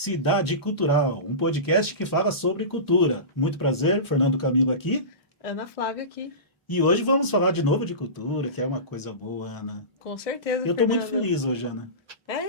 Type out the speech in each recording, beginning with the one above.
Cidade Cultural, um podcast que fala sobre cultura. Muito prazer, Fernando Camilo aqui. Ana Flávia aqui. E hoje vamos falar de novo de cultura, que é uma coisa boa, Ana. Com certeza, Eu estou muito Fernando. feliz hoje, Ana.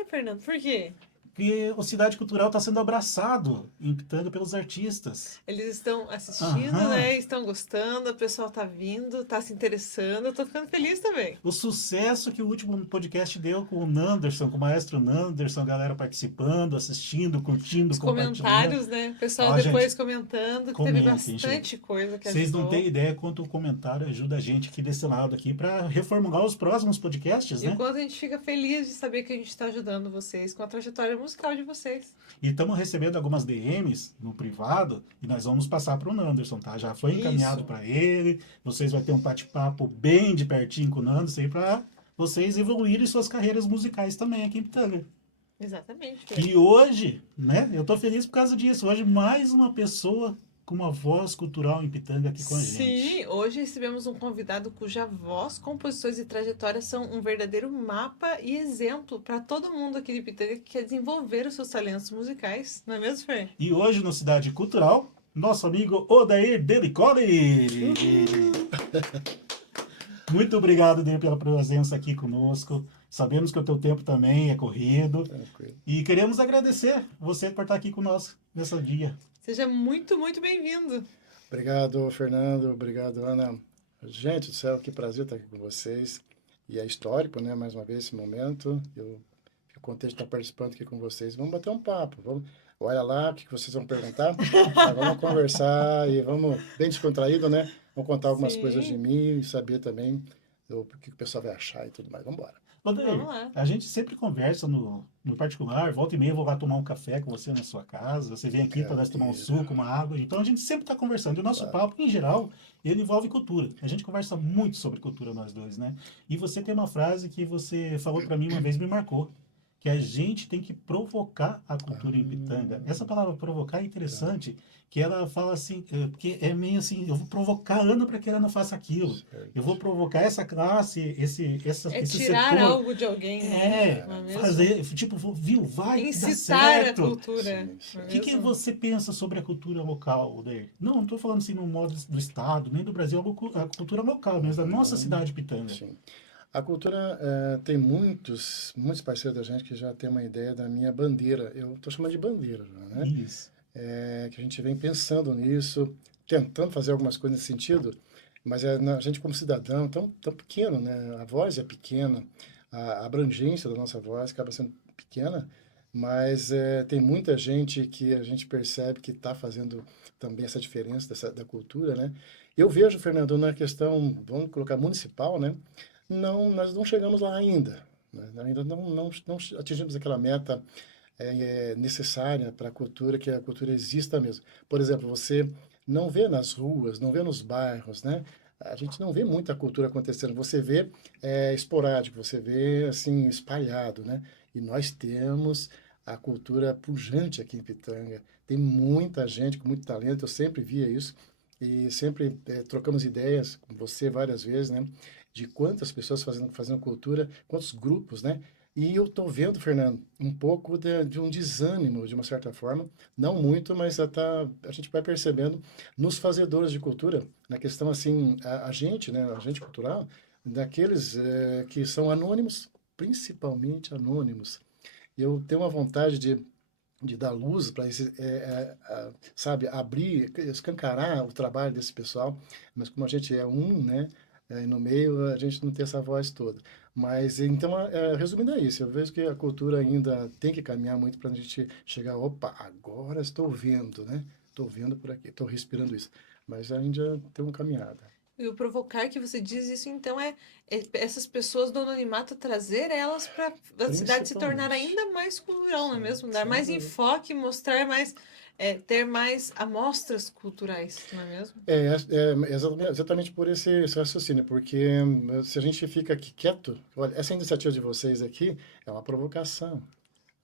Fernando, por quê? Porque o Cidade Cultural está sendo abraçado em Pitanga pelos artistas. Eles estão assistindo, Aham. né? Estão gostando, o pessoal tá vindo, tá se interessando. Eu tô ficando feliz também. O sucesso que o último podcast deu com o Nanderson, com o maestro Nanderson, a galera participando, assistindo, curtindo, Os compartilhando. comentários, né? O pessoal Ó, gente, depois comentando que teve comentem, gente. bastante coisa que Vocês não têm ajudou. ideia quanto o comentário ajuda a gente aqui desse lado aqui para reformular os próximos podcasts, E o né? quanto a gente fica feliz de saber que a gente está ajudando vocês com a trajetória musical de vocês. E estamos recebendo algumas DMs no privado e nós vamos passar para o Nanderson, tá? Já foi encaminhado Isso. para ele. Vocês vão ter um bate-papo bem de pertinho com o Nanderson aí para vocês evoluírem suas carreiras musicais também aqui em Pitanga. Exatamente, E Fernando. hoje, né? Eu tô feliz por causa disso. Hoje mais uma pessoa com uma voz cultural em Pitanga aqui com a gente. Sim, hoje recebemos um convidado cuja voz, composições e trajetória são um verdadeiro mapa e exemplo para todo mundo aqui de Pitanga que quer desenvolver os seus talentos musicais, não é mesmo, Fer? E hoje no Cidade Cultural, nosso amigo Odair Delicoli. Muito obrigado, Odair, pela presença aqui conosco. Sabemos que o teu tempo também é corrido. Tranquilo. E queremos agradecer você por estar aqui conosco nesse dia. Seja muito, muito bem-vindo. Obrigado, Fernando. Obrigado, Ana. Gente do céu, que prazer estar aqui com vocês. E é histórico, né? Mais uma vez, esse momento. Eu fico contente de estar participando aqui com vocês. Vamos bater um papo. Vamos... Olha lá o que vocês vão perguntar. Mas vamos conversar e vamos, bem descontraído, né? Vamos contar algumas coisas de Sim, mim e saber também o que o pessoal vai achar e tudo mais. Vamos embora. Odair, vamos lá. a gente sempre conversa no particular, volta e meia eu vou lá tomar um café com você na sua casa, você vem aqui para nós tomar um Brincadeira, suco, uma água, então a gente sempre está conversando. E o nosso claro. papo, em geral, ele envolve cultura. A gente conversa muito sobre cultura nós dois, né? E você tem uma frase que você falou para mim uma vez, me marcou, que a gente tem que provocar a cultura em Pitanga. Essa palavra provocar é Tá, interessante, que ela fala assim, porque é meio assim, eu vou provocar a Ana para que ela não faça aquilo. Eu vou certo. provocar essa classe, É esse tirar setor. algo de alguém, né? É, Não é mesmo? fazer, tipo, viu, vai dar Incitar a certo. cultura, Sim, não é O sim. que mesmo? você pensa sobre a cultura local, Odair? Não estou falando assim no modo do Estado, nem do Brasil, a cultura local, mas da nossa Não, cidade Pitanga. sim. A cultura tem muitos parceiros da gente que já tem uma ideia da minha bandeira. Eu estou chamando de bandeira, já, né? Isso. Que a gente vem pensando nisso, tentando fazer algumas coisas nesse sentido, mas a gente como cidadão tão pequeno, né? A voz é pequena, a abrangência da nossa voz acaba sendo pequena, mas tem muita gente que a gente percebe que está fazendo também essa diferença da cultura, né? Eu vejo, Fernando, na questão, vamos colocar municipal, né? Não, nós não chegamos lá ainda, né? Ainda não atingimos aquela meta necessária para a cultura, que a cultura exista mesmo. Por exemplo, você não vê nas ruas, não vê nos bairros, né? A gente não vê muita cultura acontecendo. Você vê esporádico, você vê assim espalhado, né? E nós temos a cultura pujante aqui em Pitanga. Tem muita gente com muito talento. Eu sempre via isso e sempre trocamos ideias com você várias vezes, né? De quantas pessoas fazendo cultura, quantos grupos, né? E eu estou vendo, Fernando, um pouco de um desânimo, de uma certa forma, não muito, mas a gente vai percebendo nos fazedores de cultura, na questão assim, a gente, né, a gente cultural, daqueles que são anônimos, principalmente anônimos. Eu tenho uma vontade de dar luz para esse, sabe, abrir, escancarar o trabalho desse pessoal, mas como a gente é um, né, e no meio a gente não tem essa voz toda. Mas então, resumindo é isso, eu vejo que a cultura ainda tem que caminhar muito para a gente chegar, opa, agora estou vendo, né? Estou vendo por aqui, estou respirando isso. Mas ainda tem uma caminhada. E o provocar que você diz isso, então, é essas pessoas do anonimato trazer elas para a cidade se tornar Principalmente. ainda mais cultural, não é Sim, mesmo? Dar sem mais dúvida. enfoque, mostrar mais, ter mais amostras culturais, não é mesmo? Exatamente por esse raciocínio, porque se a gente fica aqui quieto, olha, essa iniciativa de vocês aqui é uma provocação.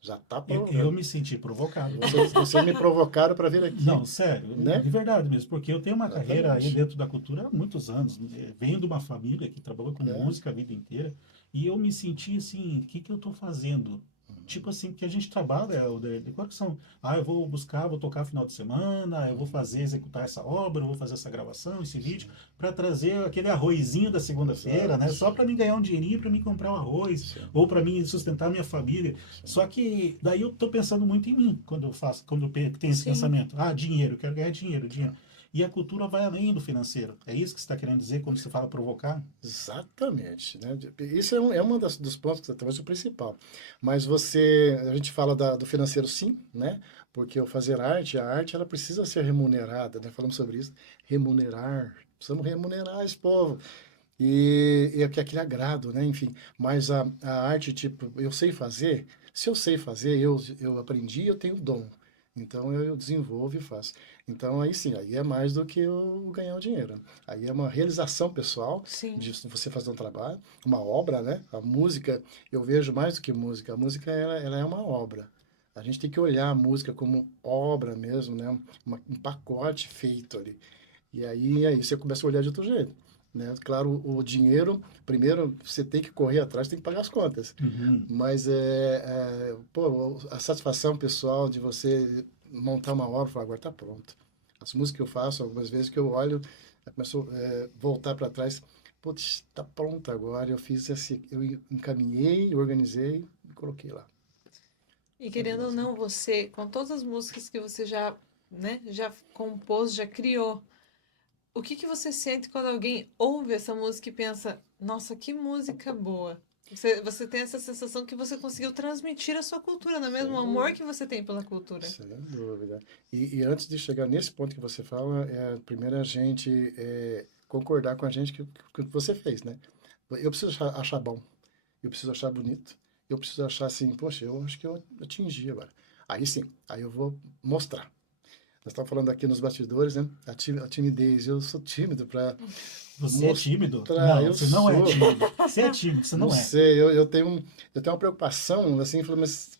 Já está Eu provocando. me senti provocado. Vocês me provocaram para vir aqui, Não, sério, né? de verdade mesmo, porque eu tenho uma carreira aí Exatamente. dentro da cultura há muitos anos. Venho de uma família que trabalhou com É. música a vida inteira e eu me senti assim, o que que eu estou fazendo? tipo assim, que a gente trabalha, de qual que são? Ah, eu vou buscar, vou tocar final de semana, eu vou fazer, executar essa obra, eu vou fazer essa gravação, esse vídeo, para trazer aquele arrozinho da segunda-feira, né? Exato. Só para mim ganhar um dinheirinho, para mim comprar um arroz, Sim, ou para mim sustentar minha família. sim. Só que daí eu tô pensando muito em mim quando eu faço, quando eu tenho esse Sim. pensamento. Ah, dinheiro, eu quero ganhar dinheiro, dinheiro. E a cultura vai além do financeiro. É isso que você está querendo dizer quando você fala provocar? Exatamente, né? Isso é uma dos pontos, talvez o principal. Mas a gente fala do financeiro sim, né? Porque o fazer arte, a arte, ela precisa ser remunerada, né? Falamos sobre isso. Remunerar. Precisamos remunerar esse povo. E é que aquele agrado, né? Enfim, mas a arte, tipo, eu sei fazer, se eu sei fazer, eu aprendi, eu tenho dom. Então eu desenvolvo e faço. Então aí sim, aí é mais do que eu ganhar o dinheiro. Aí é uma realização pessoal Sim. de você fazer um trabalho, uma obra, né? A música, eu vejo mais do que música. A música, ela é uma obra. A gente tem que olhar a música como obra mesmo, né? Um pacote feito ali. E aí você começa a olhar de outro jeito, né? Claro, o dinheiro, primeiro você tem que correr atrás, tem que pagar as contas. Uhum. Mas pô, a satisfação pessoal de você montar uma obra, falar, agora tá pronto. As músicas que eu faço, algumas vezes que eu olho, eu começo a voltar para trás, putz, tá pronto agora, eu fiz esse, eu encaminhei, organizei e coloquei lá. E É querendo ou isso. não, você, com todas as músicas que você já, né, já compôs, já criou, o que que você sente quando alguém ouve essa música e pensa, nossa, que música boa? Você tem essa sensação que você conseguiu transmitir a sua cultura, não é mesmo? Sem O amor dúvida. que você tem pela cultura. Sem dúvida. E antes de chegar nesse ponto que você fala, primeiro a gente concordar com a gente que você fez, né? Eu preciso achar bom, eu preciso achar bonito, eu preciso achar assim, poxa, eu acho que eu atingi agora. Aí sim, aí eu vou mostrar. Nós estamos falando aqui nos bastidores, né? A timidez, eu sou tímido para Você é tímido? mostrar, Não, eu você não é sou. tímido. Você é tímido, você Não não é. sei, eu tenho uma preocupação, assim, falando, mas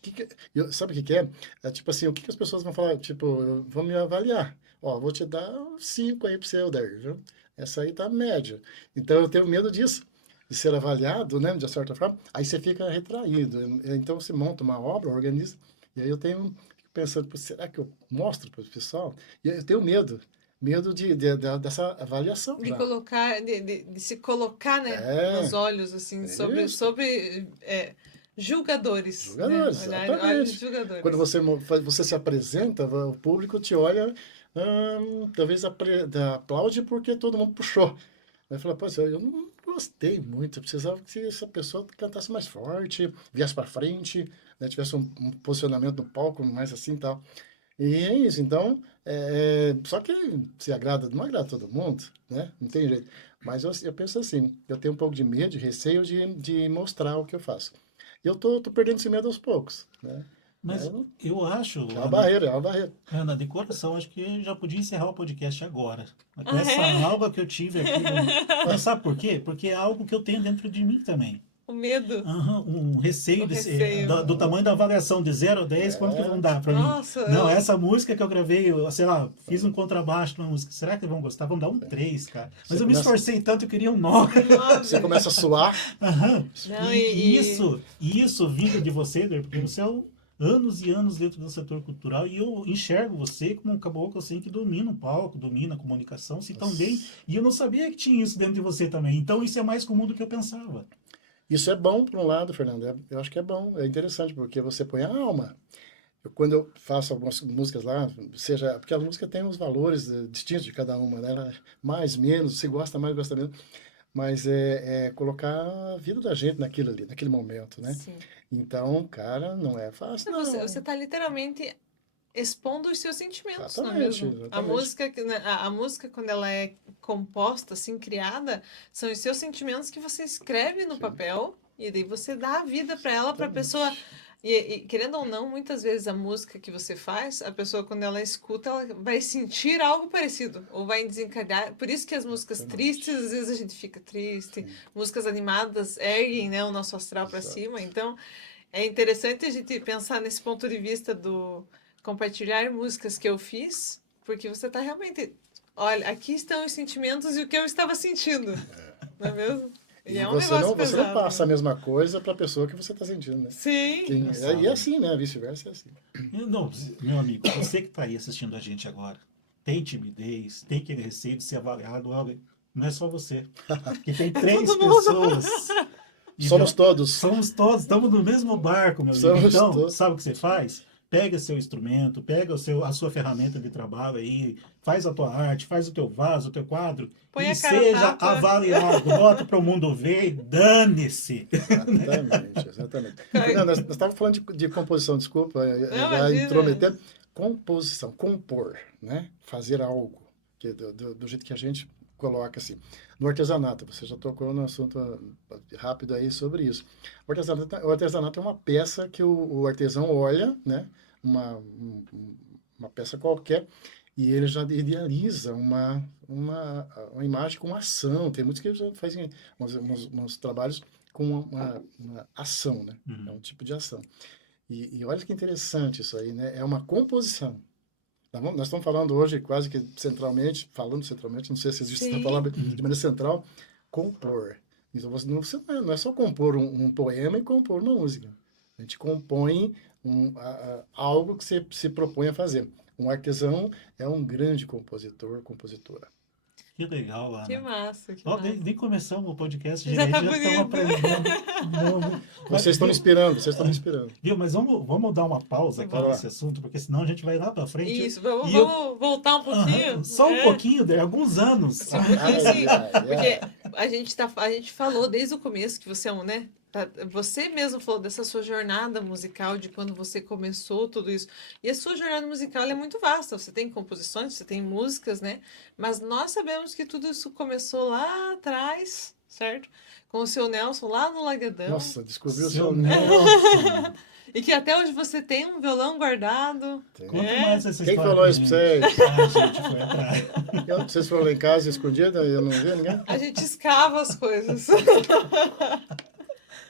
sabe o que que é? É tipo assim, o que que as pessoas vão falar? Tipo, vão me avaliar. Ó, vou te dar 5 aí para você, Odair, viu? Essa aí tá média. Então eu tenho medo disso, de ser avaliado, né, de certa forma. Aí você fica retraído. Então você monta uma obra, organiza, e aí eu fico pensando, "Pô, será que eu mostro para o pessoal? E eu tenho medo dessa avaliação De já. colocar, de se colocar, né, nos É, olhos, assim, é isso. sobre julgadores, né? Jogadores, Olhos exatamente. Quando julgadores. você se apresenta, o público te olha, talvez aplaude porque todo mundo puxou. Aí fala, pô, eu não gostei muito, eu precisava que essa pessoa cantasse mais forte, viesse para frente, né, tivesse um posicionamento no palco mais assim e tal. E é isso, então, só que se agrada, não agrada todo mundo, né? Não tem jeito. Mas eu penso assim, eu tenho um pouco de medo, de receio de mostrar o que eu faço. E eu tô perdendo esse medo aos poucos, né? Mas É eu acho, é uma Ana, barreira, é uma barreira. Ana, de coração, acho que já podia encerrar o podcast agora. Com Ah, essa é? alga que eu tive aqui. Mas sabe por quê? Porque é algo que eu tenho dentro de mim também. O medo, Aham, um o receio receio. do Não, tamanho da avaliação de 0 a 10, quanto que vão é, dar pra mim? Nossa, Não, essa música que eu gravei, eu, sei lá, fiz um é. contrabaixo numa música. Será que vão gostar? Vão dar um 3, cara. Mas Você eu me começa, esforcei tanto, eu queria um 9. um você 9. começa a suar. Aham. Não, E isso vindo de você, Eder, porque você é anos e anos dentro do setor cultural e eu enxergo você como um caboclo assim que domina o palco, domina a comunicação, se tão bem. Nossa. E eu não sabia que tinha isso dentro de você também. Então isso é mais comum do que eu pensava. Isso é bom por um lado, Fernando. Eu acho que é bom, é interessante, porque você põe a alma. Quando eu faço algumas músicas lá, seja, porque a música tem os valores distintos de cada uma, né? Mais, menos, se gosta mais, gosta menos, mas é colocar a vida da gente naquilo ali, naquele momento, né? sim. Então, cara, não é fácil, Você não. está literalmente expondo os seus sentimentos, não é Exatamente, mesmo? A exatamente. música, né, a música, quando ela é composta, assim, criada, são os seus sentimentos que você escreve no Sim, papel e daí você dá a vida para ela, para a pessoa. exatamente. Querendo ou não, muitas vezes a música que você faz, a pessoa, quando ela escuta, ela vai sentir algo parecido, ou vai desencadear. Por isso que as músicas tristes, Exatamente. às vezes a gente fica triste, Sim, músicas animadas erguem, né, o nosso astral para cima. exato. Então, é interessante a gente pensar nesse ponto de vista do compartilhar músicas que eu fiz, porque você está realmente. Olha, aqui estão os sentimentos e o que eu estava sentindo, não é mesmo? E E é um você negócio não pesado. passa a mesma coisa para a pessoa que você está sentindo, né? Sim. E é assim, né? Vice-versa é assim. Não, meu amigo, você que está aí assistindo a gente agora, tem timidez, tem aquele receio de ser avaliado, olha, não é só você. Que tem É três todo mundo. pessoas. E, Somos todos. somos todos, estamos no mesmo barco, meu amigo. Somos Então, todos. sabe o que você faz? Pega seu instrumento, pega a sua ferramenta de trabalho aí, faz a tua arte, faz o teu vaso, o teu quadro Põe e a cara a seja tapa. avaliado. Bota para o mundo ver e dane-se. Exatamente, exatamente. Não, nós estávamos falando de composição, desculpa, Não, já imagina. intrometendo. Composição, compor, né? Fazer algo, que do jeito que a gente coloca assim. No artesanato, você já tocou no assunto rápido aí sobre isso. O artesanato é uma peça que o artesão olha, né? Uma peça qualquer, e ele já idealiza uma imagem com ação. Tem muitos que já fazem uns trabalhos com uma ação, né? É um tipo de ação. E olha que interessante isso aí, né? É uma composição. Nós estamos falando hoje quase que falando centralmente, não sei se existe essa Sim. palavra de maneira central, compor. Então não é só compor um poema e compor uma música. A gente compõe algo que você se propõe a fazer. Um artesão é um grande compositor, compositora. Que legal, Que Ana. massa, que Ó, massa. nem começamos o podcast Já direito, tá já estamos bonito. aprendendo. Não, mas, Vocês estão me viu, inspirando, vocês estão me inspirando. mas vamos dar uma pausa Que aqui bom. nesse assunto, porque senão a gente vai lá para frente. Isso, vamos, E eu, vamos voltar um pouquinho. só um É. pouquinho, de alguns anos. Sim, um pouquinho sim. Ai, ai, Porque ai. a gente falou desde o começo que você é um, né? Você mesmo falou dessa sua jornada musical, de quando você começou tudo isso. E a sua jornada musical ela é muito vasta. Você tem composições, você tem músicas, né? Mas nós sabemos que tudo isso começou lá atrás, certo? Com o seu Nelson lá no Laguedão. Nossa, descobri o Seu seu Nelson. E que até hoje você tem um violão guardado. Conta É. mais essa Quem história falou pra isso pra gente. vocês? A gente foi atrás. Vocês foram lá em casa escondida e eu não vi ninguém? A gente escava as coisas.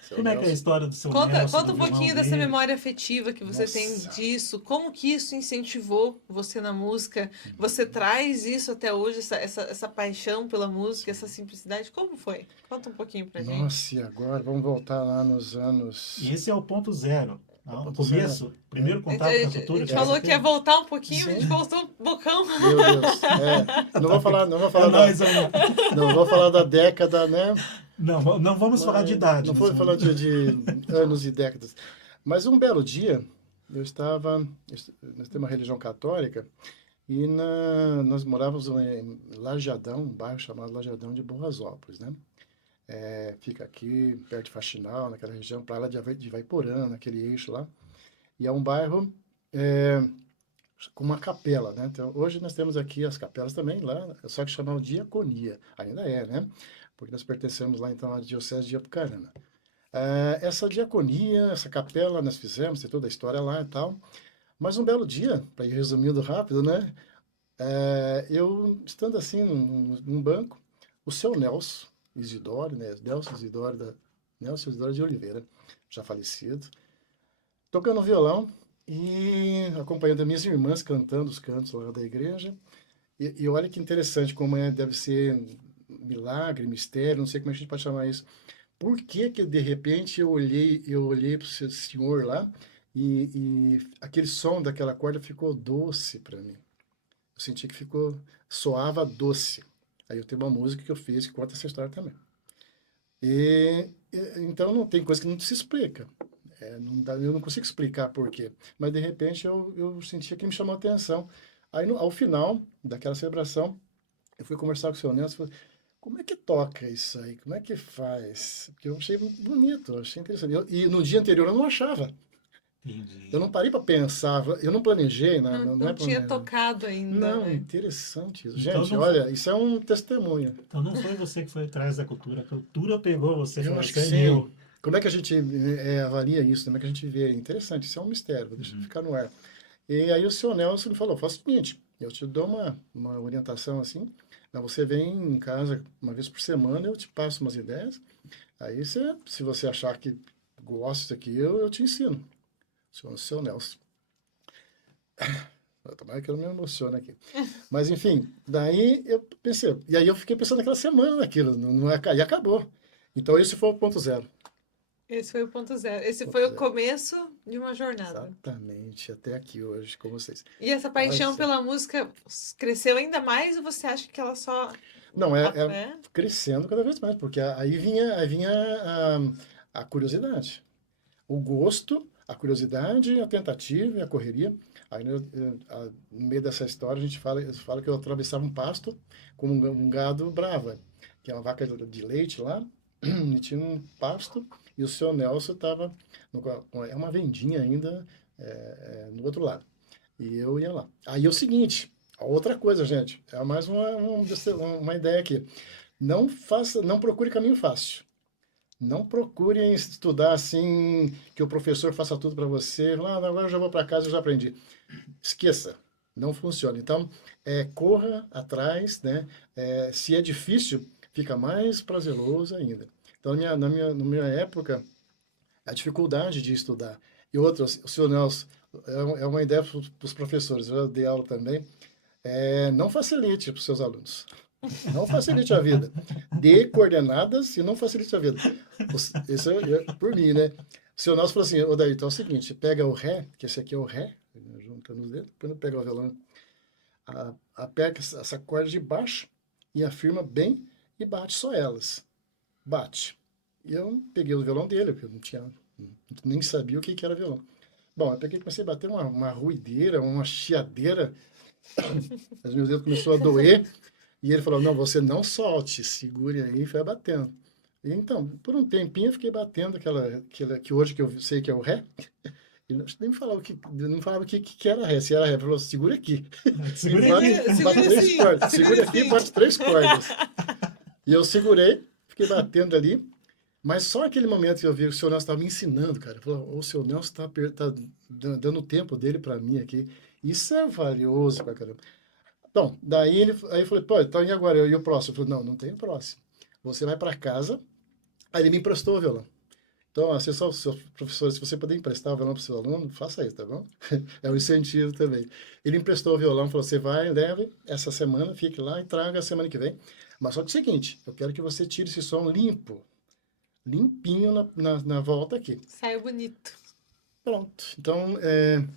Seu Como é que é a Nelson. história do seu Conta, Nelson, conta do um violão pouquinho dessa dele? memória afetiva que você tem Nossa. disso. Como que isso incentivou você na música? Você traz isso até hoje, essa paixão pela música, essa simplicidade? Como foi? Conta um pouquinho pra gente. Nossa, e agora? Vamos voltar lá nos anos. E esse é o ponto zero. o O ponto começo, primeiro A contato gente, com a a cultura. gente que falou você que ia tem. voltar um pouquinho, a Sim. gente voltou um bocão. Meu Deus. Não vou falar, não vou É falar nóis, da, Ana. não vou falar da década, né? Não vamos falar de idade. Não nesse vou falar momento. de anos e décadas. Mas um belo dia, nós temos uma religião católica, e nós morávamos em Lajeadão, um bairro chamado Lajeadão de Borrasópolis, né? Fica aqui, perto de Faxinal, naquela região, para lá de Ivaiporã, naquele eixo lá. E é um bairro com uma capela, né? Então, hoje nós temos aqui as capelas também, lá, só que chamam diaconia. Ainda né? Porque nós pertencemos lá, então, à Diocese de Apucarana. Essa diaconia, essa capela nós fizemos, tem toda a história lá e tal. Mas um belo dia, para ir resumindo rápido, né? Eu, estando assim num banco, o seu Nelson Isidoro, né? Nelson Isidoro de Oliveira, já falecido, tocando violão e acompanhando as minhas irmãs cantando os cantos lá da igreja. E olha que interessante como deve ser milagre, mistério, não sei como a gente pode chamar isso. Por que que de repente eu olhei para o senhor lá e aquele som daquela corda ficou doce para mim. Eu senti que soava doce. Aí eu tenho uma música que eu fiz que conta essa história também. Então não tem coisa que não se explica. Eu não consigo explicar por quê. Mas de repente eu sentia que me chamou a atenção. Aí ao final daquela celebração, eu fui conversar com o seu Nelson e falei, como é que toca isso aí? Como é que faz? Porque eu achei bonito, eu achei interessante. E no dia anterior eu não achava. Entendi. Eu não parei para pensar, eu não planejei. Não é tinha planejado. tocado ainda, Não, né? interessante isso. Então Gente, não olha, isso é um testemunho. Então não foi você que foi atrás da cultura. A cultura pegou você. Eu Falou, acho que "Esse é sim. eu." Como é que a gente avalia isso? Como é que a gente vê? Interessante, isso é um mistério, vou deixar ficar no ar. E aí o seu Nelson me falou, faz o seguinte, eu te dou uma orientação assim, mas você vem em casa uma vez por semana, eu te passo umas ideias, aí se você achar que gosta disso aqui, eu te ensino. Seu Nelson. Tomara que eu não me emocione aqui. Mas, enfim, daí eu pensei. E aí eu fiquei pensando naquela semana naquilo. E acabou. Então, esse foi o ponto zero. Esse foi o ponto zero. Esse Ponto foi o zero. começo de uma jornada. Exatamente, até aqui hoje com vocês. E essa Olha paixão só. pela música cresceu ainda mais ou você acha que ela só... Não, é É? crescendo cada vez mais, porque aí vinha a curiosidade. O gosto, a curiosidade, a tentativa e a correria. Aí no meio dessa história a gente fala que eu atravessava um pasto com um gado brava, que é uma vaca de leite lá, e tinha um pasto e o seu Nelson estava, é uma vendinha ainda no outro lado. E eu ia lá. Aí é o seguinte, a outra coisa, gente, é mais uma ideia aqui. Não procure caminho fácil. Não procure estudar assim, que o professor faça tudo para você. Ah, agora eu já vou para casa, eu já aprendi. Esqueça, não funciona. Então, corra atrás, né? Se é difícil, fica mais prazeroso ainda. Então, na minha época, a dificuldade de estudar. E outras, o senhor Nelson, é uma ideia para os professores, eu dei aula também, não facilite para os seus alunos. Não facilite a vida. Dê coordenadas e não facilite a vida. Isso é por mim, né? O senhor Nelson falou assim, ô Daí, então é o seguinte, pega o Ré, que esse aqui é o Ré, juntando os dedos, depois pega o violão, aperta essa corda de baixo e afirma bem e bate só elas. Bate. E eu peguei o violão dele, porque eu não tinha, nem sabia o que era violão. Bom, eu peguei e comecei a bater uma ruideira, uma chiadeira, os meus dedos começaram a doer, e ele falou, não, você não solte, segure aí e foi batendo. E então, por um tempinho eu fiquei batendo aquela que hoje que eu sei que é o Ré, ele nem falava não falava que era Ré, se era Ré, ele falou, segura aqui. Segura E bate, aqui. bate Segura três assim, cordas, segura segura aqui e assim. bate três cordas. E eu segurei, fiquei batendo ali, mas só aquele momento que eu vi que o senhor Nelson estava me ensinando, cara. Falou, o senhor Nelson está dando o tempo dele para mim aqui. Isso é valioso pra caramba. Então, aí eu falei, pô, então e agora? E o próximo? Eu falei, não, não tem próximo. Você vai para casa. Aí ele me emprestou o violão. Então, assim, só os seus professores, se você puder emprestar o violão para o seu aluno, faça isso, tá bom? É um incentivo também. Ele emprestou o violão, falou, você vai, leve essa semana, fique lá e traga a semana que vem. Mas só que é o seguinte, eu quero que você tire esse som limpo, limpinho na volta aqui. Saiu bonito. Pronto. Então,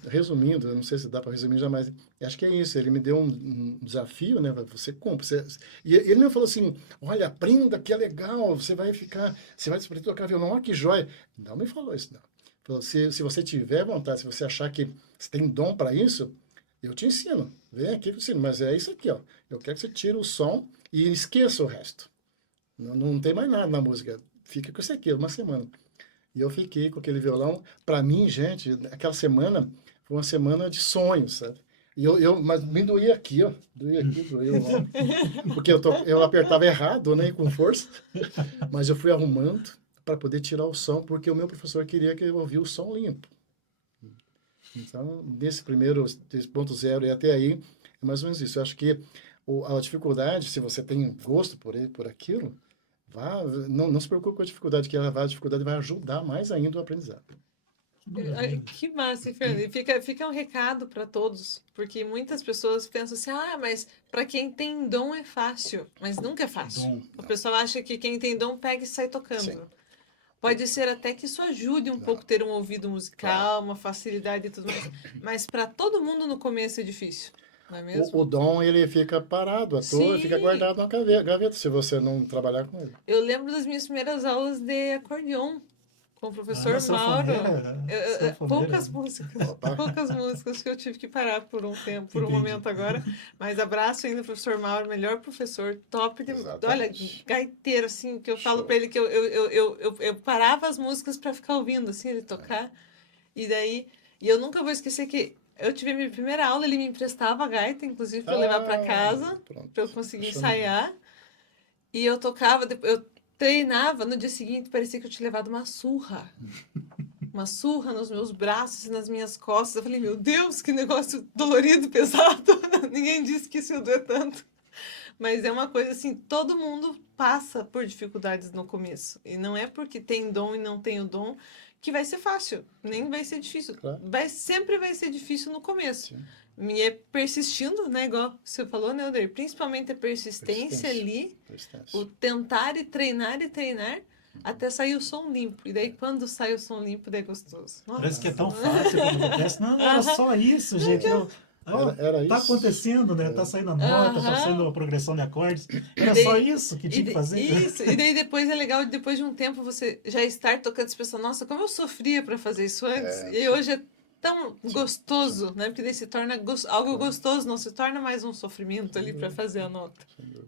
resumindo, eu não sei se dá para resumir já, mas acho que é isso. Ele me deu um desafio, né? Você compra. E ele me falou assim: olha, aprenda que é legal, você vai aprender a tocar violão, olha que joia. Não me falou isso, não. Falou, se você tiver vontade, se você achar que você tem dom para isso, eu te ensino. Vem aqui que eu ensino. Mas é isso aqui, ó. Eu quero que você tire o som e esqueça o resto. Não, não tem mais nada na música. Fica com isso aqui, uma semana. E eu fiquei com aquele violão. Para mim, gente, aquela semana foi uma semana de sonhos, sabe? Mas me doía aqui, ó. Doía aqui, doía o ombro. Porque eu apertava errado, né? Com força. Mas eu fui arrumando para poder tirar o som, porque o meu professor queria que eu ouvisse o som limpo. Então, desse ponto zero e até aí, é mais ou menos isso. Eu acho que a dificuldade, se você tem gosto por aquilo, não se preocupe com a dificuldade, que a dificuldade vai ajudar mais ainda o aprendizado. Ai, que massa, hein, Fernando? E fica um recado para todos, porque muitas pessoas pensam assim, mas para quem tem dom é fácil, mas nunca é fácil. Dom. O pessoal acha que quem tem dom pega e sai tocando. Sim. Pode ser até que isso ajude um pouco ter um ouvido musical, uma facilidade e tudo mais, mas para todo mundo no começo é difícil, não é mesmo? O dom, ele fica parado à toa, Sim. fica guardado na gaveta, se você não trabalhar com ele. Eu lembro das minhas primeiras aulas de acordeon com o professor Mauro. Sanfoneira. Poucas músicas, Opa. poucas músicas que eu tive que parar por um tempo, por um momento agora. Mas abraço ainda o professor Mauro, melhor professor, top de. Exatamente. Olha, gaiteiro, assim, que eu falo Show. para ele que eu parava as músicas para ficar ouvindo, assim, ele tocar. E daí, eu nunca vou esquecer que eu tive a minha primeira aula, ele me emprestava a gaita, inclusive, para levar para casa, Pronto. para eu conseguir Show de bola. ensaiar. E eu tocava, eu treinava, no dia seguinte parecia que eu tinha levado uma surra. Uma surra nos meus braços e nas minhas costas. Eu falei, meu Deus, que negócio dolorido, pesado. Ninguém disse que isso ia doer tanto. Mas é uma coisa assim, todo mundo passa por dificuldades no começo. E não é porque tem dom e não tem o dom que vai ser fácil, nem vai ser difícil. Claro. Sempre vai ser difícil no começo. Sim. E é persistindo, né? Igual você falou, né, Alder? Principalmente a persistência ali, Persistência. o tentar e treinar, até sair o som limpo. E daí, quando sai o som limpo, daí é gostoso. Parece que é tão Nossa. fácil quando acontece. Não, era só isso, gente. Ó, Era tá isso. acontecendo, né? Tá saindo a nota, tá saindo a progressão de acordes. Era daí- só isso que tinha que fazer. Isso, e daí depois é legal, depois de um tempo, você já estar tocando essa pessoa, nossa, como eu sofria para fazer isso antes, e hoje é tão gostoso, né? Porque daí se torna algo gostoso, não se torna mais um sofrimento ali para fazer a nota.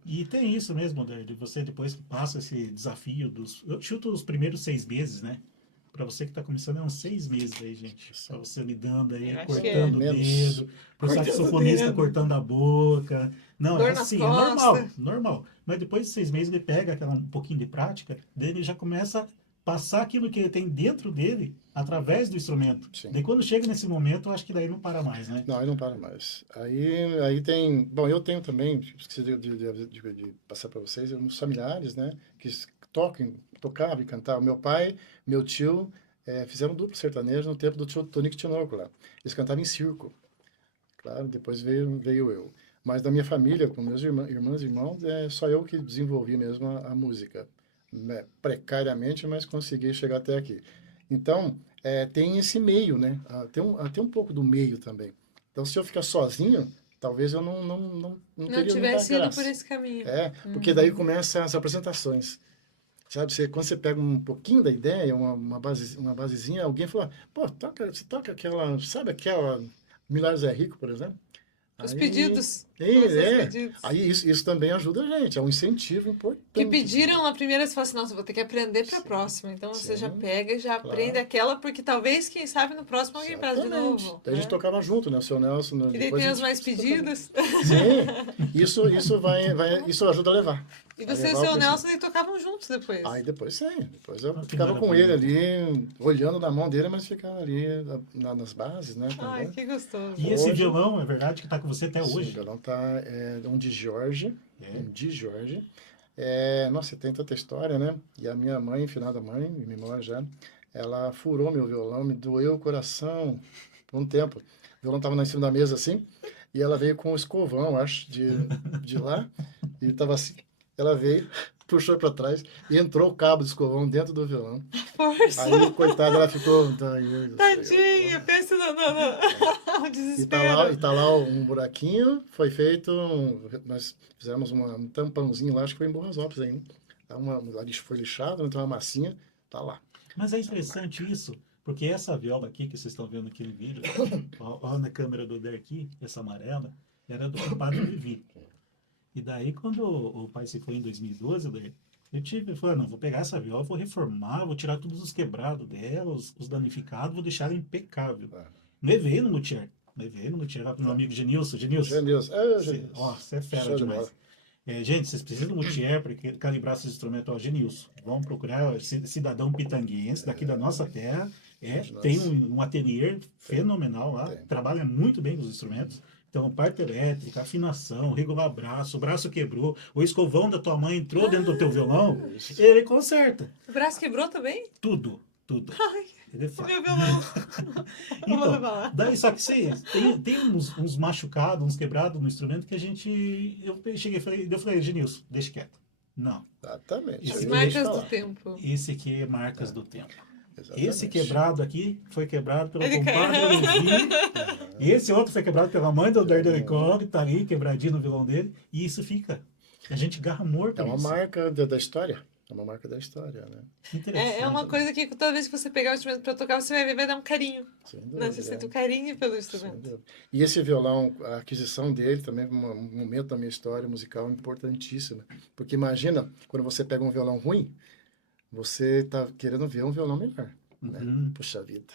E tem isso mesmo, de você depois que passa esse desafio dos. Eu chuto os primeiros 6 meses, né? Pra você que tá começando, é uns 6 meses aí, gente. Pra você lidando aí, Eu acho que cortando o menos. dedo, pro Cortando o saxofonista dedo. cortando a boca. Não, é Dor nas assim, é normal, costas. normal. Mas depois de 6 meses ele pega um pouquinho de prática, daí ele já começa a passar aquilo que ele tem dentro dele através do instrumento. Sim. Daí quando chega nesse momento, eu acho que daí não para mais, né? Não, aí não para mais. Aí tem. Bom, eu tenho também, esqueci de passar para vocês, uns familiares, né? Que tocavam e cantavam. Meu pai, meu tio, fizeram duplo sertanejo no tempo do tio Tonico Tinoco lá. Eles cantavam em circo. Claro, depois veio eu. Mas da minha família, com meus irmãs e irmãos, é só eu que desenvolvi mesmo a música. Né? Precariamente, mas consegui chegar até aqui. Então, tem esse meio, né? Tem um pouco do meio também. Então, se eu ficar sozinho, talvez eu não Não teria muita tivesse ido por graça. esse caminho. Porque daí começam as apresentações. Sabe, quando você pega um pouquinho da ideia, uma basezinha, alguém fala, pô, você toca aquela, sabe aquela Milagres é Rico, por exemplo? Os Aí, pedidos. Começou os pedidos. aí isso também ajuda a gente, é um incentivo importante. Que pediram na primeira, você fala assim, nossa, vou ter que aprender para a Sim, próxima. Então você já sim, pega e já claro. aprende aquela, porque talvez, quem sabe, no próximo alguém peça de Exatamente. novo. Daí a gente né? tocava junto, né? O seu Nelson. E daí Depois tem a os gente mais tocava. pedidos. Sim, isso ajuda a levar. E A você e o levar seu o Nelson aí tocavam juntos depois. Aí depois sim, depois eu Ah, que ficava com ele maravilha. ali, olhando na mão dele, mas ficava ali nas bases, né? Ai, Também. que gostoso. E esse Hoje- violão, é verdade que tá com você até Sim, o hoje? violão tá um de Jorge, É. um de Jorge. Nossa, tem tanta história, né? E a minha mãe, finada mãe, em memória já, ela furou meu violão, me doeu o coração por um tempo. O violão estava lá em cima da mesa assim, e ela veio com um escovão, acho, de lá, e estava assim. Ela veio, puxou para trás e entrou o cabo do escovão dentro do violão. Força. Aí, coitada, ela ficou. Tadinha, pensa no E desespero. tá lá um buraquinho, foi feito, nós fizemos um tampãozinho lá, acho que foi em Borrasópolis ainda. Foi lixado, então uma massinha, tá lá. Mas é interessante isso, porque essa viola aqui que vocês estão vendo aqui no vídeo, ó na câmera do Der aqui, essa amarela, era do Padre Levi. E daí, quando o pai se foi em 2012, Der, eu falei, não, vou pegar essa viola, vou reformar, vou tirar todos os quebrados dela, os danificados, vou deixar ela impecável. Levei no Luthier, lá pro meu amigo Genilson. Genilson, você é fera Show de demais. Gente, vocês precisam de um luthier para calibrar esses instrumentos. Ó, Genilson, vamos procurar esse cidadão pitanguense daqui da nossa terra. Tem um ateliê fenomenal lá, Tem. trabalha muito bem com os instrumentos. Então, parte elétrica, afinação, regular braço, o braço quebrou, o escovão da tua mãe entrou dentro do teu violão, ele conserta. O braço quebrou também? Tudo. Ai, Ele o faz. meu violão. Vamos levar Então, lá. daí só que tem uns machucados, uns quebrados no instrumento que a gente. Eu cheguei e falei, Genilson, deixa quieto. Não. Exatamente. Esse eu ia Marcas te do falar. tempo. Esse aqui é marcas do tempo. Exatamente. Esse quebrado aqui foi quebrado pelo Ele compadre caiu. Levi. Esse outro foi quebrado pela mãe do Dardelicó, que tá ali, quebradinho no violão dele. E isso fica. A gente garra morto É uma nisso. marca da história. É uma marca da história, né? Interessante. É uma coisa que toda vez que você pegar o instrumento pra tocar, você vai ver, vai dar um carinho. Sem Né? dúvida. Você sente o carinho pelo Sem instrumento. dúvida. E esse violão, a aquisição dele também é um momento da minha história musical importantíssimo. Porque imagina, quando você pega um violão ruim, você tá querendo ver um violão melhor. Né? Uhum. Puxa vida,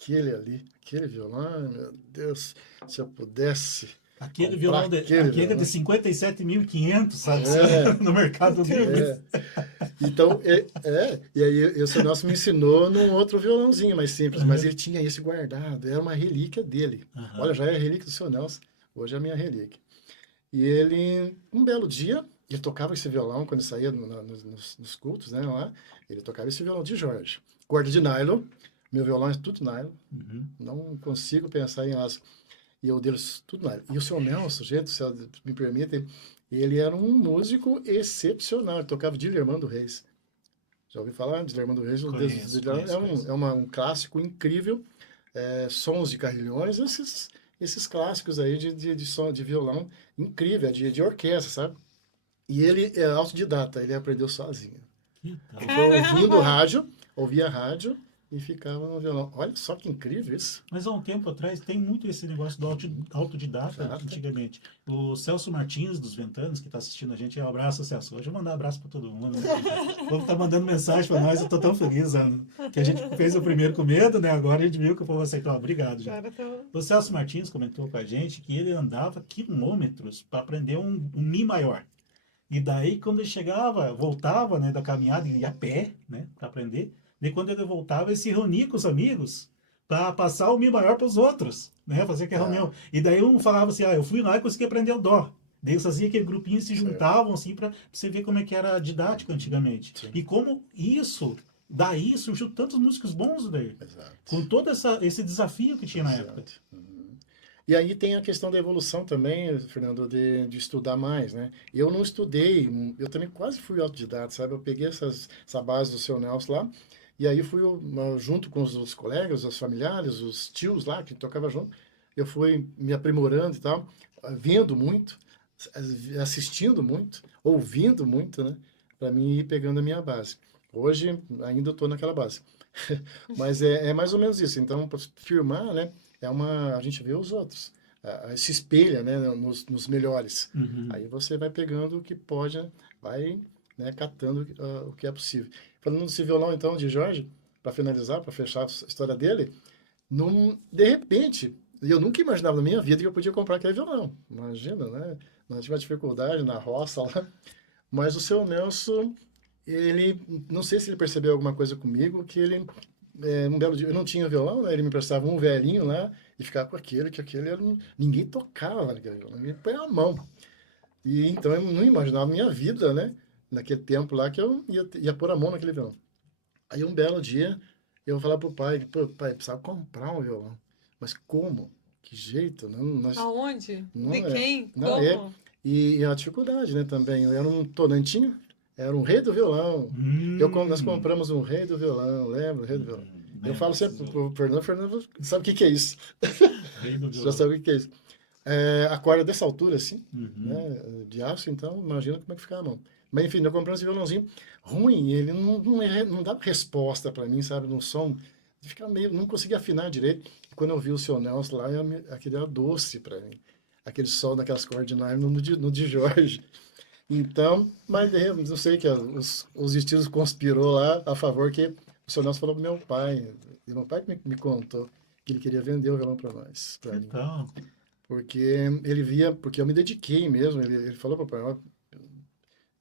aquele violão, ai, meu Deus, se eu pudesse Aquele comprar violão aquele aquele violão. de 57.500, sabe? É. No mercado livre. É. Então, e aí o seu Nelson me ensinou num outro violãozinho mais simples, mas ele tinha esse guardado, era uma relíquia dele. Aham. Olha, já é a relíquia do seu Nelson, hoje é a minha relíquia. E ele, um belo dia, ele tocava esse violão quando saía nos cultos, né, lá, ele tocava esse violão de Jorge. Corda de nylon, meu violão é tudo nylon, Uhum. não consigo pensar em aço. E eu deles, tudo nylon. E o seu Nelson, gente, se me permitem, ele era um músico excepcional, ele tocava de Irmando Reis. Já ouviu falar de Armando Reis? Conheço, conheço. É um clássico incrível, sons de carrilhões, esses clássicos aí de som de violão, incrível, de orquestra, sabe? E ele é autodidata, ele aprendeu sozinho. Que Ele tal? foi ouvindo Caramba! rádio, ouvia rádio e ficava no violão. Olha só que incrível isso. Mas há um tempo atrás tem muito esse negócio do autodidata Exato. antigamente. O Celso Martins, dos Ventanos, que está assistindo a gente, um abraço, Celso. Hoje eu vou mandar um abraço para todo mundo, né? O povo tá mandando mensagem para nós, eu tô tão feliz, que a gente fez o primeiro com medo, né? Agora a gente viu que o povo aceitou. Obrigado, gente. Agora tô... O Celso Martins comentou com a gente que ele andava quilômetros para aprender um Mi maior. E daí, quando ele chegava, voltava, né, da caminhada, ele ia a pé, né, para aprender. E quando ele voltava, ele se reunia com os amigos para passar o Mi maior para os outros, né, fazer aquela Ah, reunião. E daí um falava assim, eu fui lá e consegui aprender o Dó. Daí eles faziam aquele grupinho e se certo. juntavam, assim, para você ver como é que era a didática antigamente. Sim, E como daí surgiu tantos músicos bons, daí, exato. com todo esse desafio que tinha na época. Exato. E aí tem a questão da evolução também, Fernando, de estudar mais, né? Eu não estudei, eu também quase fui autodidata, sabe? Eu peguei essa base do seu Nelson lá, e aí fui junto com os colegas, os familiares, os tios lá que tocavam junto, eu fui me aprimorando e tal, vendo muito, assistindo muito, ouvindo muito, né? Para mim ir pegando a minha base. Hoje ainda estou naquela base. Mas é mais ou menos isso. Então, para firmar, né? A gente vê os outros, se espelha, né, nos melhores. Uhum. Aí você vai pegando o que pode, vai, né, catando o que é possível. Falando desse violão, então, de Jorge, para finalizar, para fechar a história dele, de repente, eu nunca imaginava na minha vida que eu podia comprar aquele violão. Imagina, né? Nós tivemos dificuldade na roça lá, mas o seu Nelson, ele, não sei se ele percebeu alguma coisa comigo, que ele um belo dia, eu não tinha violão, né? Ele me prestava um velhinho lá e ficava com aquele, que aquele era ninguém tocava naquele violão, ninguém põe a mão. E então eu não imaginava minha vida, né? Naquele tempo lá que eu ia pôr a mão naquele violão. Aí um belo dia eu falava pro pai, pô, pai, precisava comprar um violão. Mas como? Que jeito? Aonde? Não De é, quem? não é. Como? E a dificuldade, né, também. Eu era um tonantinho, era um rei do violão. Nós Hum. compramos um rei do violão, lembra? O rei do violão. Eu falo Lembro, sempre pro Fernando, Fernando sabe o que que é isso? rei do Você já violão. sabe o que que é isso. A corda dessa altura, assim, Uhum. né, de aço, então imagina como é que fica a mão. Mas enfim, eu comprei esse violãozinho ruim, ele não dava resposta para mim, sabe, no som. Ficava meio, não conseguia afinar direito. E quando eu vi o seu Nelson lá, aquele era doce para mim. Aquele som daquelas cordas de nylon no de Jorge. Então, mas não sei que os estilos conspirou lá a favor que o seu Nelson falou pro meu pai. E meu pai que me contou que ele queria vender o violão para nós, para mim. Então, Porque ele via, porque eu me dediquei mesmo. Ele falou para o pai,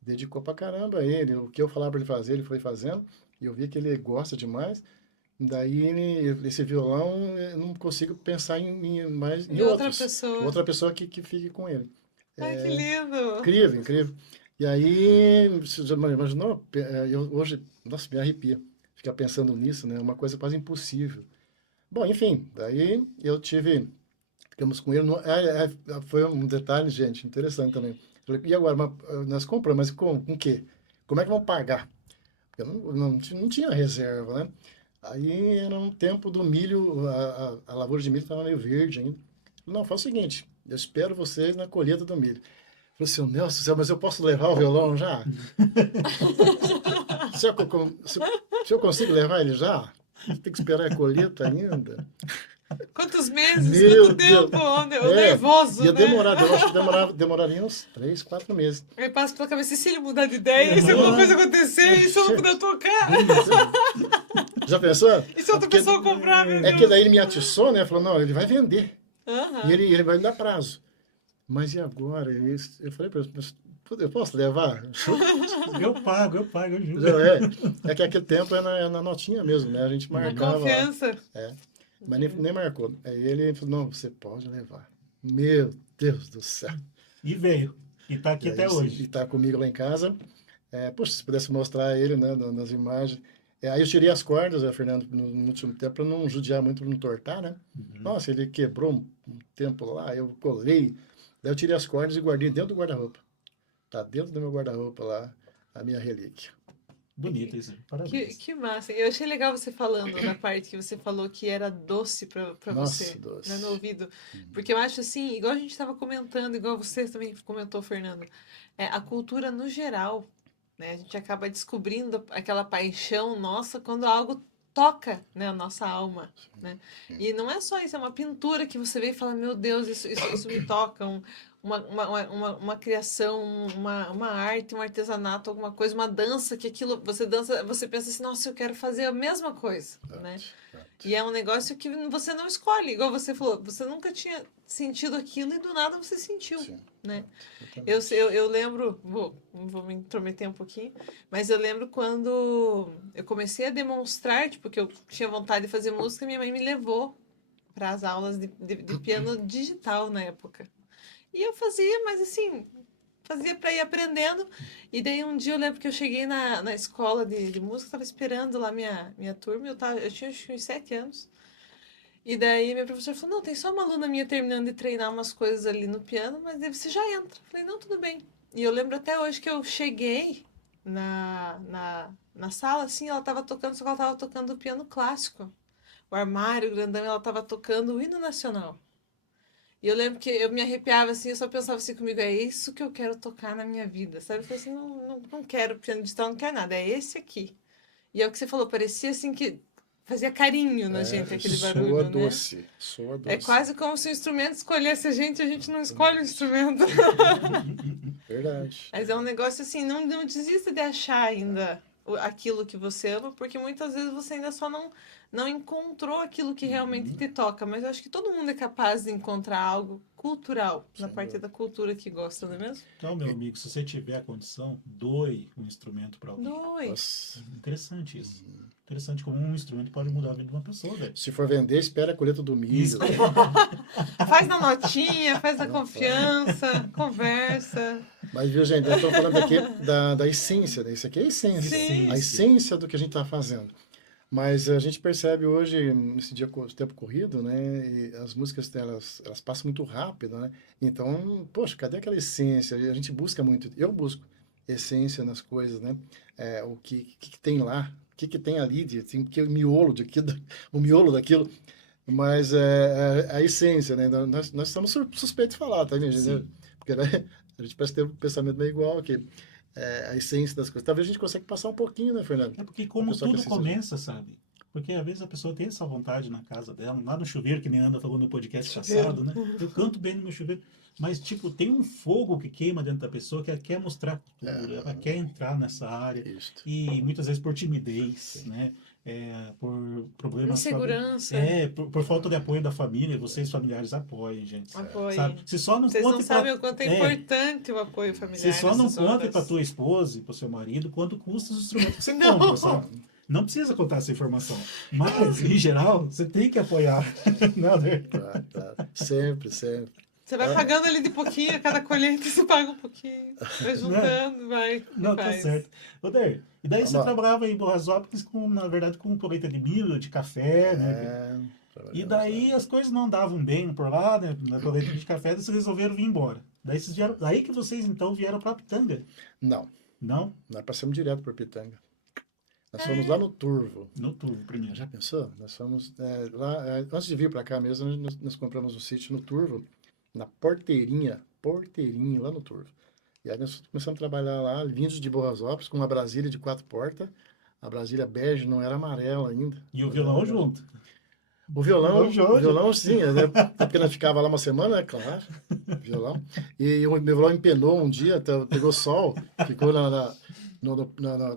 dedicou pra caramba a ele. O que eu falava para ele fazer, ele foi fazendo. E eu vi que ele gosta demais. Daí, esse violão, eu não consigo pensar mais em E outra outros. pessoa. Outra pessoa que fique com ele. Ai, que lindo! Incrível, incrível. E aí, você já imaginou? Eu hoje, nossa, me arrepia. Ficar pensando nisso, né? É uma coisa quase impossível. Bom, enfim, daí ficamos com ele. Foi um detalhe, gente, interessante também. Falei, e agora, nós compramos, mas com o quê? Como é que vamos pagar? Porque eu não tinha reserva, né? Aí era um tempo do milho, a lavoura de milho estava meio verde ainda. Falei, não, faz o seguinte, eu espero vocês na colheita do milho. Falei assim, Nelson, do céu, mas eu posso levar o violão já? Se eu consigo levar ele já? Tem que esperar a colheita ainda? Quantos meses? Meu Quanto Deus! tempo? O É, nervoso, ia né? demorar, eu acho que demoraria uns 3, 4 meses. Aí passa pela cabeça, e se ele mudar de ideia, e se alguma aham, coisa acontecer, e se eu não puder tocar? bem isso. Já pensou? E se outra Porque pessoa comprar, meu é que Deus? daí ele me atiçou, né? Falou, não, ele vai vender. E Aham. ele vai me dar prazo. Mas e agora? Eu falei para ele, mas eu posso levar? Eu pago, eu juro. Já é que aquele tempo é na notinha mesmo, né? A gente Na marcava lá. confiança. Mas nem marcou. Aí ele falou, não, você pode levar. Meu Deus do céu. E veio. E tá aqui E até aí, e hoje. tá comigo lá em casa. Poxa, se pudesse mostrar ele, né, nas imagens. Aí eu tirei as cordas, Fernando, no último tempo, para não judiar muito, para não tortar, né? Uhum. Nossa, ele quebrou um tempo lá, eu colei. Daí eu tirei as cordas e guardei dentro do guarda-roupa. Tá dentro do meu guarda-roupa lá, a minha relíquia. Bonito isso. Que, Parabéns. que massa. Eu achei legal você falando na parte que você falou que era doce pra Nossa, você, doce. né, no ouvido. Uhum. Porque eu acho assim, igual a gente estava comentando, igual você também comentou, Fernando, a cultura no geral, né? A gente acaba descobrindo aquela paixão nossa quando algo toca, né, a nossa alma, né? Sim. E não é só isso, é uma pintura que você vê e fala, meu Deus, isso me toca, uma criação, uma arte, um artesanato, alguma coisa, uma dança, que aquilo, você dança, você pensa assim, nossa, eu quero fazer a mesma coisa, né? Exato, exato. E é um negócio que você não escolhe, igual você falou, você nunca tinha sentido aquilo e do nada você sentiu, Sim, né? Eu, exatamente. eu lembro, vou me intrometer um pouquinho, mas eu lembro quando eu comecei a demonstrar, tipo, que eu tinha vontade de fazer música, minha mãe me levou para as aulas de piano digital na época. E eu fazia, mas assim, fazia para ir aprendendo. E daí um dia eu lembro que eu cheguei na escola de música, estava esperando lá minha turma, eu tinha acho que uns 7 anos. E daí minha professora falou, não, tem só uma aluna minha terminando de treinar umas coisas ali no piano, mas daí você já entra. Eu falei, não, tudo bem. E eu lembro até hoje que eu cheguei na sala, assim, ela estava tocando, só que ela estava tocando o piano clássico. O armário grandão, ela estava tocando o hino nacional. E eu lembro que eu me arrepiava assim, eu só pensava assim comigo, é isso que eu quero tocar na minha vida, sabe? Eu falei assim, não quero piano digital, não quero nada, é esse aqui. E é o que você falou, parecia assim que fazia carinho na gente aquele Soa barulho, né? doce, soa É doce. quase como se o instrumento escolhesse a gente não escolhe o Exatamente. instrumento. Verdade. Mas é um negócio assim, não desista de achar ainda aquilo que você ama, porque muitas vezes você ainda só não encontrou aquilo que realmente Uhum. te toca. Mas eu acho que todo mundo é capaz de encontrar algo cultural, na Sem parte dúvida. da cultura que gosta, não é mesmo? Então, meu amigo, se você tiver a condição, doe um instrumento para alguém. Doi. Nossa. Interessante isso. Interessante como um instrumento pode mudar a vida de uma pessoa, velho. Se for vender, espera a colheita do Isso. milho. Faz na notinha, faz na Rapaz. confiança, conversa. Mas, viu, gente, nós estamos falando aqui da essência, né? Isso aqui é a essência. A Essência. essência do que a gente está fazendo. Mas a gente percebe hoje, nesse dia, tempo corrido, né? E as músicas, elas passam muito rápido, né? Então, poxa, cadê aquela essência? A gente busca muito, eu busco essência nas coisas, né? O que tem lá, o que tem ali, tem que o miolo o miolo daquilo, mas a essência, né? Nós estamos suspeitos de falar, tá, minha gente? Sim. Porque, né, a gente parece ter um pensamento meio igual aqui. A essência das coisas. Talvez a gente consiga passar um pouquinho, né, Fernando? É porque A como pessoa que tudo assiste a gente. começa, sabe? Porque às vezes a pessoa tem essa vontade na casa dela, lá no chuveiro, que nem anda falou no podcast Chuveiro. passado, né? Eu canto bem no meu chuveiro. Mas, tipo, tem um fogo que queima dentro da pessoa que ela quer mostrar cultura, ela quer entrar nessa área. Isto. E muitas vezes por timidez, Sim. né? Por problemas Insegurança. por falta de apoio da família, vocês familiares apoiem, gente. Sabe? Apoiem. Se só não Vocês não conte sabem pra. o quanto é É, importante o apoio se familiar só não nessas conte pra horas. tua esposa e pro seu marido quanto custa os instrumentos que você Não. compra, sabe? Não precisa contar essa informação. Mas, em geral, você tem que apoiar. Não, né? Tá. Sempre, sempre. Você vai pagando ali de pouquinho, cada colheita você paga um pouquinho. Vai Né? juntando, vai e Não, tá faz. certo. Odair, e daí você Vamos lá. trabalhava em Boasópolis com, na verdade, com colheita de milho, de café, né? E Trabalhamos daí lá. as coisas não andavam bem por lá, né? Na colheita de café, daí vocês resolveram vir embora. Daí vocês vieram, daí que vocês então vieram para Pitanga, Não, não? nós passamos direto por Pitanga. Nós É. fomos lá no Turvo. No Turvo primeiro. Já pensou? Nós fomos lá, antes de vir para cá mesmo, nós compramos um sítio no Turvo, na Porteirinha, lá no Turvo. E aí nós começamos a trabalhar lá, vindos de Boasópolis, com uma Brasília de 4 portas. A Brasília bege não era amarela ainda. E o violão junto. O violão, Jojo. sim, né? Até porque nós ficava lá uma semana, né? Claro, violão. E o meu violão empenou um dia, pegou sol, ficou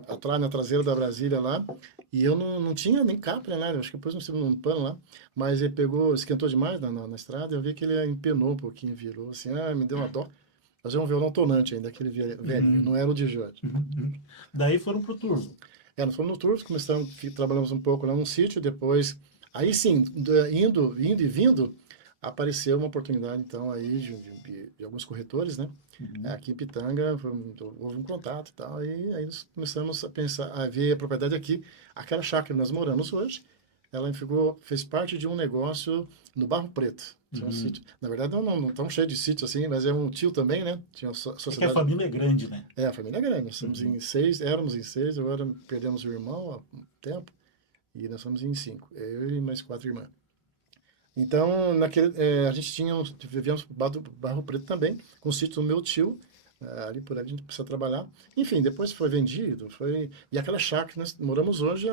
atrás, na traseira da Brasília lá. E eu não tinha nem capra, né? Acho que depois não sei num pano lá. Mas ele pegou, esquentou demais na estrada. Eu vi que ele empenou um pouquinho, virou assim. Me deu uma dó. Mas é um violão tonante ainda, aquele velhinho, não era o de Jorge. Daí foram pro Turvo. Nós fomos no tour, trabalhamos um pouco lá num sítio, depois, aí sim, indo e vindo, apareceu uma oportunidade, então, aí, de alguns corretores, né? Aqui em Pitanga, houve um contato e tal, e aí nós começamos a pensar, a ver a propriedade aqui, aquela chácara que nós moramos hoje, ela fez parte de um negócio no Barro Preto. Tinha um Uhum. sítio. Na verdade, não tão cheio de sítio assim, mas é um tio também, né? Tinha uma É que a sociedade. família é grande, né? É, a família é grande. Nós somos Uhum. em 6, éramos em 6, agora perdemos o irmão há um tempo, e nós somos em 5. Eu e mais 4 irmãs. Então, a gente vivíamos no Barro Preto também, com o sítio do meu tio, ali por ali a gente precisa trabalhar. Enfim, depois foi vendido, e aquela chácara que nós moramos hoje,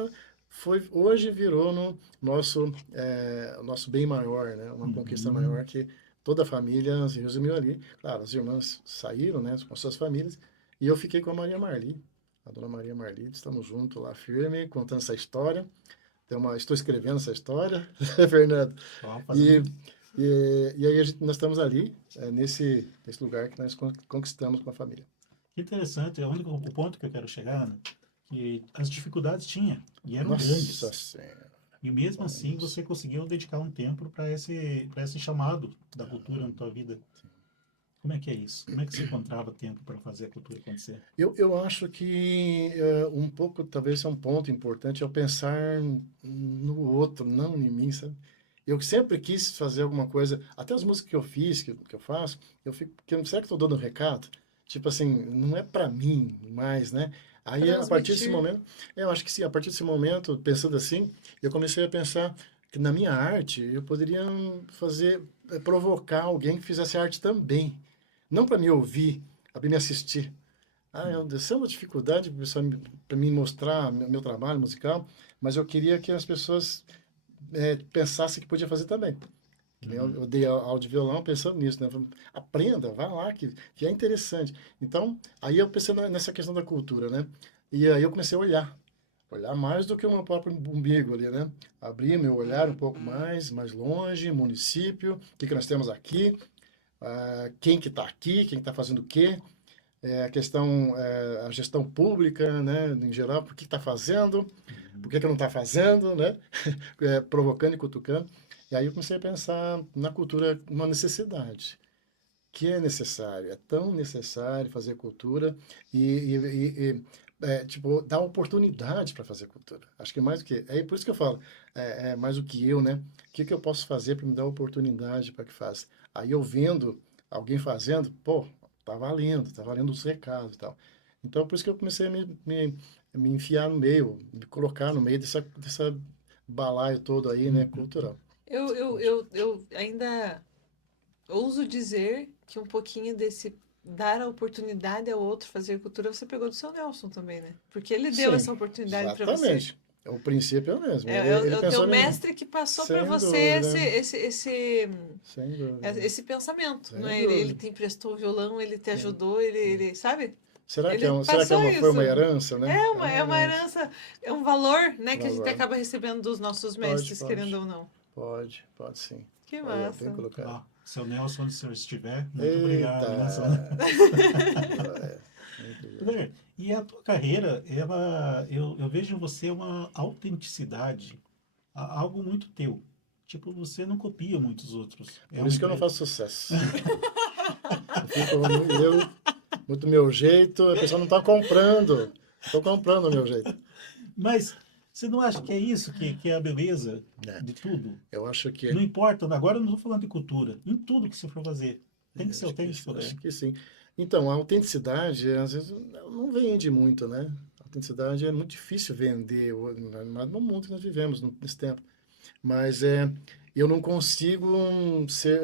hoje virou no nosso bem maior, né? Uma conquista Uhum. maior que toda a família se resumiu ali. Claro, as irmãs saíram, né, com suas famílias, e eu fiquei com a Maria Marli, a dona Maria Marli, estamos juntos lá, firme, contando essa história. Estou escrevendo essa história, Fernando. Ó, E, fazendo... e aí nós estamos ali, nesse lugar que nós conquistamos com a família. Que interessante. É o ponto que eu quero chegar, né? Que as dificuldades tinha, e eram Nossa grandes. Senhora. E mesmo assim Nossa. você conseguiu dedicar um tempo para esse chamado da cultura na tua vida. Como é que é isso? Como é que você encontrava tempo para fazer a cultura acontecer? Eu acho que um pouco, talvez, é um ponto importante, é o pensar no outro, não em mim, sabe? Eu sempre quis fazer alguma coisa, até as músicas que eu fiz, que eu faço, eu fico, será que estou dando um recado? Tipo assim, não é para mim mais, né? Aí, a partir desse Transmitir. momento, eu acho que sim, a partir desse momento, pensando assim, eu comecei a pensar que na minha arte eu poderia fazer, provocar alguém que fizesse arte também. Não para me ouvir, para me assistir. Isso é uma dificuldade para mim mostrar meu trabalho musical, mas eu queria que as pessoas pensassem que podia fazer também. Que nem Uhum. eu dei aula de violão pensando nisso, né? Falei, aprenda, vá lá, que é interessante. Então, aí eu pensei nessa questão da cultura, né? E aí eu comecei a olhar mais do que o meu próprio umbigo ali, né? Abrir meu olhar um pouco mais longe, município, o que nós temos aqui, quem que está aqui, quem está fazendo o quê, a questão, a gestão pública, né, em geral, por que está fazendo, por Uhum. que não está fazendo, né, provocando e cutucando. E aí eu comecei a pensar na cultura uma necessidade, que é necessário, é tão necessário fazer cultura tipo, dar oportunidade para fazer cultura. Acho que mais do que, é por isso que eu falo, mais do que eu, né, o que eu posso fazer para me dar oportunidade para que faça. Aí eu vendo alguém fazendo, pô, tá valendo os recados e tal. Então, por isso que eu comecei a me enfiar no meio, me colocar no meio dessa balaio todo aí, né, Uhum. cultural. Eu ainda ouso dizer que um pouquinho desse dar a oportunidade ao outro fazer cultura você pegou do seu Nelson também, né? Porque ele deu Sim, essa oportunidade para você. exatamente. O princípio é o mesmo. É, Ele é o teu pensou em mim, mestre que passou para sem você dúvida, sem dúvida, esse pensamento, não sem é? Ele dúvida. te emprestou o violão, ele te Sim, ajudou, sim. sabe? Será que Ele será que passou foi isso. uma herança, né? É uma É uma herança. herança, é um valor, né, que a gente Valor. acaba recebendo dos nossos Pode, mestres, querendo pode. ou não. Pode sim. Que Aí, ó, bem massa. colocado. Ó, seu Nelson, onde o senhor estiver, muito obrigado, Eita! hein, Nelson? Joia. Muito joia. E a tua carreira, eu vejo em você uma autenticidade, algo muito teu. Tipo, você não copia muitos outros. Por isso que eu não faço sucesso. Eu fico muito meu jeito, a pessoa não está comprando. Não estou comprando o meu jeito. Mas você não acha que é isso que é a beleza Né? de tudo? Eu acho que Não importa, agora eu não estou falando de cultura. Em tudo que você for fazer, tem que ser Acho que, autêntico, acho né? que sim. Então, a autenticidade, às vezes, não vende muito, né? A autenticidade é muito difícil vender no mundo que nós vivemos nesse tempo. Mas eu não consigo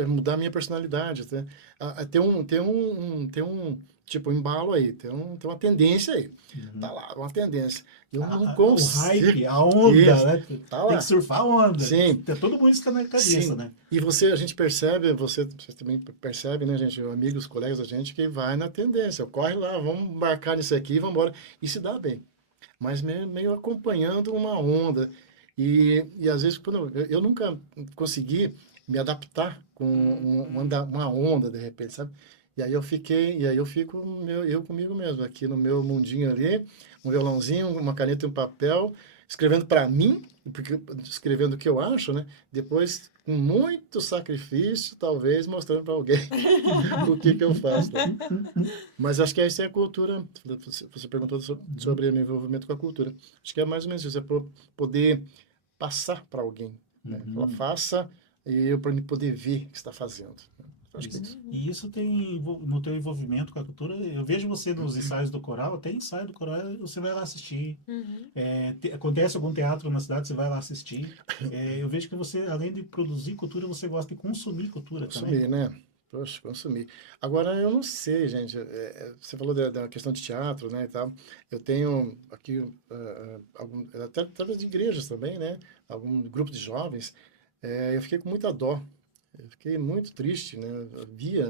mudar minha personalidade. Tem um tipo, embalo aí, tem uma tendência aí. Tá Uhum. lá, uma tendência. Eu não O consigo. hype, a onda, Isso, né? tá Tem que lá. surfar a onda. Sim, Tá todo mundo isso na cabeça, sim. né? E a gente percebe, você também percebe, né, gente, amigos, colegas da gente, que vai na tendência, corre lá, vamos embarcar nisso aqui, vamos embora. E se dá bem, mas meio acompanhando uma onda. E às vezes, quando eu nunca consegui me adaptar com uma onda, de repente, sabe? E aí eu fico eu comigo mesmo, aqui no meu mundinho ali, um violãozinho, uma caneta e um papel, escrevendo para mim, porque escrevendo o que eu acho, né? Depois, com muito sacrifício, talvez mostrando para alguém o que eu faço lá. Mas acho que essa é a cultura. Você perguntou sobre meu envolvimento com a cultura. Acho que é mais ou menos isso, é poder passar para alguém, né? Fala, Uhum. faça e eu para me poder ver o que está fazendo. Eu acho que é Isso. isso. E isso tem no teu envolvimento com a cultura. Eu vejo você nos ensaios do coral, tem ensaio do coral, você vai lá assistir. Uhum. Acontece algum teatro na cidade, você vai lá assistir. Eu vejo que você, além de produzir cultura, você gosta de consumir cultura também. Consumir, né? Poxa, consumir. Agora, eu não sei, gente. Você falou da questão de teatro, né, e tal. Eu tenho aqui, até através de igrejas também, né? Algum grupo de jovens. Eu fiquei com muita dó. Eu fiquei muito triste, né? Eu via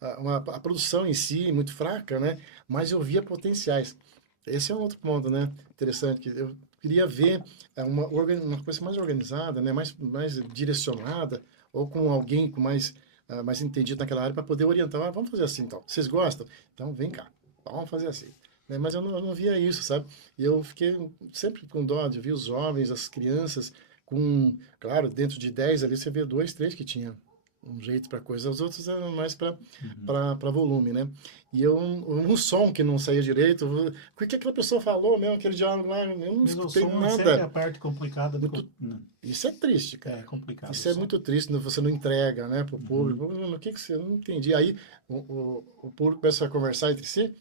a produção em si muito fraca, né? Mas eu via potenciais. Esse é um outro ponto, né? Interessante, que eu queria ver uma coisa mais organizada, né? Mais direcionada, ou com alguém com mais entendido naquela área para poder orientar. Vamos fazer assim, então. Vocês gostam? Então, vem cá. Vamos fazer assim. Né? Mas eu não via isso, sabe? E eu fiquei sempre com dó de ver os jovens, as crianças, claro, dentro de 10 ali você vê 2, 3 que tinha um jeito para coisa, os outros eram mais para Uhum. volume, né? E um som que não saía direito, o que aquela pessoa falou mesmo, aquele diálogo lá, eu não Mas o escutei som é sempre nada. a parte complicada Muito, Não, isso é triste, é cara. complicado o Isso é som. muito triste, né? Você não entrega, né, para o Uhum. público. O que que você eu não entendi? Aí o público começa a conversar entre si,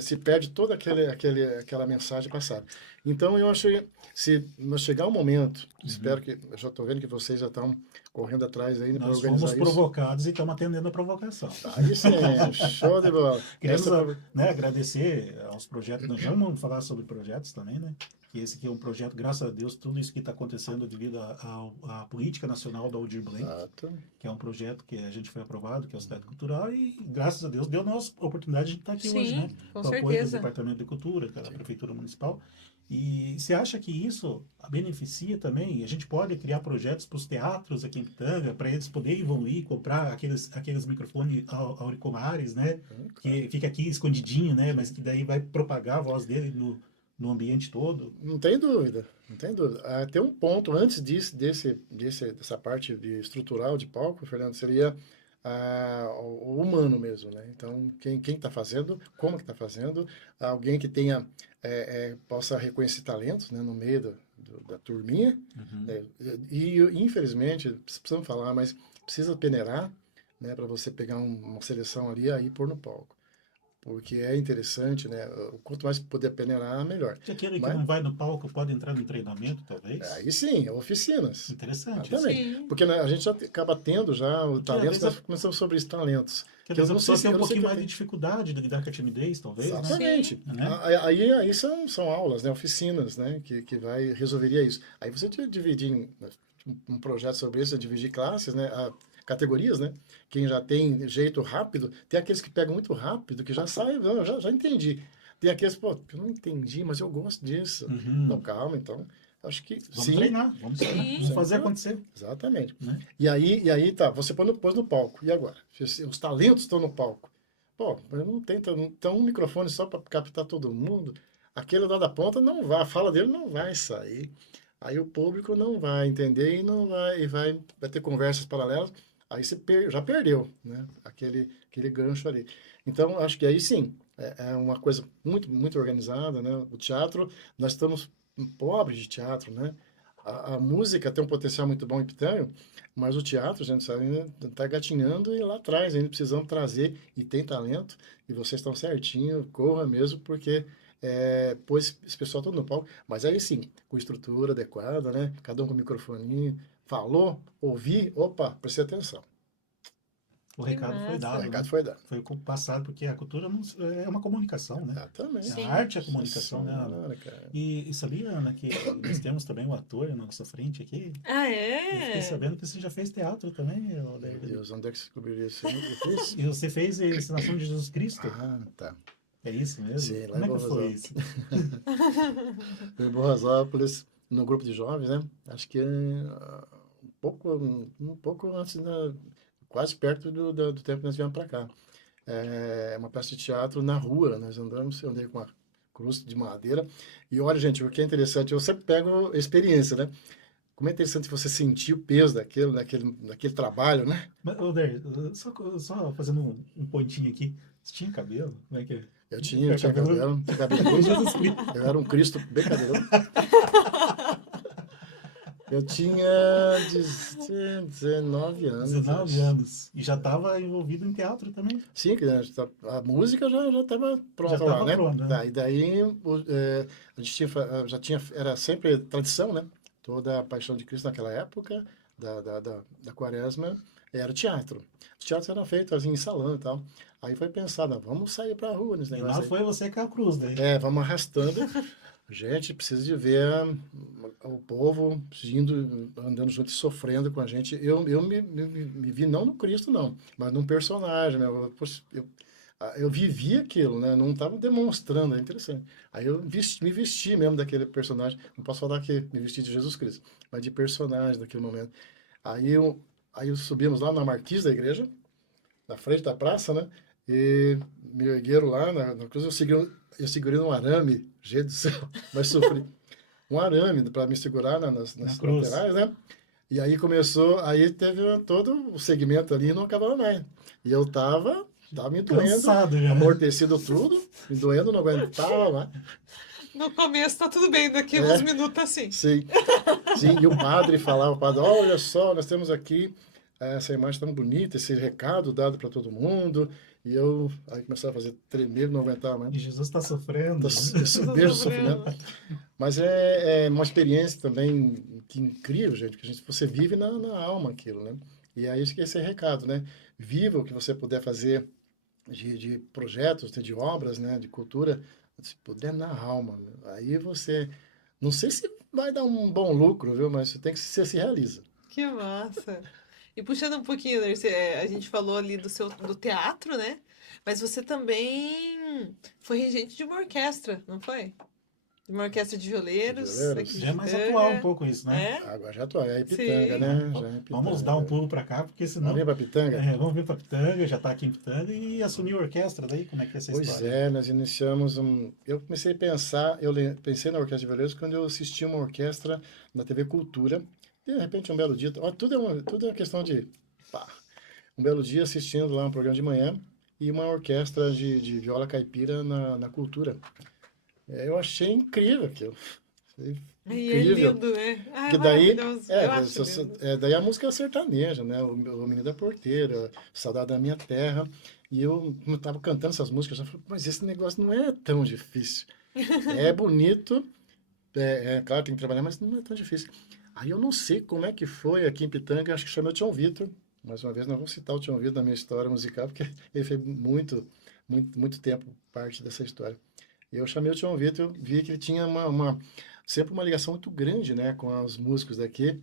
se perde toda aquela mensagem passada. Então, eu achei, se nós chegar um momento, espero Uhum. que, eu já estou vendo que vocês já estão correndo atrás ainda para Nós fomos organizar isso. provocados e estamos atendendo a provocação. Aí sim, show de bola. Queremos, né, agradecer aos projetos. Nós já vamos falar sobre projetos também, né? Que esse aqui é um projeto, graças a Deus, tudo isso que está acontecendo devido à política nacional do Aldir Blanc, Exato. que é um projeto que a gente foi aprovado, que é o Cidade Cultural, e graças a Deus deu nossa oportunidade de estar aqui hoje, né? Sim, com Com o apoio do certeza. Departamento de Cultura, da Sim. Prefeitura Municipal. E você acha que isso beneficia também? A gente pode criar projetos para os teatros aqui em Pitanga, para eles poderem evoluir, comprar aqueles microfones auriculares, né? Claro. Que fica aqui escondidinho, né? Mas que daí vai propagar a voz dele no ambiente todo. Não tem dúvida, não tem dúvida. Tem um ponto antes dessa parte estrutural de palco, Fernando, seria o humano mesmo, né? Então, quem está fazendo, como que está fazendo, alguém que tenha, possa reconhecer talentos, né, no meio da turminha, Uhum. né? E, infelizmente, precisamos falar, mas precisa peneirar, né, para você pegar uma seleção ali e aí pôr no palco. Porque é interessante, né? Quanto mais puder peneirar, melhor. E aquele que Mas não vai no palco pode entrar no treinamento, talvez? aí sim, oficinas. Interessante isso. Exatamente. Sim. Porque, né, a gente já acaba tendo já o Porque às talento, vezes a, nós começamos sobre os talentos. que às Que eu vezes a não sei pessoa se tem um eu não sei pouquinho que eu mais de tenho. dificuldade de lidar com a timidez, talvez, né? Exatamente. Sim. Né? Aí são aulas, né, oficinas, né, que resolveria isso. Aí você dividir um projeto sobre isso, dividir classes, né, categorias, né? Quem já tem jeito rápido, tem aqueles que pegam muito rápido, que já saem, não, eu já entendi. Tem aqueles, pô, eu não entendi, mas eu gosto disso. Não, Uhum. calma, então. Acho que Vamos sim, treinar, vamos treinar, vamos Sim. fazer sempre. acontecer, Exatamente. né? E aí tá, você pôs no palco. E agora? Os talentos estão no palco. Pô, mas não tem então um microfone só para captar todo mundo. Aquele lá da ponta não vai, a fala dele não vai sair. Aí o público não vai entender e não vai, vai ter conversas paralelas. Aí você já perdeu, né? Aquele gancho ali. Então, acho que aí sim, é uma coisa muito, muito organizada, né? O teatro, nós estamos pobres de teatro, né? A música tem um potencial muito bom em Pitanga, mas o teatro, a gente sabe, ainda está gatinhando e lá atrás ainda precisamos trazer, e tem talento, e vocês estão certinho, corra mesmo, porque pôs esse pessoal todo no palco, mas aí sim, com estrutura adequada, né? Cada um com o microfoninho, falou, ouvi, opa, prestei atenção. O Que recado foi O massa. dado, né? recado foi dado. Foi passado, porque a cultura é uma comunicação, né? A Exatamente. Sim. arte é a Nossa comunicação, né, Ana? senhora, cara. E sabia, Ana, que nós temos também um ator na nossa frente aqui? Ah, Eu fiquei é? sabendo que você já fez teatro também, Meu Deus, onde é que você descobriu isso? Eu nunca fiz? e você fez a encenação de Jesus Cristo. Ah, tá. É isso mesmo? Sim, lá em Como é que Boa foi Rosópolis. isso? Em Boa Rosópolis, no grupo de jovens, né? Acho que um pouco antes, quase perto do tempo que nós viemos para cá. É uma peça de teatro na rua, nós andamos, eu andei com uma cruz de madeira. E olha, gente, o que é interessante, eu sempre pego experiência, né? Como é interessante você sentir o peso daquele trabalho, né? Mas, Oder, só fazendo um pontinho aqui. Você tinha cabelo? Como é que é? Eu É tinha cabelo? cabelo Igual cabeludo, Jesus Cristo. eu era um Cristo bem cabeludo. Eu tinha 19 anos. 19 acho. anos. E já estava envolvido em teatro também. Sim, que a música já estava Já pronta lá, estava né? pronto, né? Tá, e daí a gente já tinha, era sempre tradição, né? Toda a Paixão de Cristo naquela época, da Quaresma, era teatro. Os teatros eram feitos assim, em salão e tal. Aí foi pensado, vamos sair pra rua nesse E lá negócio aí. foi você com a cruz daí. Vamos arrastando. Gente, precisa de ver o povo indo, andando junto e sofrendo com a gente. Eu me vi não no Cristo, não, mas num personagem, né? Eu vivi aquilo, né? Não estava demonstrando, é interessante. Aí me vesti mesmo daquele personagem. Não posso falar que me vesti de Jesus Cristo, mas de personagem naquele momento. Aí subimos lá na marquise da igreja, na frente da praça, né? E me ergueram lá na cruz, eu segurei um arame, gente do céu, mas sofri. Um arame para me segurar Na nas cruz. laterais, né? E aí aí teve todo o segmento ali e não acabava mais. E eu tava me doendo, Cansado já. amortecido tudo, me doendo, não aguentava mais. No começo tá tudo bem, daqui uns É, minutos assim. sim, sim. E o padre falava, olha só, nós temos aqui essa imagem tão bonita, esse recado dado para todo mundo. E eu aí começava a fazer tremer, não aguentava mais. E Jesus está sofrendo. Esse Tô beijo sofrimento. sofrendo. Mas é uma experiência também que incrível, gente, que você vive na alma aquilo, né? E aí esse é o recado, né? Viva o que você puder fazer de projetos, de obras, né? De cultura, se puder na alma. Né? Aí você, não sei se vai dar um bom lucro, viu? Mas você se realiza. Que massa. E puxando um pouquinho, Darcy, a gente falou ali do teatro, né? Mas você também foi regente de uma orquestra, não foi? De uma orquestra de violeiros aqui Violeiros. de Já é mais atual um Pitanga. pouco isso, né? É? Agora já tô, é Ipitanga, Sim. né? Então, Já é vamos dar um Ipitanga. pulo para cá, porque Vamos vir senão. para Pitanga? Vamos vir para Pitanga, já está aqui em Pitanga, e assumir a orquestra daí, como é que é essa Pois história? é, nós iniciamos Eu comecei a pensar, pensei na Orquestra de Violeiros quando eu assisti uma orquestra na TV Cultura. De repente, um belo dia, ó, tudo é uma questão de, pá, um belo dia assistindo lá um programa de manhã e uma orquestra de viola caipira na Cultura. Eu achei incrível aquilo. Achei E é incrível. lindo, né? Ah, é Porque daí, maravilhoso. Eu acho lindo. daí a música é sertaneja, né? O Menino da Porteira, Saudade da Minha Terra. E eu estava cantando essas músicas, eu falei, mas esse negócio não é tão difícil. É bonito, claro, tem que trabalhar, mas não é tão difícil. Aí eu não sei como é que foi aqui em Pitanga, acho que chamei o Tião Vitor. Mais uma vez, não vou citar o Tião Vitor na minha história musical, porque ele fez muito tempo parte dessa história. E eu chamei o Tião Vitor, vi que ele tinha sempre uma ligação muito grande, né, com os músicos daqui.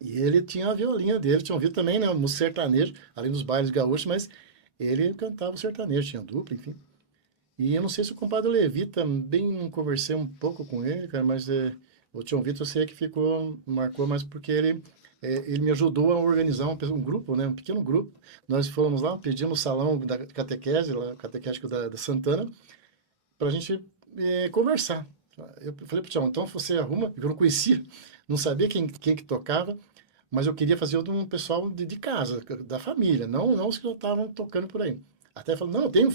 E ele tinha a violinha dele, tinha ouvido também, né, música sertanejo, além dos bailes gaúchos, mas ele cantava o sertanejo, tinha dupla, enfim. E eu não sei se o compadre Levi também conversei um pouco com ele, cara, mas o Tião Vitor eu sei que marcou mais porque ele me ajudou a organizar um grupo, né, um pequeno grupo. Nós fomos lá, pedimos o salão da catequese, lá, catequético da Santana, para a gente conversar. Eu falei para o Tião, então você arruma, eu não conhecia, não sabia quem que tocava, mas eu queria fazer o de um pessoal de casa, da família, não os que já estavam tocando por aí. Até falou, não, tem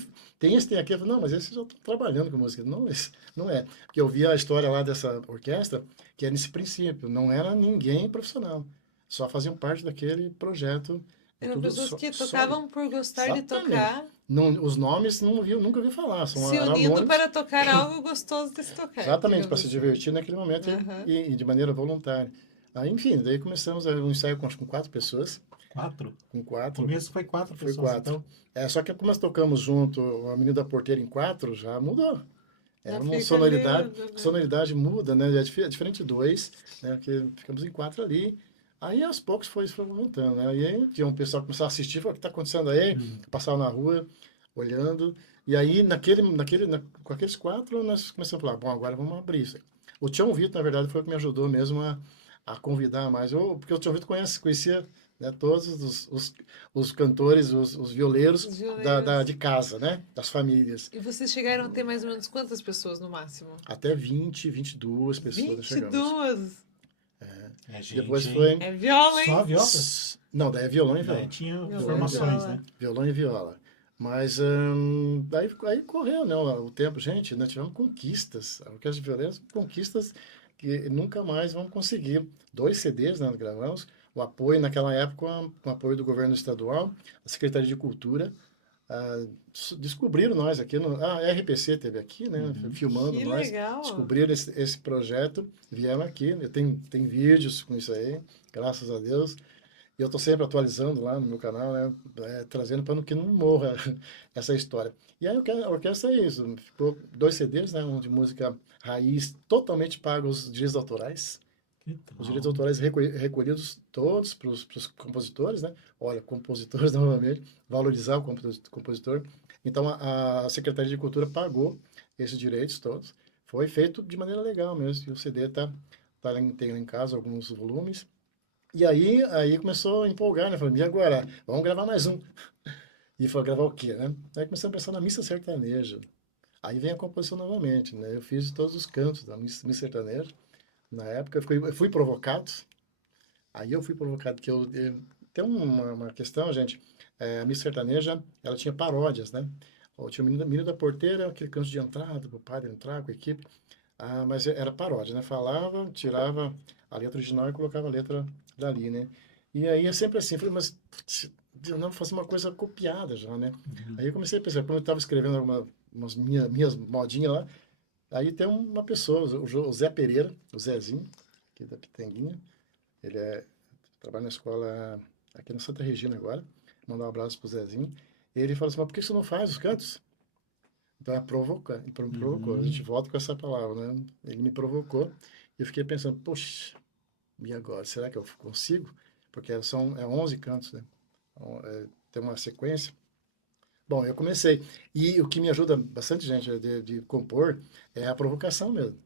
esse, tem aquele. Eu falei, não, mas esse já estão trabalhando com música. Não, esse não é. Porque eu vi a história lá dessa orquestra, que é nesse princípio, não era ninguém profissional. Só faziam parte daquele projeto, Eram tudo pessoas que sólido. tocavam por gostar de Exatamente. tocar, Não, os nomes nunca vi falar, se eram unindo anônimos. para tocar algo gostoso de se tocar, Exatamente, para digamos se assim. divertir naquele momento Aham. e de maneira voluntária. Aí, enfim, daí começamos um ensaio com 4 pessoas, 4? com O 4, começo foi 4 foi pessoas, 4. então. Só que como nós tocamos junto a Menina da Porteira em 4, já mudou. Já Era uma fica lindo, né? sonoridade muda, né? É diferente de 2, né? Porque ficamos em 4 ali. Aí aos poucos foi aumentando, né? E aí tinha um pessoal que começava a assistir, falou, o que está acontecendo aí? Hum. Passava na rua, olhando. E aí, com aqueles 4, nós começamos a falar, bom, agora vamos abrir isso aí. O Tião Vitor, na verdade, foi o que me ajudou mesmo a convidar mais. Porque o Tião Vitor conhecia, né, todos os cantores, os violeiros Os violeiros. de casa, né? Das famílias. E vocês chegaram a ter mais ou menos quantas pessoas no máximo? Até 22 pessoas nós chegamos. 22! É Depois gente, hein? foi. É viola, Só a hein? viola? Não, daí é violão e Daí viola. tinha Violão e formações, né? viola. Violão e viola. Mas aí correu, né, o tempo. Gente, nós tivemos conquistas. A Orquestra de Violeiros, conquistas que nunca mais vamos conseguir. 2 CDs, né, nós gravamos, o apoio naquela época, com o apoio do governo estadual, a Secretaria de Cultura, descobriram nós aqui, a RPC teve aqui, né, filmando Que nós, legal. descobriram esse projeto, vieram aqui, eu tenho vídeos com isso aí, graças a Deus, e eu estou sempre atualizando lá no meu canal, né, trazendo para que não morra essa história. E aí a orquestra é isso, ficou 2 CDs, né, um de música raiz, totalmente paga os direitos autorais, Que os direitos tal? autorais recolhidos todos para os compositores, né? Olha, compositores novamente, valorizar o compositor. Então a Secretaria de Cultura pagou esses direitos todos. Foi feito de maneira legal mesmo. E o CD tem lá em casa alguns volumes. E aí começou a empolgar, né? Falei, e agora? Vamos gravar mais um. E falou, gravar o quê, né? Aí começamos a pensar na missa sertaneja. Aí vem a composição novamente, né? Eu fiz todos os cantos da missa sertaneja. Na época eu fui provocado. Aí eu fui provocado que tem uma questão, gente. A Miss Sertaneja, ela tinha paródias, né? Tinha o Menino da Porteira, aquele canto de entrada, para o padre entrar com a equipe. Mas era paródia, né? Falava, tirava a letra original e colocava a letra dali, né? E aí é sempre assim. Falei, mas eu não fazer uma coisa copiada já, né? Aí eu comecei a pensar, quando eu estava escrevendo umas minhas modinhas lá, aí tem uma pessoa, o Zé Pereira, o Zezinho, aqui da Pitanguinha. Ele trabalha na escola aqui na Santa Regina agora. Mandar um abraço pro Zezinho. E ele falou assim, mas por que você não faz os cantos? Então é provocar, ele me provocou. A gente volta com essa palavra, né? Ele me provocou. E eu fiquei pensando, poxa, e agora? Será que eu consigo? Porque são 11 cantos, né? Então, tem uma sequência. Bom, eu comecei. E o que me ajuda bastante, gente, de compor é a provocação mesmo.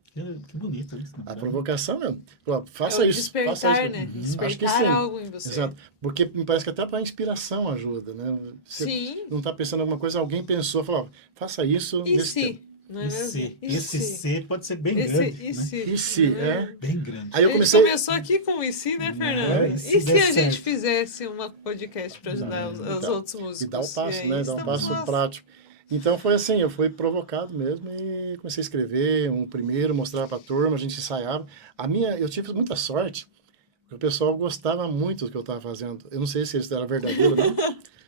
Que bonito isso, na A verdade. provocação mesmo. Falou, É faça o isso, faça isso. despertar, né? Acho que Despertar sim. algo em você. Exato. Porque me parece que até para a inspiração ajuda, né? Você Sim. não está pensando em alguma coisa, alguém pensou, falou, ó, faça isso E nesse tempo. se? Não é E mesmo? se? E Esse se? C pode ser bem Esse, grande, e né? se? E Não se, é? Bem grande. Aí A eu gente comecei, começou aqui com o e se, né, Fernando? E se E se der a gente certo? fizesse uma podcast para ajudar os então, outros e dá o músicos? E passo, aí né? Dá um estamos passo nós. prático. Então foi assim, eu fui provocado mesmo e comecei a escrever um primeiro, mostrar para a turma, a gente ensaiava. Eu tive muita sorte, porque o pessoal gostava muito do que eu estava fazendo. Eu não sei se isso era verdadeiro ou não.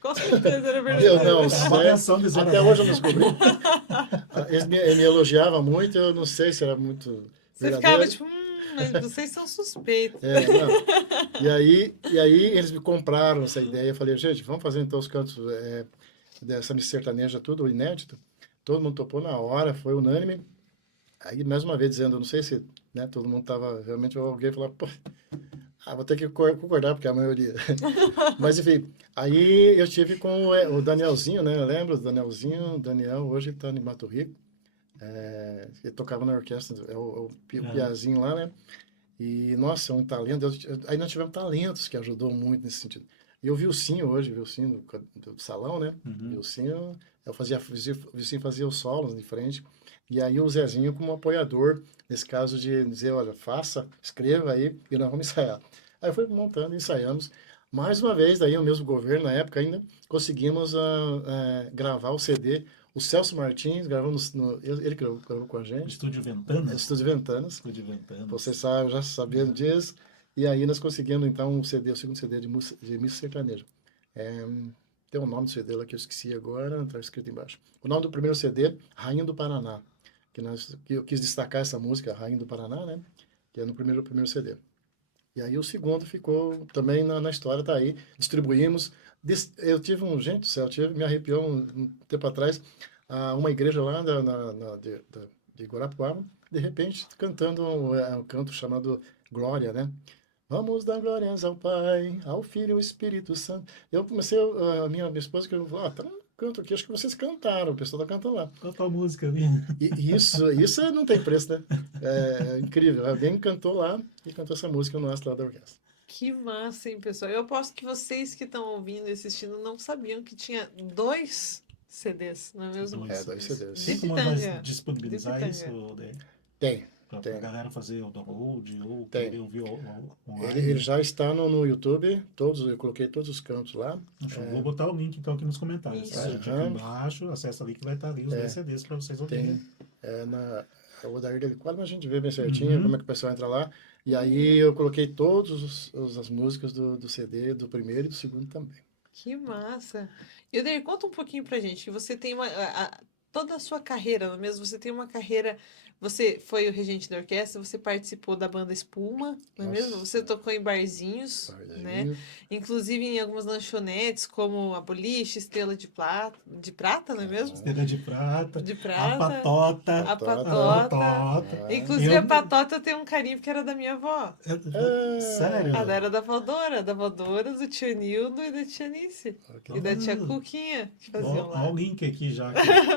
Com certeza era Acho que Eu verdadeiro. não é uma sei. benção dizer a Até hoje eu não verdade. descobri. Eles me elogiavam muito, eu não sei se era muito Você ficava verdadeiro. tipo, mas vocês são suspeitos. Não. E aí eles me compraram essa ideia. Eu falei, gente, vamos fazer então os cantos dessa missa sertaneja, tudo inédito. Todo mundo topou na hora, foi unânime. Aí, mais uma vez, dizendo, eu não sei se todo mundo estava realmente, alguém falou, pô, vou ter que concordar, porque é a maioria. Mas, enfim, aí eu tive com o Danielzinho, né? Eu lembro do Danielzinho, o Daniel, hoje ele está em Mato Rico. Ele tocava na orquestra, o Aham. Piazinho lá, né? E, nossa, é um talento. Aí nós tivemos talentos que ajudou muito nesse sentido. E eu vi o Vilcinho hoje, o Vilcinho do salão, né? O Uhum. Vilcinho, o Vilcinho fazia os solos de frente. E aí o Zezinho como apoiador, nesse caso de dizer, olha, faça, escreva aí e nós vamos ensaiar. Aí foi montando, ensaiamos. Mais uma vez, daí o mesmo governo, na época ainda, conseguimos gravar o CD. O Celso Martins gravamos, ele gravou com a gente, Estúdio Ventanas. Estúdio Ventanas. Estúdio Você Ventanas. sabe, já sabendo disso. E aí nós conseguimos, então, o segundo CD de Missa Sertaneja. É, tem um nome do CD lá que eu esqueci agora, está escrito embaixo. O nome do primeiro CD, Rainha do Paraná. Que eu quis destacar essa música, Rainha do Paraná, né? Que é no primeiro CD. E aí o segundo ficou também na história, tá aí. Distribuímos. Eu tive gente do céu, me arrepiou um tempo atrás, uma igreja lá de Guarapuava, de repente cantando um canto chamado Glória, né? Vamos dar glórias ao Pai, ao Filho e ao Espírito Santo. Eu comecei, a minha esposa, que falou, tá um canto aqui, acho que vocês cantaram, o pessoal está cantando lá. Qual a tua música, minha? E isso não tem preço, né? É incrível. Alguém cantou lá e cantou essa música nossa lá da orquestra. Que massa, hein, pessoal? Eu aposto que vocês que estão ouvindo e assistindo não sabiam que tinha 2 CDs, não é mesmo? 2 2 CDs. CDs. Tem De como nós Pitanga. De disponibilizar isso, Pitanga. Odeia? Tem. Pra Tem. galera fazer o download ou Tem. querer ouvir online. Ele já está no YouTube, eu coloquei todos os cantos lá. Show. Vou botar o link então aqui nos comentários, tá, Isso. gente? Aqui Aham. embaixo, acessa ali que vai estar ali os dois CDs para vocês ouvirem. Tem o Odair dele quadro, mas a gente vê bem certinho Uhum. como é que o pessoal entra lá. E aí eu coloquei todas as músicas do CD, do primeiro e do segundo também. Que massa! E Odair, conta um pouquinho pra gente, que você tem toda a sua carreira, não é mesmo? Você tem uma carreira, você foi o regente da orquestra, você participou da banda Espuma, não é mesmo? Nossa. Você tocou em barzinhos, né? Barzinho. Inclusive em algumas lanchonetes, como a Boliche, Estrela de Prata, não é mesmo? Estrela de prata, De a prata, patota, a a patota. patota. Inclusive Eu- a patota eu tenho um carinho porque era da minha avó. Sério? Ela era da Valdora, do tio Nildo e da tia Nice. Ok. E da tia Ah. Cuquinha, que faziam Ó o lá. link aqui já.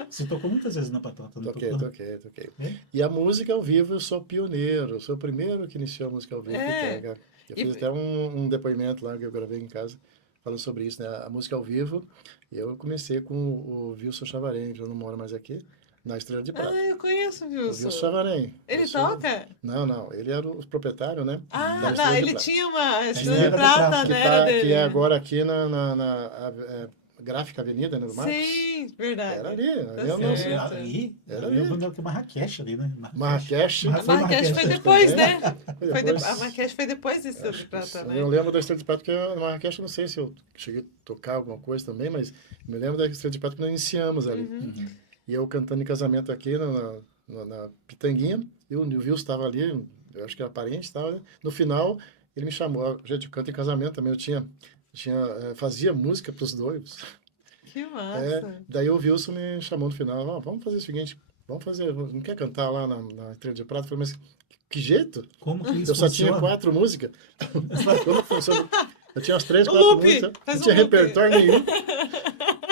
Você tocou muitas vezes na patota, não Toquei, tocou? toquei. É? E a música ao vivo, eu sou pioneiro, eu sou o primeiro que iniciou a música ao vivo É. que pega. Eu E- fiz até um depoimento lá que eu gravei em casa, falando sobre isso, né? A música ao vivo. E eu comecei com o Wilson Chavarém, que eu não moro mais aqui, na Estrela de Prata. Ah, eu conheço o O Wilson Wilson. Chavarém. Ele eu sou- toca? Não, ele era o proprietário, né? da Ah, não, Estrela de ele Prata. tinha uma estrela Estrela de de prata, Prata, Que, né? Era dele. que é né? agora aqui Gráfica Avenida, né, do Marcos. Sim, verdade. Era ali, Tá eu não sei. certo. Ali? Era Eu ali. lembro que Marrakech ali, né? Marrakech. A Marrakech foi depois, também. né? Foi depois. A Marrakech foi depois da Estrela de Acho que Prata, sim. né? Eu lembro da Estrela de Prata, porque a Marrakech, eu não sei se eu cheguei a tocar alguma coisa também, mas me lembro da Estrela de Prata que nós iniciamos ali. Uhum. E eu cantando em casamento aqui na Pitanguinha, e o Wilson estava ali, eu acho que era parente e tal, né? No final, ele me chamou, "Ó, gente, eu canto em casamento também, fazia música para os noivos. Que massa. Daí o Wilson me chamou no final, "Ó, vamos fazer o seguinte, não quer cantar lá na Estrela de Prata?" Eu falei, mas que jeito? Como que isso Eu só tinha funciona? 4 músicas. Como funciona? Eu tinha umas 3, O 4 loop, músicas, faz não um tinha loop. repertório nenhum,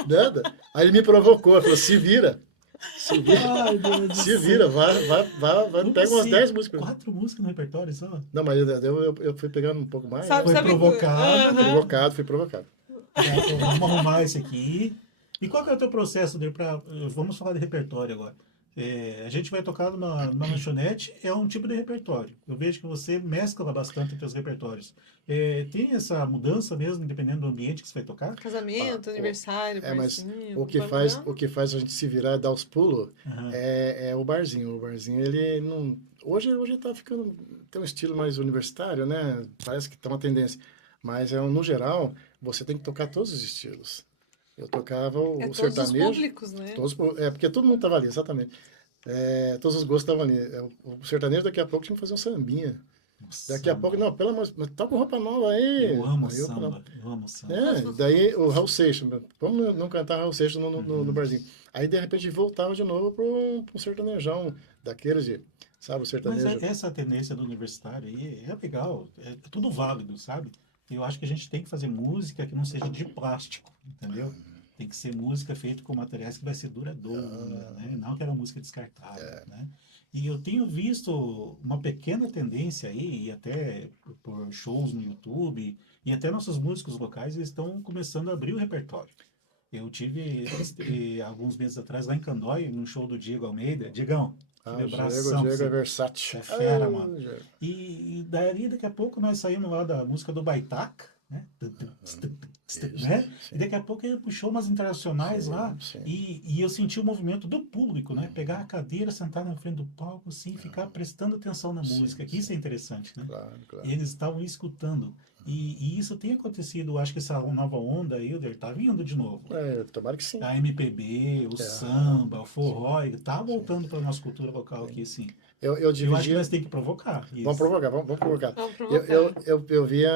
nada. Aí ele me provocou, falou, se vira, Ai, Deus do se céu. vira, vai, Como pega umas assim? 10 músicas. 4 músicas no repertório só? Não, mas eu fui pegando um pouco mais, Sabe, Foi né? provocado, né? Aham. Fui provocado. Tá, então vamos arrumar esse aqui. E qual que é o teu processo, Ney, vamos falar de repertório agora. A gente vai tocar numa lanchonete, é um tipo de repertório. Eu vejo que você mescla bastante os teus repertórios. Tem essa mudança mesmo, dependendo do ambiente que você vai tocar? Casamento, aniversário, Mas barzinho. o que vai faz, mudando? o que faz a gente se virar e dar os pulos Aham. é o barzinho. O barzinho, ele não... Hoje tá ficando... Tem um estilo mais universitário, né? Parece que tá uma tendência. Mas, no geral, você tem que tocar todos os estilos. Eu tocava o É todos os sertanejo... públicos, né? Porque todo mundo tava ali, exatamente. Todos os gostos estavam ali. O sertanejo, daqui a pouco, tinha que fazer um sambinha. Nossa, Daqui a pouco, não, pelo amor de Deus, toca roupa nova aí. eu amo Aí samba, eu amo samba. daí o Raul Seixas, vamos não cantar Raul Seixas no barzinho. Aí, de repente, voltava de novo para um sertanejão, daqueles de, sabe, o Mas sertanejo. essa tendência do universitário aí é legal, é tudo válido, sabe? Eu acho que a gente tem que fazer música que não seja de plástico, entendeu? Tem que ser música feita com materiais que vai ser duradouro, né? Não aquela música descartável, né? E eu tenho visto uma pequena tendência aí, e até por shows no YouTube, e até nossos músicos locais, eles estão começando a abrir o repertório. Eu tive alguns meses atrás lá em Candói, num show do Diego Almeida. Diegão, aquele abração. Diego é versátil. Você é fera, mano. Diego. E daí, daqui a pouco, nós saímos lá da música do Baitaca, né? Né? E daqui a pouco ele puxou umas internacionais lá Sim. e eu senti o movimento do público, né? Pegar a cadeira, sentar na frente do palco, assim, ficar prestando atenção na música, que isso é interessante, né? Claro. E eles estavam escutando. E isso tem acontecido, eu acho que essa nova onda aí, tá vindo de novo. Tomara que sim. A MPB, o samba, o forró, tá voltando para a nossa cultura local aqui, sim. Eu Eu acho que dividi... nós temos que provocar isso. Vamos provocar. Vamos provocar. Eu via,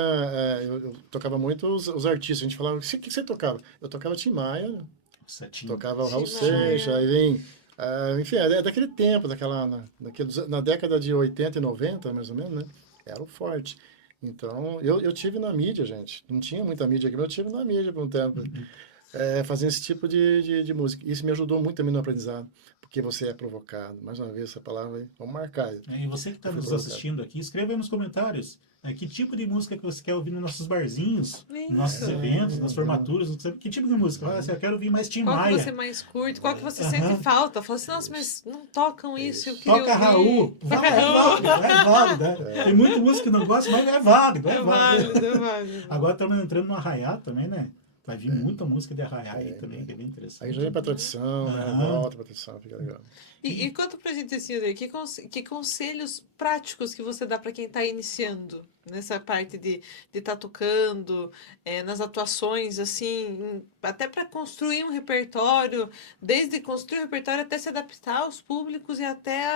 eu tocava muito os artistas. A gente falava, o que você tocava? Eu tocava Tim Maia, Nossa, tinha- tocava o Raul Tim Maia. Seixas, aí vem... enfim, é daquele tempo, na década de 80 e 90, mais ou menos, né? Era o forte. Então, eu tive na mídia, gente. Não tinha muita mídia aqui, mas eu tive na mídia por um tempo. fazendo esse tipo de música. Isso me ajudou muito também no aprendizado, porque você é provocado. Mais uma vez, essa palavra aí, vamos marcar. E você que está Eu fui nos provocado. assistindo aqui, escreva aí nos comentários que tipo de música que você quer ouvir nos nossos barzinhos, nos nossos Isso. eventos, nas formaturas, que tipo de música? Ah, eu quero ouvir mais Tim Qual que você Maia. mais curte? Qual que você Aham. sente falta? Fala assim, nossa, mas não tocam isso, eu Isso. queria Toca ouvir. Raul, vai, é válido, é válido. Tem muita música que não gosta, mas é válido, é É válido. válido, é válido. Agora estamos entrando no Arraiá também, né? Vai vir muita música de Arraiá aí também, que é bem Aí interessante. já vem pra tradição, né? Aham. Volta pra tradição, fica legal. E conta pra gente assim, Odair, que conselhos práticos que você dá para quem está iniciando nessa parte de estar tocando, nas atuações, assim, até para construir um repertório, desde construir o repertório até se adaptar aos públicos e até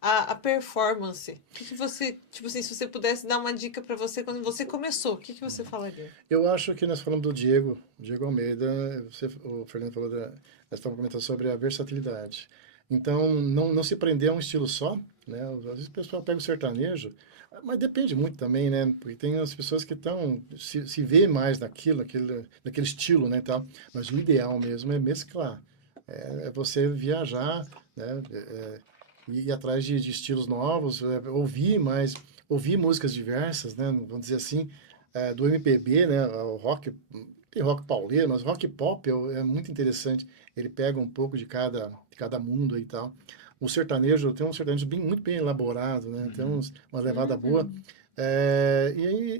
a performance. O que você, tipo assim, se você pudesse dar uma dica para você quando você começou, o que você falaria? Eu acho que nós falamos do Diego Almeida, o Fernando falou nós estamos comentando sobre a versatilidade. Então, não se prender a um estilo só, né? Às vezes o pessoal pega o sertanejo, mas depende muito também, né? Porque tem as pessoas que se vê mais naquele estilo, né, e tal. Mas o ideal mesmo é mesclar. É você viajar, né? Ir atrás de estilos novos, ouvir músicas diversas, né? Vamos dizer assim, do MPB, né? O rock, tem rock pauleiro, mas rock pop é muito interessante. Ele pega um pouco de cada mundo aí e tal. O sertanejo, tem um sertanejo muito bem elaborado, né? Tem uma levada boa. Uhum.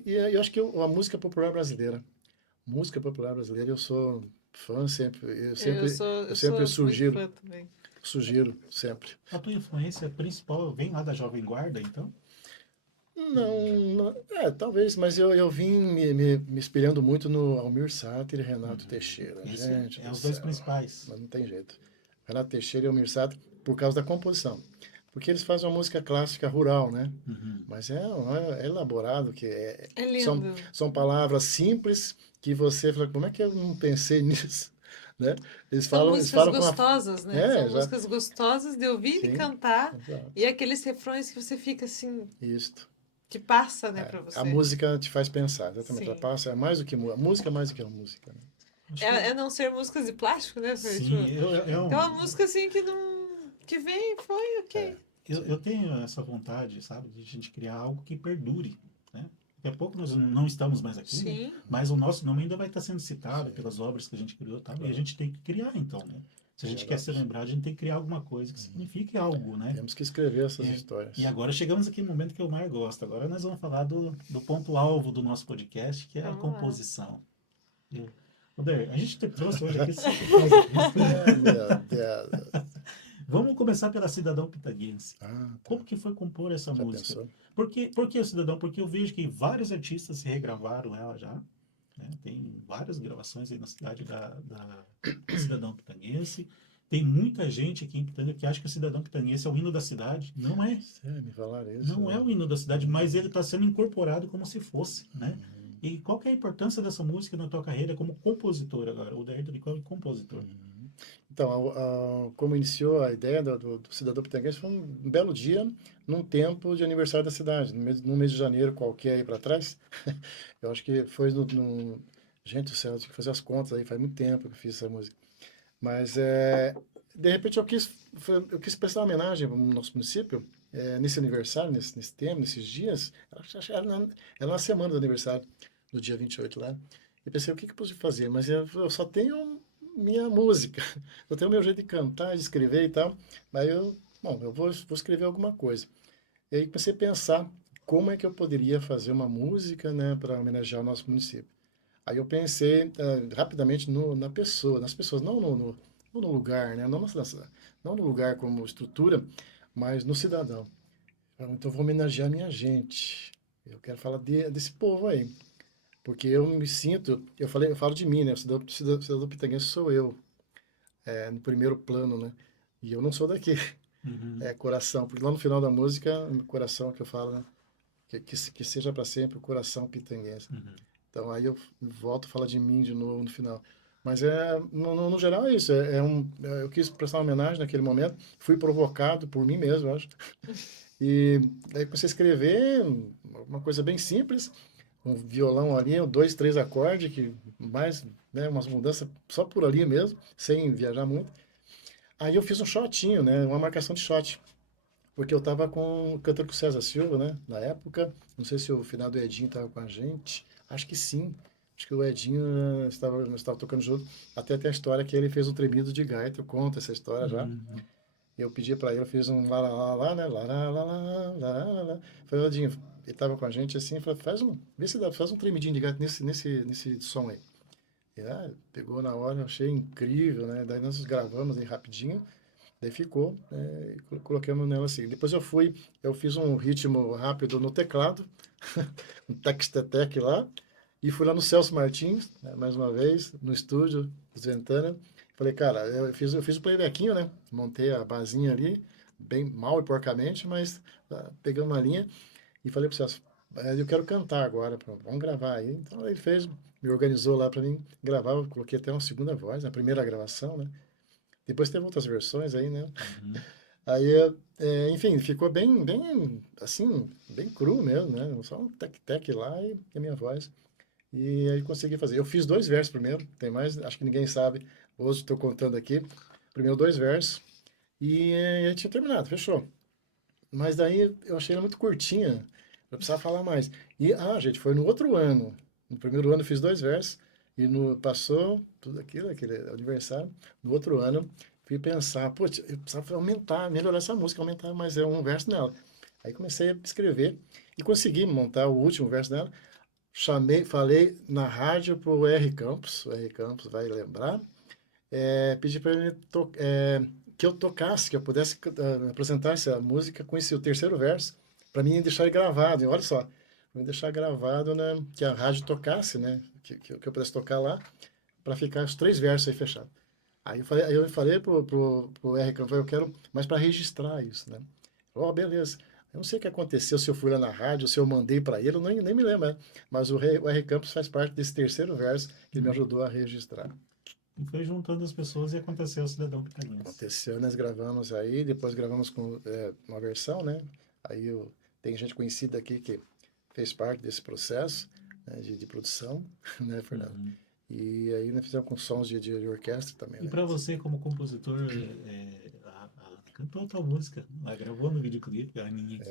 E eu acho que a música popular brasileira, eu sou fã sempre, eu Eu sempre sou muito sugiro, fã também. sugiro sempre. A tua influência principal vem lá da Jovem Guarda, então? Talvez, mas eu vim me inspirando muito no Almir Sater e Renato Teixeira. Esse Gente é do os dois céu, principais. mas não tem jeito. Renato Teixeira e Almir Sater, por causa da composição. Porque eles fazem uma música clássica rural, né? Uhum. Mas é elaborado, É são, lindo. são palavras simples que você fala, como é que eu não pensei nisso? Né? Eles São falam, eles músicas falam com uma. gostosas, né? São Já. músicas gostosas de ouvir e de Sim, cantar. exato. E aqueles refrões que você fica assim, Isso. que passa, né, pra A você. música te faz pensar, exatamente. Ela Sim. passa, é mais do que a música é mais do que a música. Né? Acho que É não ser músicas de plástico, né? sim, Tipo, é uma música assim que não. Que vem, foi, ok. eu tenho essa vontade, sabe, de a gente criar algo que perdure, né? Daqui a pouco nós não estamos mais aqui, né? Sim. Mas o nosso nome ainda vai estar sendo citado pelas obras que a gente criou, tá? E a gente tem que criar, então, né? Se a gente quer se lembrar, a gente tem que criar alguma coisa que signifique algo, né? Temos que escrever essas histórias. E agora chegamos aqui no momento que eu mais gosto. Agora nós vamos falar do ponto-alvo do nosso podcast, que é a Vamos lá. composição. Odair, a gente te trouxe hoje aqui... Meu Deus. Vamos começar pela Cidadão Pitanguense. Tá. Como que foi compor essa Já música? pensou? Por que o Cidadão? Porque eu vejo que vários artistas se regravaram ela já. Né? Tem várias gravações aí na cidade da Cidadão Pitanguense. Tem muita gente aqui em Pitanga que acha que o Cidadão Pitanguense é o hino da cidade. Não é. Sério, me falaram isso. Não é o hino da cidade, mas ele está sendo incorporado como se fosse, né? E qual que é a importância dessa música na tua carreira como compositor agora? O Odair Toricó é compositor. Então, como iniciou a ideia do Cidadão Pitanguense foi um belo dia, num tempo de aniversário da cidade, no mês de janeiro qualquer aí para trás. Eu acho que foi Gente do céu, eu tinha que fazer as contas aí, faz muito tempo que eu fiz essa música. Mas, de repente, eu quis prestar uma homenagem ao nosso município, nesse aniversário, nesse tempo, nesses dias. Acho que era na semana do aniversário, do dia 28 lá. E pensei, o que eu posso fazer? Mas eu só tenho minha música, eu tenho o meu jeito de cantar, de escrever e tal. Mas eu vou escrever alguma coisa. E aí comecei a pensar como é que eu poderia fazer uma música, né, para homenagear o nosso município. Aí eu pensei rapidamente nas pessoas, não no lugar, né? Não no lugar como estrutura, mas no cidadão. Então eu vou homenagear a minha gente. Eu quero falar desse povo aí. Porque eu me sinto, eu falo de mim, né? O cidadão pitanguense sou eu, no primeiro plano, né? E eu não sou daqui, Uhum. é coração. Porque lá no final da música, coração que eu falo, né? Que seja para sempre o coração pitanguense. Uhum. Então aí eu volto a falar de mim de novo no final. Mas no geral é isso. Eu quis prestar uma homenagem naquele momento. Fui provocado por mim mesmo, eu acho. E aí comecei a escrever uma coisa bem simples. Um violão ali, 2, 3 acordes, que mais né, umas mudanças só por ali mesmo, sem viajar muito. Aí eu fiz um shotinho, né, uma marcação de shot, porque eu tava cantando com o César Silva, né, na época. Não sei se o finado Edinho tava com a gente. Acho que sim. Acho que o Edinho nós estava tocando junto. Até tem a história que ele fez um tremido de gaita. Eu conto essa história já. Uhum. Eu pedi para ele, eu fiz um lá, lá, lá, lá, né? Lá, lá, lá, lá, lá, lá, lá. Falei, Edinho, ele tava com a gente assim, falei, vê se dá, faz um tremidinho de gaita nesse som aí. E, pegou na hora, eu achei incrível, né? Daí nós gravamos aí rapidinho. Daí ficou, colocamos nela assim. Depois eu fiz um ritmo rápido no teclado, um tex-tetec lá, e fui lá no Celso Martins, né, mais uma vez, no estúdio, do Ventana. Falei, cara, eu fiz o playbackinho, né? Montei a basinha ali, bem mal e porcamente, mas pegando uma linha, e falei pro Celso, eu quero cantar agora, vamos gravar aí. Então ele fez, me organizou lá para mim gravar, eu coloquei até uma segunda voz, na primeira gravação, né? Depois teve outras versões aí, né? Uhum. Aí, enfim, ficou bem, assim, bem cru mesmo, né? Só um tec-tec lá e a minha voz. E aí consegui fazer. Eu fiz 2 versos primeiro, tem mais, acho que ninguém sabe. Hoje estou contando aqui. Primeiro 2 versos. E aí tinha terminado, fechou. Mas daí eu achei ela muito curtinha. Eu precisava falar mais. E, gente, foi no outro ano. No primeiro ano eu fiz 2 versos. E passou tudo aquilo, aquele aniversário. No outro ano, fui pensar, putz, eu precisava aumentar, melhorar essa música, aumentar mais um verso nela. Aí comecei a escrever e consegui montar o último verso dela. Falei na rádio pro R. Campos, o R. Campos vai lembrar, pedi para ele que eu tocasse, que eu pudesse apresentar essa música com esse o terceiro verso, para mim deixar ele gravado. E olha só, para mim deixar gravado, né, que a rádio tocasse, né, que eu pudesse tocar lá, para ficar os 3 versos aí fechados. Aí eu falei pro R. Campos, eu quero, mas para registrar isso, né? Beleza. Eu não sei o que aconteceu, se eu fui lá na rádio, se eu mandei para ele, eu nem me lembro, né? Mas o R. Campos faz parte desse terceiro verso que me Uhum. ajudou a registrar. E foi juntando as pessoas e aconteceu o Cidadão Pitanguense. Aconteceu, nós gravamos aí, depois gravamos com uma versão, né? Tem gente conhecida aqui que fez parte desse processo, né, de produção, né, Fernando? Uhum. E aí nós fizemos com sons de orquestra também, E né? para você, como compositor, cantou a tua música, gravou no videoclipe, a Ninguém Aqui.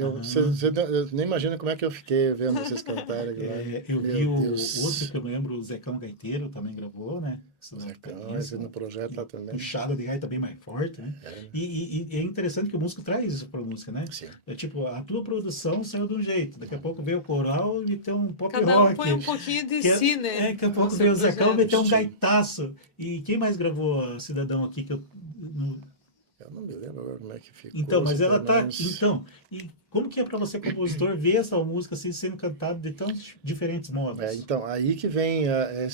Aham. Você nem imagina como é que eu fiquei vendo vocês cantarem lá. Eu vi Meu o outro Deus. que eu lembro, o Zecão Gaiteiro, também gravou, né? O Cidadão Zecão, Pitanguense, no projeto lá também. puxada de gaita bem mais forte, né? E é interessante que o músico traz isso para a música, né? Sim. É tipo, a tua produção saiu de um jeito, daqui a pouco veio o coral e meteu um pop Cada um rock. põe um pouquinho de si, né? Daqui a No pouco seu veio o Zecão e projeto. meteu um gaitaço. E quem mais gravou a Cidadão aqui que eu. Eu não me lembro agora como é que ficou. Então, mas se ela tem tá. mais. Então, e como que é para você, compositor, ver essa música assim, sendo cantada de tantos diferentes modos? Então, aí que vem a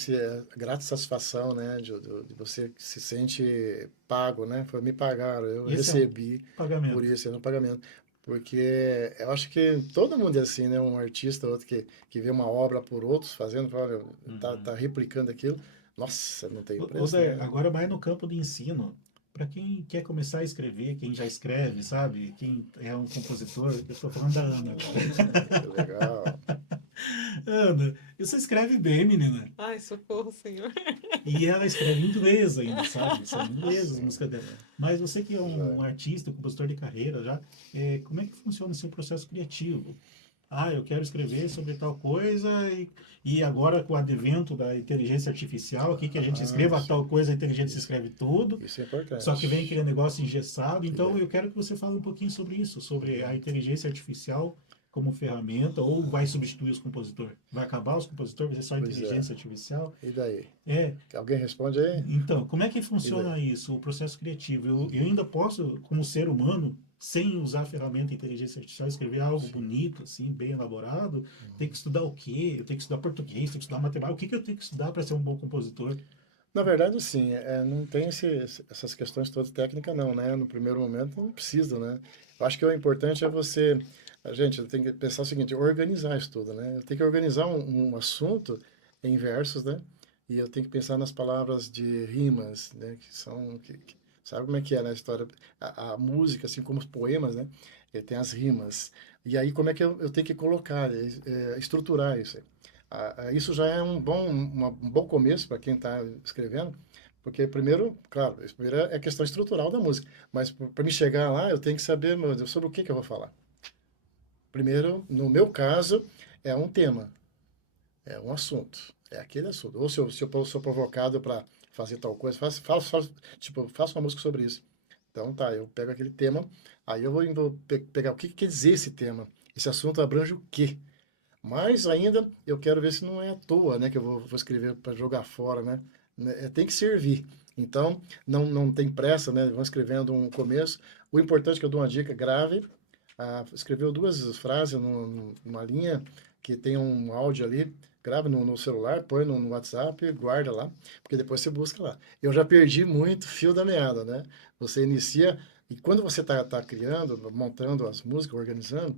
grata satisfação, né? De você que se sente pago, né? Me pagaram, eu Esse é um recebi por pagamento. isso, é um pagamento. Porque eu acho que todo mundo é assim, né? Um artista, outro que vê uma obra por outros fazendo, fala, tá Uhum. replicando aquilo. Nossa, não tem preço, Odair, né? agora mais no campo do ensino, para quem quer começar a escrever, quem já escreve, sabe? Quem é um compositor, eu estou falando da Ana agora. Que legal. Ana, você escreve bem, menina. Ai, socorro, Senhor. E ela escreve em inglês ainda, sabe? São inglesas as Sim. músicas dela. Mas você que é um Vai. artista, um compositor de carreira já, como é que funciona o seu processo criativo? Eu quero escrever sobre tal coisa e agora com o advento da inteligência artificial, aqui que a gente escreva Sim. tal coisa, a inteligência escreve tudo, Isso é só que vem importante. aquele negócio engessado. Então É. eu quero que você fale um pouquinho sobre isso, sobre a inteligência artificial como ferramenta, ou vai substituir os compositores? Vai acabar os compositores? Vai ser só Pois é. inteligência artificial? E daí? É, Alguém responde aí? então, como é que E daí? funciona isso, o processo criativo? Eu ainda posso, como ser humano, sem usar a ferramenta de inteligência artificial, escrever algo Sim. bonito, assim, bem elaborado? Tem que estudar o quê? Eu tenho que estudar português, tenho que estudar matemática. O que eu tenho que estudar para ser um bom compositor? Na verdade, sim, não tem essas questões todas técnicas, não, né? No primeiro momento, não precisa, né? Eu acho que o importante é você. A gente tem que pensar o seguinte: organizar isso tudo, né? Eu tenho que organizar um assunto em versos, né? E eu tenho que pensar nas palavras de rimas, né? Que são. Sabe como é que é, né? A história. A música, assim como os poemas, né? Ele tem as rimas. E aí, como é que eu tenho que colocar, estruturar isso aí? Isso já é um bom começo para quem está escrevendo, porque primeiro, claro, isso primeiro é a questão estrutural da música, mas para me chegar lá, eu tenho que saber, meu Deus, sobre o que eu vou falar. Primeiro, no meu caso, é um tema, é um assunto, é aquele assunto. Ou se eu sou provocado para fazer tal coisa, faço uma música sobre isso. Então, tá, eu pego aquele tema, aí eu vou pegar o que quer dizer esse tema. Esse assunto abrange o quê? Mas ainda eu quero ver se não é à toa, né, que eu vou escrever para jogar fora, né? Tem que servir. Então, não tem pressa, né? Vão escrevendo um começo. O importante é que eu dou uma dica, grave. Escreveu duas frases numa linha que tem um áudio ali, grava no celular, põe no WhatsApp, guarda lá, porque depois você busca lá. Eu já perdi muito fio da meada, né? Você inicia, e quando você tá criando, montando as músicas, organizando,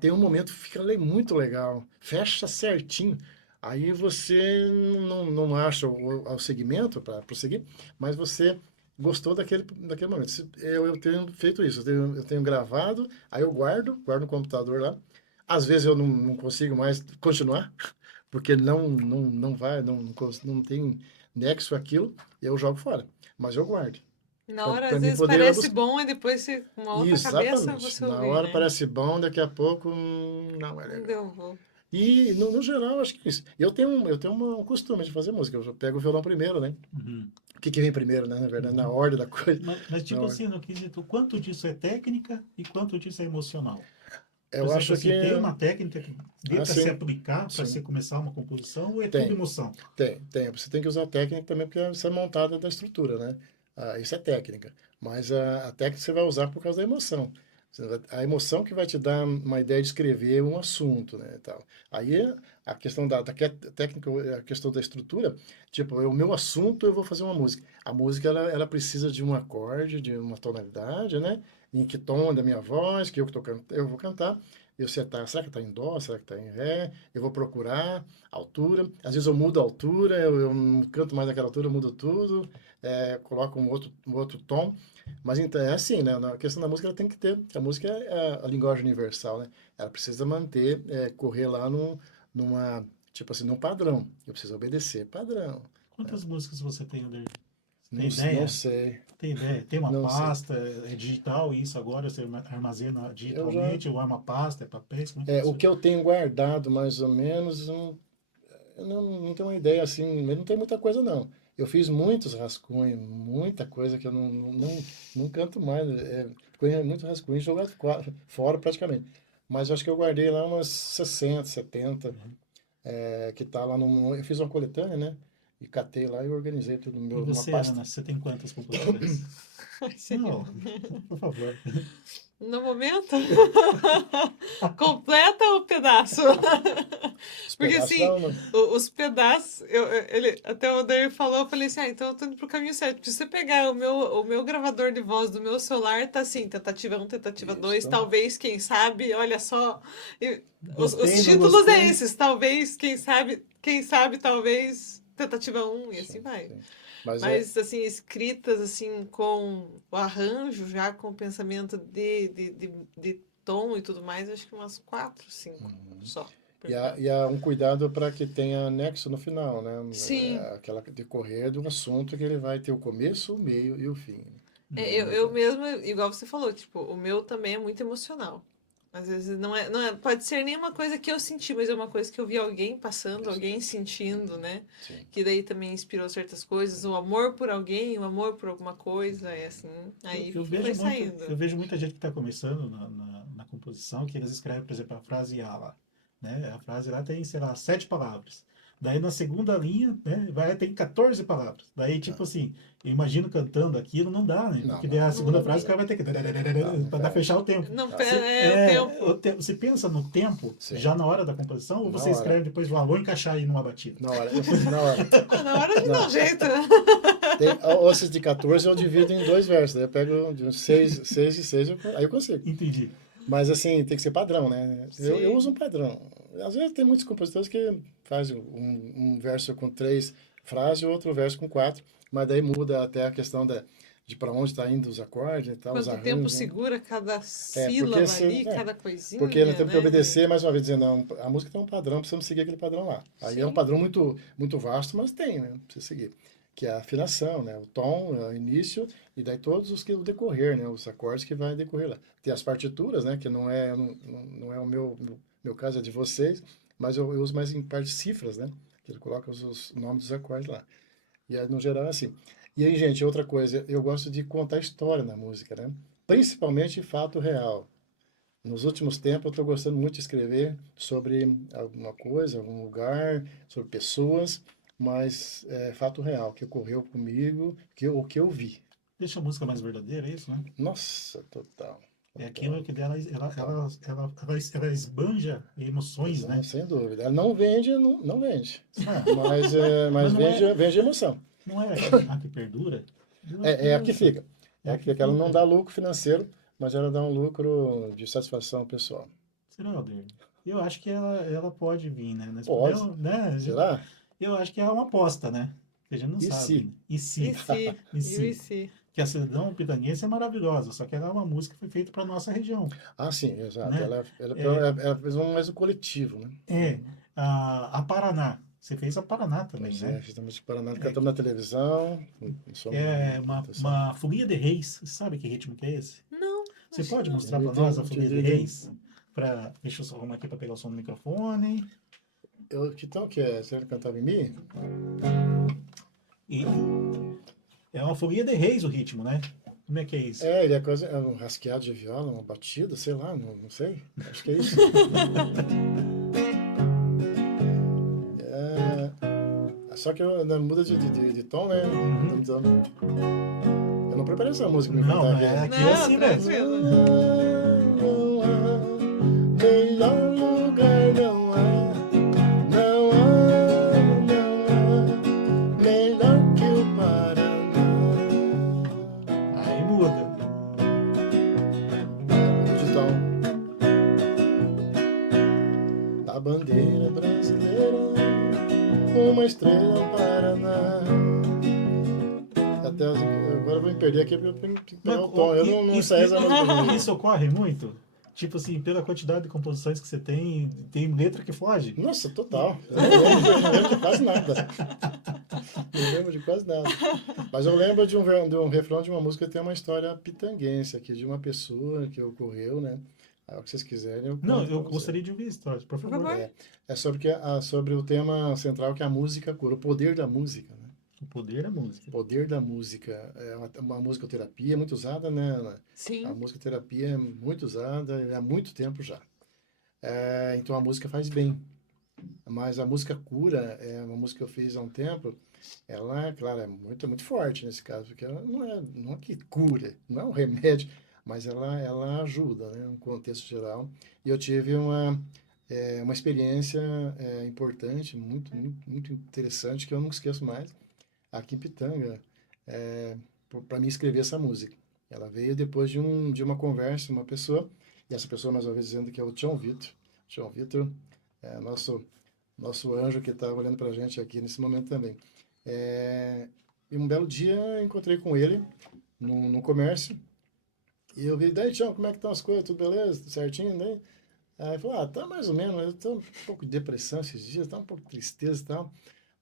tem um momento que fica muito legal, fecha certinho. Aí você não acha o segmento para prosseguir, mas você gostou daquele momento. Eu tenho feito isso, eu tenho gravado, aí eu guardo no computador lá. Às vezes eu não consigo mais continuar, porque não vai, não tem nexo aquilo, eu jogo fora. Mas eu guardo, Na hora, para às mim vezes, poder ir lá parece buscar. bom e depois, com uma outra cabeça, Exatamente. você Na ouvir, hora né? parece bom, daqui a pouco não é Não legal. deu voo. E, no geral, acho que é isso. Eu tenho um costume de fazer música. Eu já pego o violão primeiro, né? Uhum. O que vem primeiro, né? Na verdade, na Uhum. ordem da coisa. Mas, Na tipo ordem. assim, no quesito, quanto disso é técnica e quanto disso é emocional? Por Eu exemplo, acho que. assim, tem uma técnica que dê para se Assim, aplicar para se sim. começar uma composição ou é tudo Tem. emoção? Tem. Você tem que usar técnica também, porque isso é montada da estrutura, né? Isso é técnica. Mas a técnica você vai usar por causa da emoção. A emoção que vai te dar uma ideia de escrever um assunto, né, e tal. Aí a questão da técnica, a questão da estrutura, tipo, o meu assunto eu vou fazer uma música. A música ela precisa de um acorde, de uma tonalidade, né? Em que tom da minha voz, que eu vou cantar. Será que está em dó? Será que está em ré? Eu vou procurar altura. Às vezes eu mudo a altura, eu não canto mais naquela altura, eu mudo tudo, coloco um outro tom. Mas então é assim, né? Na questão da música ela tem que ter, a música é a linguagem universal, né? Ela precisa manter, correr lá numa, tipo assim, num padrão. Eu preciso obedecer padrão. Né? Quantas músicas você tem, Ader? Você tem Não ideia? sei, Tem ideia? Tem uma não sei. pasta, é digital isso agora? Você armazena Eu já, digitalmente ou é uma pasta, é papéis? Como é que o funciona? que eu tenho guardado mais ou menos, eu não tenho uma ideia assim, mas não tem muita coisa não. Eu fiz muitos rascunhos, muita coisa que eu não canto mais. Ficou muito rascunho jogado fora praticamente. Mas eu acho que eu guardei lá umas 60, 70, que tá lá no. Eu fiz uma coletânea, né? E catei lá e organizei tudo E numa você, pasta. Ana, você tem quantas composições? Ai, seria. Não, por favor. No momento, completa o pedaço. Os Porque pedaços da assim, uma. os pedaços, até o Daí falou, eu falei assim, então eu tô indo pro caminho certo. Se você pegar o meu gravador de voz do meu celular, tá assim, tentativa 1, tentativa 2, Isso. talvez, quem sabe, olha só. Os Gostei, não títulos é gostei. esses, talvez, quem sabe, talvez, tentativa 1, e assim Sim, vai. sim. Mas Mas, assim, escritas, assim, com o arranjo, já com o pensamento de tom e tudo mais, acho que umas 4, 5 só, por e enquanto. há um cuidado para que tenha anexo no final, né? Sim, Aquela decorrer do assunto que ele vai ter o começo, o meio e o fim. eu mesma, igual você falou, tipo, o meu também é muito emocional. Às vezes pode ser nenhuma coisa que eu senti, mas é uma coisa que eu vi alguém passando, Isso. alguém sentindo, né? Sim. Que daí também inspirou certas coisas, o amor por alguém, o amor por alguma coisa, é assim, aí Eu foi vejo muito, saindo. eu vejo muita gente que está começando na composição, que eles escrevem, por exemplo, a frase A lá, né? A frase lá tem, sei lá, 7 palavras. Daí na segunda linha, né, tem 14 palavras. Daí, Ah, tipo assim, eu imagino cantando aquilo, não dá, né? não, Porque daí a não, Não, segunda não frase o dá. cara vai ter que. Não Para fecha. fechar o tempo. não, Não. é o tempo. Você pensa no tempo Sim. já na hora da composição ou Na você hora. escreve depois, vou encaixar aí numa batida? Na hora. Na hora. Na hora de dar um Não. jeito. Esses de 14 eu divido em dois versos. Daí eu pego de 6 e 6, aí eu consigo. Entendi. Mas assim, tem que ser padrão, né? Eu uso um Sim. padrão. Às vezes tem muitos compositores que fazem um verso com 3 frases e outro verso com 4, mas daí muda até a questão de para onde está indo os acordes e tal, os Quanto tempo arranjos, né? segura cada porque sílaba se, ali, cada coisinha, porque nós temos que né? obedecer, mais uma vez, dizendo, não, a música tem um padrão, precisamos seguir aquele padrão lá. Aí é um Sim. padrão muito, muito vasto, mas tem, né? Precisa seguir. Que é a afinação, né? O tom, o início, e daí todos os que o decorrer, né? Os acordes que vai decorrer lá. Tem as partituras, né? Que não é o meu caso, é de vocês, mas eu uso mais em parte de cifras, né? Que ele coloca os nomes dos acordes lá. E aí, no geral, é assim. E aí, gente, outra coisa, eu gosto de contar história na música, né? Principalmente fato real. Nos últimos tempos, eu estou gostando muito de escrever sobre alguma coisa, algum lugar, sobre pessoas, mas é fato real, que ocorreu comigo, o que eu vi. Deixa a música mais verdadeira, é isso, né? Nossa, total, É total, aquilo que dela, total. ela esbanja emoções, Não, né? sem dúvida. Ela não vende, não vende, Ah, mas mas vende emoção. não é a que perdura? Eu acho que É a que essa. fica. É É a a que que fica. Ela não fica. dá lucro financeiro, mas ela dá um lucro de satisfação pessoal. Será, Alder? Eu acho que ela pode vir, né? Nós Pode. podemos, né? Será? Eu acho que é uma aposta, né? Que a gente não E sabe, se? né? E E se? se? E E o e se? se? Que a Cidadão Pitanguense é maravilhosa, só que ela é uma música que foi feita para nossa região, Ah, sim, exato. né? Ela, ela fez um mais um coletivo, né? É, a Paraná. Você fez a Paraná também, Pois né? é, fizemos de Paraná, É, cantamos na televisão, somos é atenção. uma folia de reis. Você sabe que ritmo que é esse? Não, Você acho que pode não. mostrar para nós a folia de reis? Deixa eu só arrumar aqui para pegar o som do microfone. Que tal que é? Você cantava em mim? E é uma folia de reis o ritmo, né? Como é que é isso? É, ele é quase um rasqueado de viola, uma batida, sei lá, não sei. Acho que é isso. Só que muda de tom, né? Uhum. Então, eu não preparei essa música pra me Não, cantar é aqui. aqui é Não, assim mesmo. tranquilo. Não há melhor lugar, não há, não há, não há melhor que o Paraná. Aí muda. De tom. A bandeira brasileira, uma estrela ao Paraná. Agora eu vou me perder aqui porque eu tenho que pegar Mas, o tom. Eu não saí essa música. isso ocorre muito? Tipo assim, pela quantidade de composições que você tem letra que foge? Nossa, total. Eu não lembro de quase nada. Não lembro de quase nada. Mas eu lembro de um refrão de uma música que tem uma história pitanguense aqui, de uma pessoa que ocorreu, né? Aí, o que vocês quiserem, eu Não, conto pra eu vocês. gostaria de ouvir histórias, por Por favor. favor. É sobre o tema central que é a música cura, o poder da música, né? O poder da música. O poder da música. É uma musicoterapia muito usada, né, Ana? A Sim. musicoterapia é muito usada há muito tempo já. Então a música faz bem. Mas a música cura, é uma música que eu fiz há um tempo, ela, claro, é muito forte nesse caso, porque ela não é que cura, não é um remédio, mas ela ajuda, né, no contexto geral. E eu tive uma experiência importante, muito interessante, que eu nunca esqueço mais, aqui em Pitanga, para mim escrever essa música. Ela veio depois de uma conversa, uma pessoa, e essa pessoa mais uma vez dizendo que é o Tião Vitor. Tião Vitor é nosso anjo que está olhando para a gente aqui nesse momento também. E um belo dia eu encontrei com ele no comércio, e eu vi, daí Tião, como é que estão as coisas? Tudo beleza? Tudo certinho? Daí? Aí ele falou, tá mais ou menos, eu tô um pouco de depressão esses dias, tá um pouco de tristeza e tal.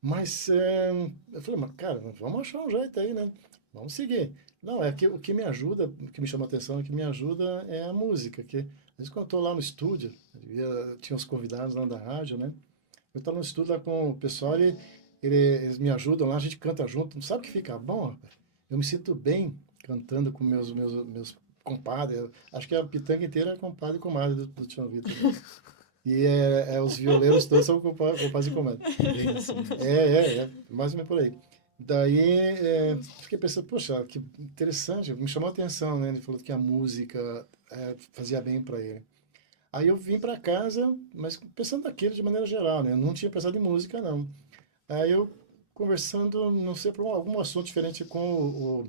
Mas eu falei, mas cara, vamos achar um jeito aí, né? Vamos seguir. Não, é que o que me ajuda, o que me chama a atenção, o que me ajuda é a música. Que, às vezes quando eu estou lá no estúdio, tinha os convidados lá da rádio, né? Eu estou no estúdio lá com o pessoal e eles me ajudam lá, a gente canta junto. Sabe o que fica bom, rapaz? Eu me sinto bem cantando com meus compadres. Acho que a pitanga inteira é compadre e comadre do Tião Vitor, né? E os violeiros todos são compadres e comadres. Bem assim. Mais ou menos por aí. Daí, fiquei pensando, poxa, que interessante, me chamou a atenção, né? Ele falou que a música fazia bem para ele. Aí eu vim para casa, mas pensando naquilo de maneira geral, né? Eu não tinha pensado em música, não. Aí eu conversando, não sei, por algum assunto diferente com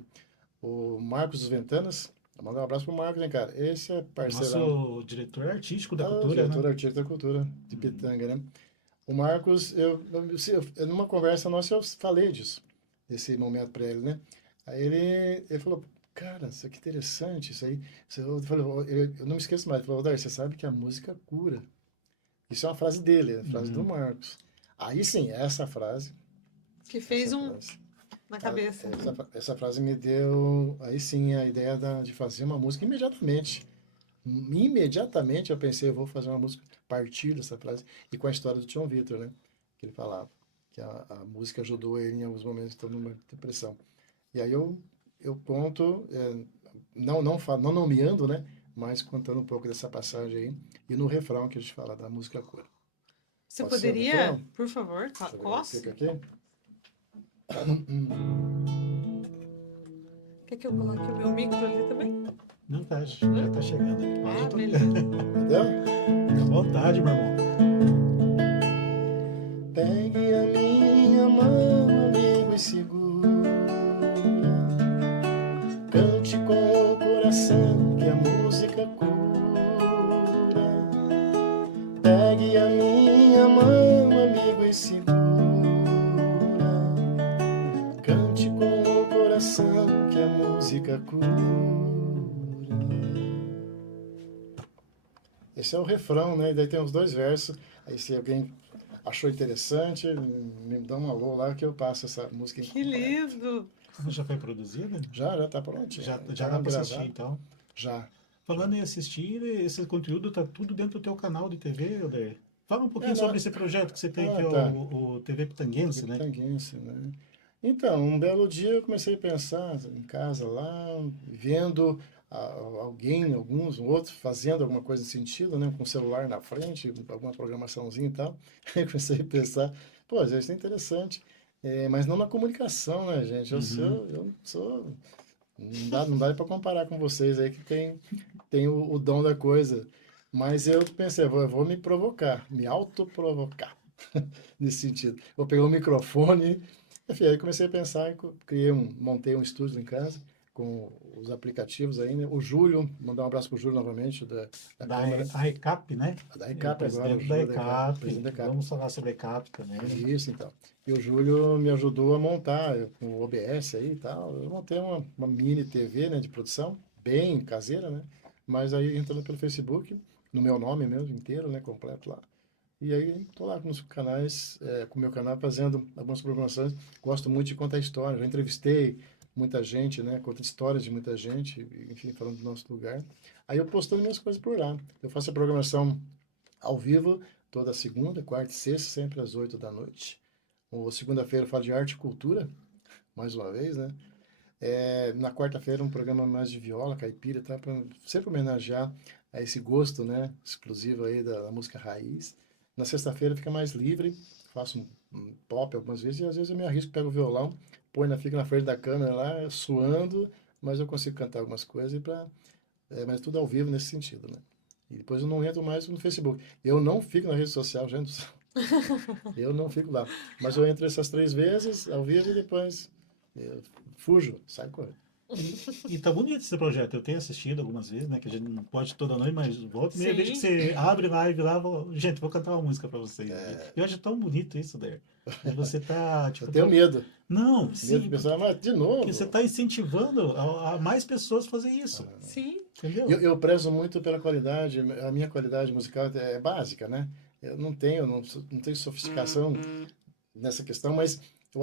o Marcos dos Ventanas. Vou mandar um abraço pro Marcos, hein, cara? Esse é parceirão. Nosso diretor artístico da O cultura, diretor né? artístico da cultura de Pitanga, né? O Marcos, numa conversa nossa, eu falei disso, desse momento para ele, né? Aí ele falou, cara, isso aqui é interessante, isso aí. Eu falei, eu não me esqueço mais. Ele falou, Odair, você sabe que a música cura. Isso é uma frase dele, é a frase do Uhum. Marcos. Aí sim, Que fez essa um frase, na cabeça. essa frase me deu, aí sim, a ideia de fazer uma música imediatamente. Imediatamente eu pensei, eu vou fazer uma música a partir dessa frase. E com a história do Tião Vitor, né? Que ele falava. Que a música ajudou ele em alguns momentos que estava numa depressão. E aí eu conto, não nomeando, né? Mas contando um pouco dessa passagem aí. E no refrão que a gente fala da música cura. Você Pode ser o poderia, refrão? por favor, Deixa eu ver onde posso? fica aqui. Quer que eu coloque o meu micro ali também? Não tá, já tá chegando. Ah, Pode beleza. Entendeu? ficar à vontade, meu irmão. Pegue a minha mão, amigo, e segura. Cante com o coração que a música cura. Pegue a minha mão, amigo, e segura. Cante com o coração que a música cura. Esse é o refrão, né? E daí tem os dois versos. Aí se alguém achou interessante, me dá um alô lá que eu passo essa música Que incompleta. lindo! Já foi produzida? Já tá prontinho. Já Tá dá pra assistir, gravado? então. Já. Falando em assistir, esse conteúdo tá tudo dentro do teu canal de TV, Odair. Fala um pouquinho Não. sobre esse projeto que você tem, que é Tá. o TV Pitanguense, né? Pitanguense, né? Então, um belo dia eu comecei a pensar em casa lá, vendo alguns, outros fazendo alguma coisa nesse sentido, né? Com o celular na frente, alguma programaçãozinha e tal. Aí comecei a pensar, pô, gente, isso é interessante. Mas não na comunicação, né, gente? Uhum. Eu sou. Não dá para comparar com vocês aí que tem o dom da coisa. Mas eu pensei, eu vou me provocar, me autoprovocar nesse sentido. Vou pegar o microfone. Enfim, aí comecei a pensar, montei um estúdio em casa com os aplicativos aí, né? O Júlio, mandar um abraço pro Júlio novamente, da Da Câmara, a ECAP, né? da É o ECAP agora, o presidente da Júlio da ECAP, ECAP. presidente da ECAP. Vamos falar sobre a ECAP também. Isso, então. E o Júlio me ajudou a montar com o OBS aí e tal. Eu montei uma mini TV, né, de produção, bem caseira, né? Mas aí entrando pelo Facebook, no meu nome mesmo, inteiro, né, completo lá. E aí tô lá com os canais, com o meu canal, fazendo algumas programações. Gosto muito de contar histórias. Já entrevistei muita gente, né? Conto histórias de muita gente, enfim, falando do nosso lugar. Aí eu postando minhas coisas por lá. Eu faço a programação ao vivo toda segunda, quarta e sexta, sempre às 8 da noite. Ou segunda-feira eu falo de arte e cultura, mais uma vez, né? Na quarta-feira um programa mais de viola, caipira, tá? Para sempre homenagear a esse gosto, né? Exclusivo aí da música raiz. Na sexta-feira fica mais livre, faço um pop algumas vezes e às vezes eu me arrisco, pego o violão, fico na frente da câmera lá, suando, mas eu consigo cantar algumas coisas mas tudo ao vivo nesse sentido, né? E depois eu não entro mais no Facebook. Eu não fico na rede social, gente. Eu não fico lá. Mas eu entro essas 3 vezes ao vivo e depois eu fujo, saio correndo. E tá bonito esse projeto. Eu tenho assistido algumas vezes, né? Que a gente não pode toda noite, mas volta e meia vez que Sim. você abre live lá, gente, vou cantar uma música pra vocês aqui. Eu acho tão bonito isso, Dair. E você tá, Eu tipo, tenho medo. Não, Medo de sim, pensar, mas de porque você novo. está incentivando a mais pessoas a fazer isso. Sim. Entendeu? Eu prezo muito pela qualidade, a minha qualidade musical é básica, né? Eu não tenho sofisticação nessa questão, mas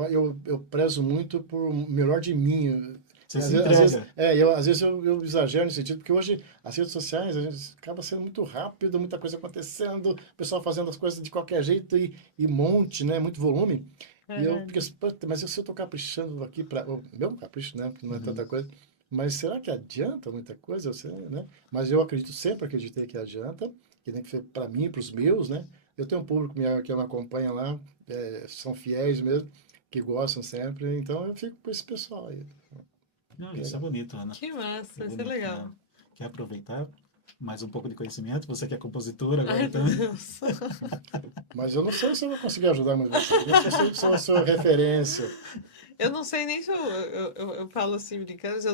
eu prezo muito por o melhor de mim. Você se entrega. Às vezes eu exagero nesse sentido, porque hoje as redes sociais a gente acaba sendo muito rápido, muita coisa acontecendo, o pessoal fazendo as coisas de qualquer jeito e monte, né? Muito volume. E eu Uhum. fico assim, "Puta, mas se eu estou caprichando aqui para o meu capricho, né? Porque não é tanta Uhum. coisa. Mas será que adianta muita coisa? Né? Mas eu sempre acreditei que adianta, que tem que ser para mim, para os meus, né? Eu tenho um público que me acompanha lá, são fiéis mesmo, que gostam sempre, então eu fico com esse pessoal aí. Não, Que isso é legal. bonito, Ana. Que É massa, isso é bonito, legal. né? Quer aproveitar mais um pouco de conhecimento? Você que é compositora Ai, agora meu também. Deus. Mas eu não sei se eu vou conseguir ajudar mais vocês. Não sei se são a sua referência. Eu não sei nem se eu falo assim, brincando, mas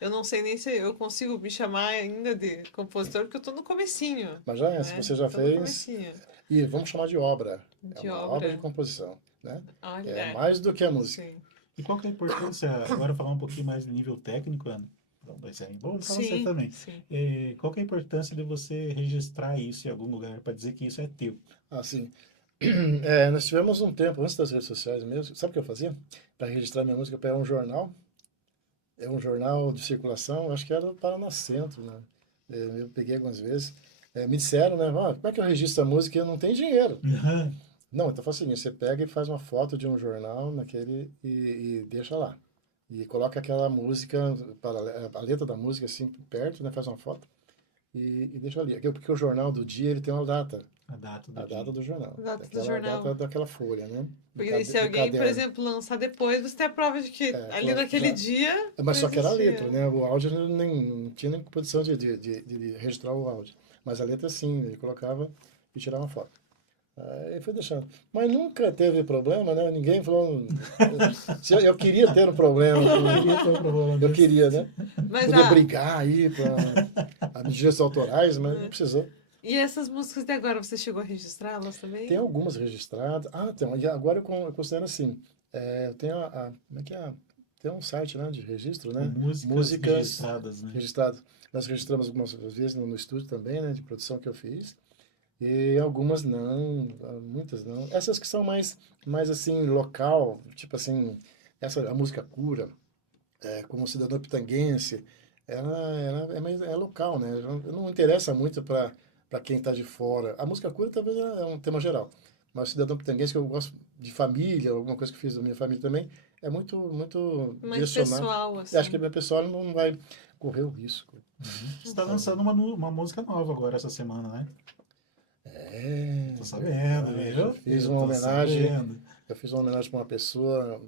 eu não sei nem se eu consigo me chamar ainda de compositor, porque eu tô no comecinho, Mas já se né? você já Tô no fez, comecinho e vamos chamar de obra. É de uma obra de obra. composição, né? É Olha, mais do que a música. sim. E qual que é a importância, agora falar um pouquinho mais de nível técnico, Ana? Então, vai ser bom para você Sim, também. sim. Qual que é a importância de você registrar isso em algum lugar para dizer que isso é teu? Assim, nós tivemos um tempo antes das redes sociais mesmo. Sabe o que eu fazia? Para registrar minha música, eu pegava um jornal. É um jornal de circulação, acho que era do Paraná Centro, né? Eu peguei algumas vezes. Me disseram, né? "Ó, como é que eu registro a música e eu não tenho dinheiro?" Não, então faz o seguinte, você pega e faz uma foto de um jornal naquele e deixa lá. E coloca aquela música, a letra da música assim, perto, né? Faz uma foto e deixa ali. Porque o jornal do dia, ele tem uma data. A data do A data dia. do jornal. Data do Aquela jornal. data daquela folha, né? Porque daí se Do alguém, por caderno. exemplo, lançar depois, você tem a prova de que ali naquele Já, dia mas não só que era a letra, existia. né? O áudio não tinha nem condição de registrar o áudio. Mas a letra sim, ele colocava e tirava uma foto. Aí foi deixando. Mas nunca teve problema, né? Ninguém falou. Se eu queria ter um problema Queria ter um problema eu desse. queria, né? Mas Poder brigar aí para direitos autorais, mas não precisou. e essas músicas de agora, você chegou a registrá-las Tem também? algumas registradas. E agora eu considero assim. Eu tenho como é que é? Tem um site, né, de registro, Com né? músicas Músicas registradas, né? registradas. Nós registramos algumas vezes no estúdio também, né, de produção que eu fiz. E algumas não, muitas não. Essas que são mais assim, local, tipo assim, a música Cura, como cidadão pitanguense, ela é local, né? Não interessa muito para quem está de fora. A música Cura talvez é um tema geral, mas o cidadão pitanguense, que eu gosto de família, alguma coisa que eu fiz da minha família também, é muito Mais direcionado. pessoal, Eu acho que a assim. minha pessoa não vai correr o risco. Você está Sabe? lançando uma música nova agora essa semana, né? Eu tô sabendo, Verdade. viu? Eu tô sabendo. Eu fiz uma homenagem para uma pessoa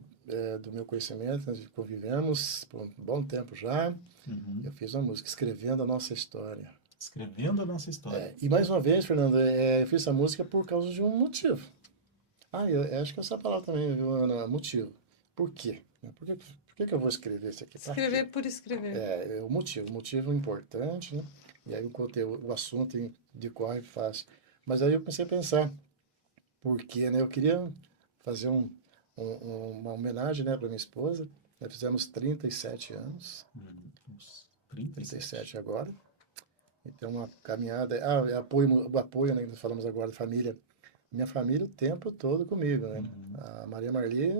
do meu conhecimento, nós convivemos por um bom tempo já. Uhum. Eu fiz uma música escrevendo a nossa história. Escrevendo a nossa história. E mais uma vez, Fernando, eu fiz essa música por causa de um motivo. Eu acho que essa palavra também, viu, Ana? Motivo. Por quê? Por que eu vou escrever isso aqui? Para quê? Escrever por escrever. O motivo importante, né? E aí o conteúdo, o assunto decorre fácil. Mas aí eu comecei a pensar, por quê, né? Eu queria fazer uma homenagem, né, para minha esposa. Nós fizemos 37 anos, Uns 37. 37 agora. Então, uma caminhada. O apoio, né, que nós falamos agora, da família. Minha família o tempo todo comigo, né? Uhum. A Maria Marli,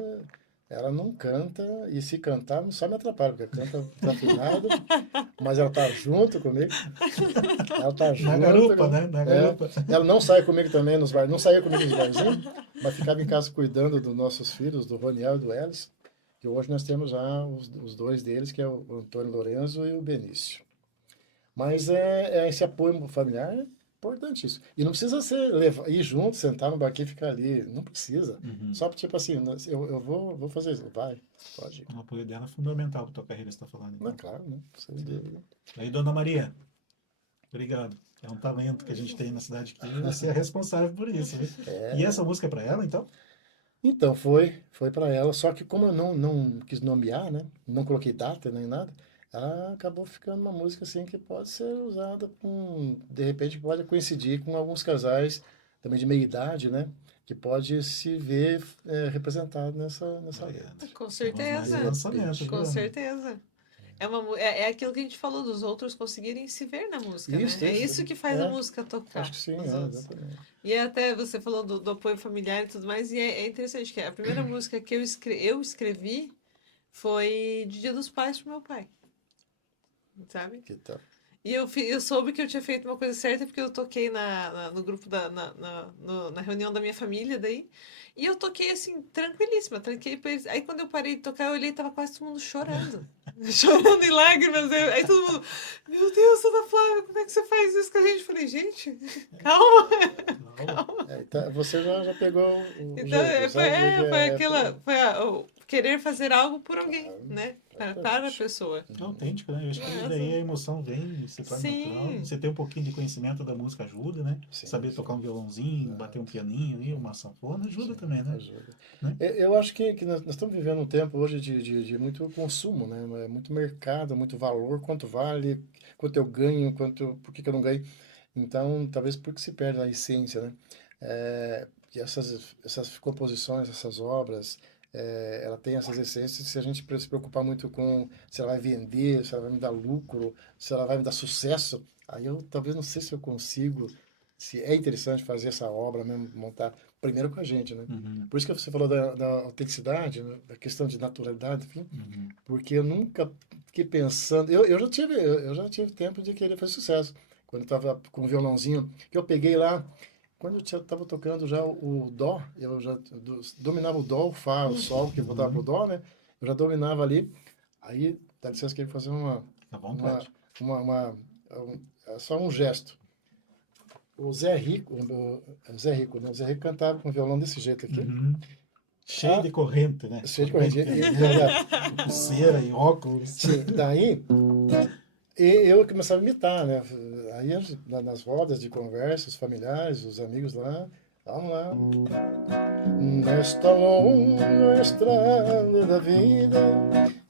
ela não canta, e se cantar, só me atrapalha, porque canta desafinado, mas ela tá junto comigo. Ela tá Na junto. garupa, né? Na É, garupa. ela não sai comigo também nos bar, não saía comigo nos barzinhos, mas ficava em casa cuidando dos nossos filhos, do Roniel e do Elis, que hoje nós temos já os dois deles, que é o Antônio Lorenzo e o Benício. Mas esse apoio familiar é importantíssimo. E não precisa ir junto, sentar no barquinho e ficar ali. Não precisa. Uhum. Só tipo assim, eu vou fazer isso. Vai, pode ir. O apoio dela é fundamental para tua carreira, você está falando, Mas então. claro, né? Sem dúvida. Aí, dona Maria, obrigado. É um talento que a gente tem na cidade aqui e você é responsável por isso, viu? E essa música é para ela, então? Então, foi para ela. Só que como eu não quis nomear, né? Não coloquei data nem nada, ela acabou ficando uma música assim que pode ser usada de repente pode coincidir com alguns casais também de meia idade, né? Que pode se ver representado nessa letra. Com Temos mais um certeza. lançamento, viu, Com Ana? certeza. É aquilo que a gente falou dos outros conseguirem se ver na música, né? Isso, É isso. isso que faz a música Acho tocar que sim, nos outros. exatamente. E até você falou do apoio familiar e tudo mais, e é interessante que a primeira música que eu escrevi foi de Dia dos Pais pro meu pai, sabe? Que tal? E eu soube que eu tinha feito uma coisa certa porque eu toquei no grupo na reunião da minha família daí. E eu toquei assim, tranquilíssima, tranquei pra eles. Aí quando eu parei de tocar, eu olhei e tava quase todo mundo chorando. Chorando em lágrimas. Aí todo mundo, meu Deus, Ana Flávia, como é que você faz isso com a gente? Eu falei, gente, calma, calma. Então, você já pegou o Então, jeito, sabe? foi aquela, o querer fazer algo por alguém, Claro, né? Para a exatamente. pessoa. É autêntico, né? Eu acho que daí Nossa. a emoção vem e se torna natural. Sim, Você ter um pouquinho de conhecimento da música ajuda, né? Sim, Saber tocar um violãozinho, bater um pianinho e uma sanfona ajuda sim, também, né? ajuda. Né? Eu acho que nós estamos vivendo um tempo hoje de muito consumo, né? Muito mercado, muito valor, quanto vale, quanto eu ganho, por que eu não ganho. Então, talvez porque se perde a essência, né? E essas composições, essas obras, ela tem essas essências. Se a gente se preocupar muito com se ela vai vender, se ela vai me dar lucro, se ela vai me dar sucesso, aí eu talvez não sei se eu consigo, se é interessante fazer essa obra mesmo, montar primeiro com a gente, né? Uhum, Por isso que você falou da autenticidade, né? Da questão de naturalidade, enfim, uhum, porque eu nunca fiquei pensando. Eu já tive tempo de querer fazer sucesso. Quando eu estava com o violãozinho, que eu peguei lá, quando eu estava tocando já o dó, eu já dominava o dó, o fá, o sol, que voltava pro uhum. dó, né? Eu já dominava ali. Aí, dá licença que eu ia fazer Fica à uma, vontade. é só um gesto. O Zé Rico, né? O Zé Rico cantava com violão desse jeito aqui. Uhum. Cheio Ah, de corrente, né? cheio de corrente. Corrente, e pulseira e óculos. Sim, daí eu começava a imitar, né? Aí nas rodas de conversa, os familiares, os amigos lá, vamos lá. Nesta longa estrada da vida.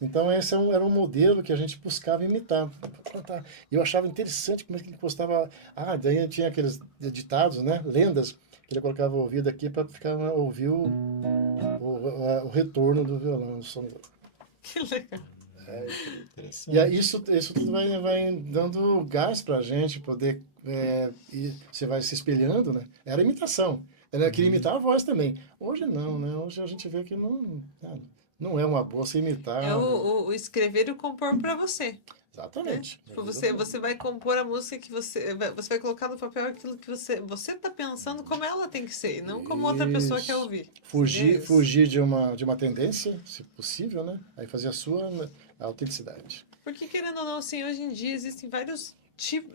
Então esse era um modelo que a gente buscava imitar. Cantar. E eu achava interessante como é que ele postava. Ah, daí tinha aqueles ditados, né? Lendas, que ele colocava o ouvido aqui para ficar ouvir o retorno do violão. O som. Que legal. E aí Interessante. isso tudo vai dando gás para a gente poder. E você vai se espelhando, né? Era imitação. Ela queria Uhum. imitar a voz também. Hoje não, né? Hoje a gente vê que não é uma boa se É imitar. o escrever e o compor para você, né? Exatamente. Tipo, você vai compor a música que você vai colocar no papel aquilo que você tá pensando como ela tem que ser, e não como outra pessoa quer Isso. ouvir. Seria Fugir, isso. fugir de uma tendência, se possível, né? Aí fazer a sua, né, a autenticidade. Porque, querendo ou não, assim, hoje em dia existem vários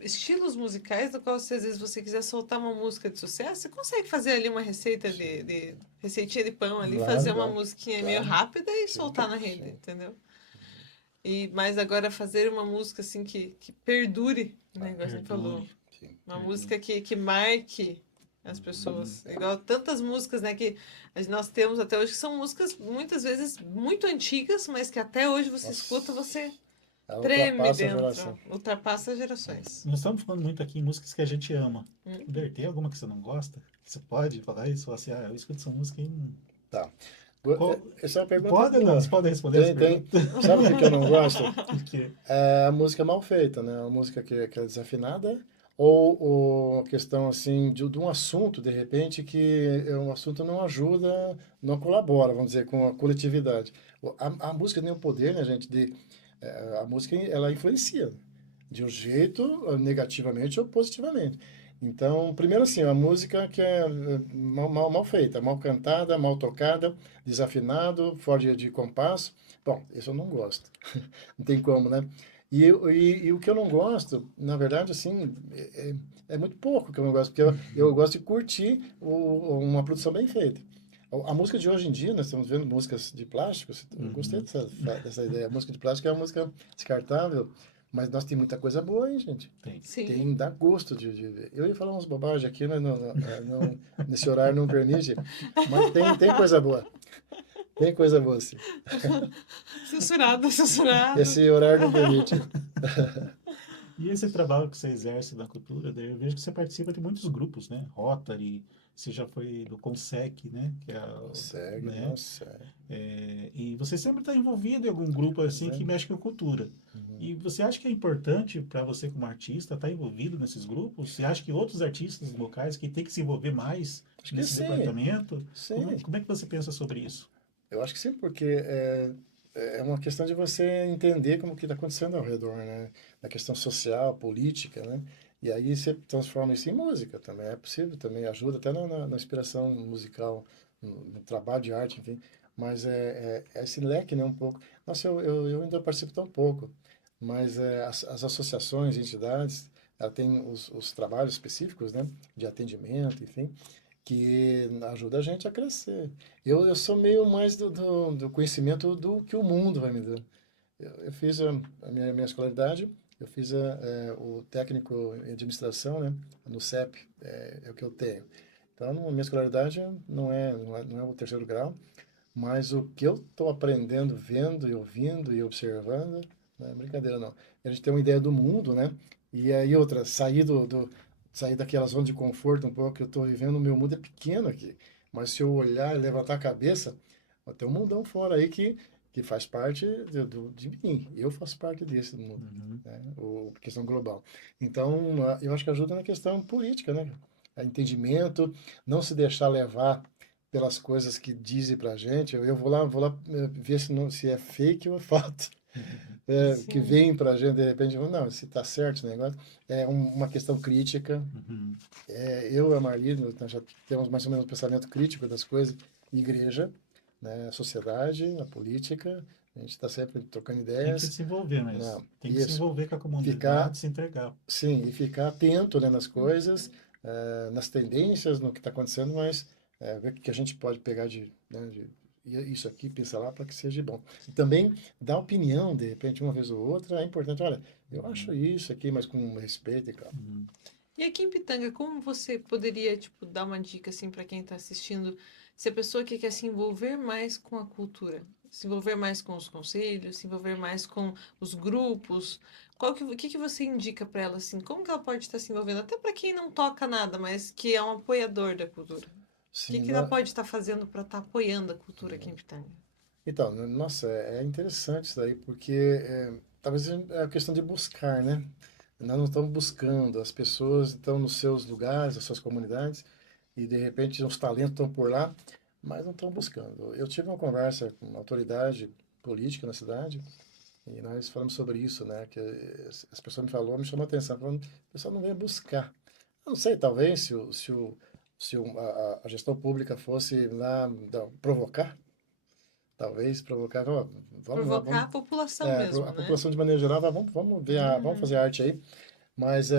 estilos musicais, do qual, se às vezes você quiser soltar uma música de sucesso, você consegue fazer ali uma receita de receitinha de pão ali, fazer Claro, uma claro. musiquinha meio Claro. rápida e Sim, soltar na rede, sim. entendeu? Mas agora fazer uma música assim que perdure, né? Igual você falou. Perdure. Sim. Uma música que marque as Uhum. pessoas. Igual tantas músicas, né, que nós temos até hoje, que são músicas muitas vezes muito antigas, mas que até hoje você escuta, Nossa. você Ela treme ultrapassa a dentro. geração. Ultrapassa gerações. Nós estamos falando muito aqui em músicas que a gente ama. Hum. Der, tem alguma que você não gosta? Você pode falar isso? Falar assim, eu escuto essa música e Tá. Qual... Essa é uma pergunta Pode ou não? boa. Você pode responder essa Tem. pergunta? Sabe o que que eu não gosto? Porque... É a música mal feita, né? A música que é desafinada ou a questão assim de um assunto de repente que um assunto não ajuda, não colabora, vamos dizer, com a coletividade. A música tem o poder, né, gente, a música ela influencia de um jeito negativamente ou positivamente. Então, primeiro assim, a música que é mal feita, mal cantada, mal tocada, desafinado, fora de compasso. Bom, isso eu não gosto. Não tem como, né? E o que eu não gosto, na verdade, assim, é muito pouco que eu não gosto, porque eu gosto de curtir uma produção bem feita. A música de hoje em dia, nós estamos vendo músicas de plástico, eu gostei Uhum. dessa ideia. A música de plástico é uma música descartável, mas nós tem muita coisa boa, hein, gente? Tem. Sim. Tem, dá gosto de ver. Eu ia falar umas bobagens aqui, mas nesse horário não permite, mas tem coisa boa. Tem coisa boa, sim. Censurado, censurado. Esse horário não permite. E esse trabalho que você exerce da cultura, daí eu vejo que você participa de muitos grupos, né? Rotary, você já foi do Consec, né? Que é, Consegue, né? nossa. E você sempre está envolvido em algum grupo assim que Né? mexe com cultura. Uhum. E você acha que é importante para você como artista estar envolvido nesses grupos? Você acha que outros artistas locais que têm que se envolver mais Acho que nesse sim, departamento? sim. Como é que você pensa sobre isso? Eu acho que sim, porque é uma questão de você entender como que está acontecendo ao redor, né? Na questão social, política, né? E aí você transforma isso em música também. É possível, também ajuda até na inspiração musical, no trabalho de arte, enfim. Mas é esse leque, né? Um pouco. Nossa, eu ainda participo tão pouco, mas as associações, entidades, ela tem os trabalhos específicos, né? De atendimento, enfim, que ajuda a gente a crescer. Eu sou meio mais do conhecimento do que o mundo vai me dar. Eu fiz a minha escolaridade, eu fiz o técnico em administração, né, no CEP, é o que eu tenho. Então, a minha escolaridade não é o terceiro grau, mas o que eu estou aprendendo, vendo e ouvindo e observando, não é brincadeira não. A gente tem uma ideia do mundo, né? E aí outra, sair daquela zona de conforto um pouco que eu estou vivendo, o meu mundo é pequeno aqui. Mas se eu olhar e levantar a cabeça, Tem um mundão fora aí que faz parte de mim. Eu faço parte desse mundo, Uhum. né? Questão global. Então, eu acho que ajuda na questão política, né? Entendimento, não se deixar levar pelas coisas que dizem pra gente. Eu vou lá ver se é fake ou é fato. Que Sim. vem pra gente, de repente, não, se tá certo esse negócio. É uma questão crítica. Uhum. Eu e a Marli, nós já temos mais ou menos um pensamento crítico das coisas, igreja, né, sociedade, a política, a gente está sempre trocando Tem que ideias, se envolver mesmo. não, Tem que se isso, envolver com a ficar, comunidade, se entregar. sim, e ficar atento, né, nas coisas, nas tendências, no que está acontecendo, mas ver o que a gente pode pegar isso aqui, pensar lá para que seja bom. E também dar opinião, de repente, uma vez ou outra, é importante, olha, eu acho Uhum. isso aqui, mas com respeito e tal. Uhum. E aqui em Pitanga, como você poderia, tipo, dar uma dica, assim, para quem está assistindo, se a pessoa que quer se envolver mais com a cultura, se envolver mais com os conselhos, se envolver mais com os grupos, o que que você indica para ela, assim, como que ela pode estar se envolvendo? Até para quem não toca nada, mas que é um apoiador da cultura. O que Sim, que ela pode estar fazendo para estar apoiando a cultura aqui em Pitanga? então, nossa, é interessante isso daí, porque talvez é a questão de buscar, né? Nós não estamos buscando, as pessoas estão nos seus lugares, nas suas comunidades, e de repente os talentos estão por lá, mas não estão buscando. Eu tive uma conversa com uma autoridade política na cidade, e nós falamos sobre isso, né? Que as pessoas me chamou a atenção, falando, o pessoal não veio buscar. Eu não sei, talvez se a gestão pública fosse lá provocar, talvez provocar, ó, vamos lá, Provocar vamos, a população mesmo, a né? população de maneira geral, vamos ver, vamos fazer Uhum. arte aí, mas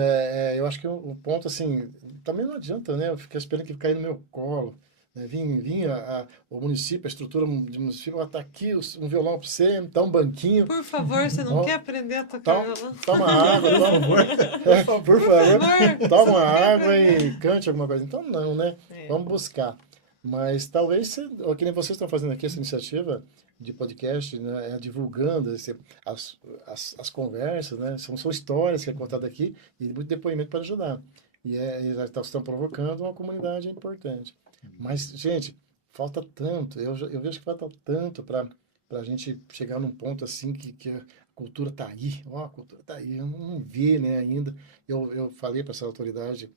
eu acho que o ponto, assim, também não adianta, né, eu ficar esperando que caia no meu colo, né, o município, a estrutura de município, tá aqui um violão para você, tá um banquinho, Por favor, você não ó, quer aprender a tocar toma, violão? toma água, Por favor, por por favor. Por favor, favor, você toma não quer água e aprender? cante alguma coisa. Então, não, né? É. Vamos buscar. Mas talvez, ou que nem vocês estão fazendo aqui, essa iniciativa de podcast, né? Divulgando as conversas, né? São histórias que é contada aqui e muito depoimento para ajudar. E nós estão provocando uma comunidade importante. Mas, gente, falta tanto. Eu vejo que falta tanto para a gente chegar num ponto assim que a cultura está aí. Ó, a cultura está aí. Eu não vi, né, ainda. Eu falei para essa autoridade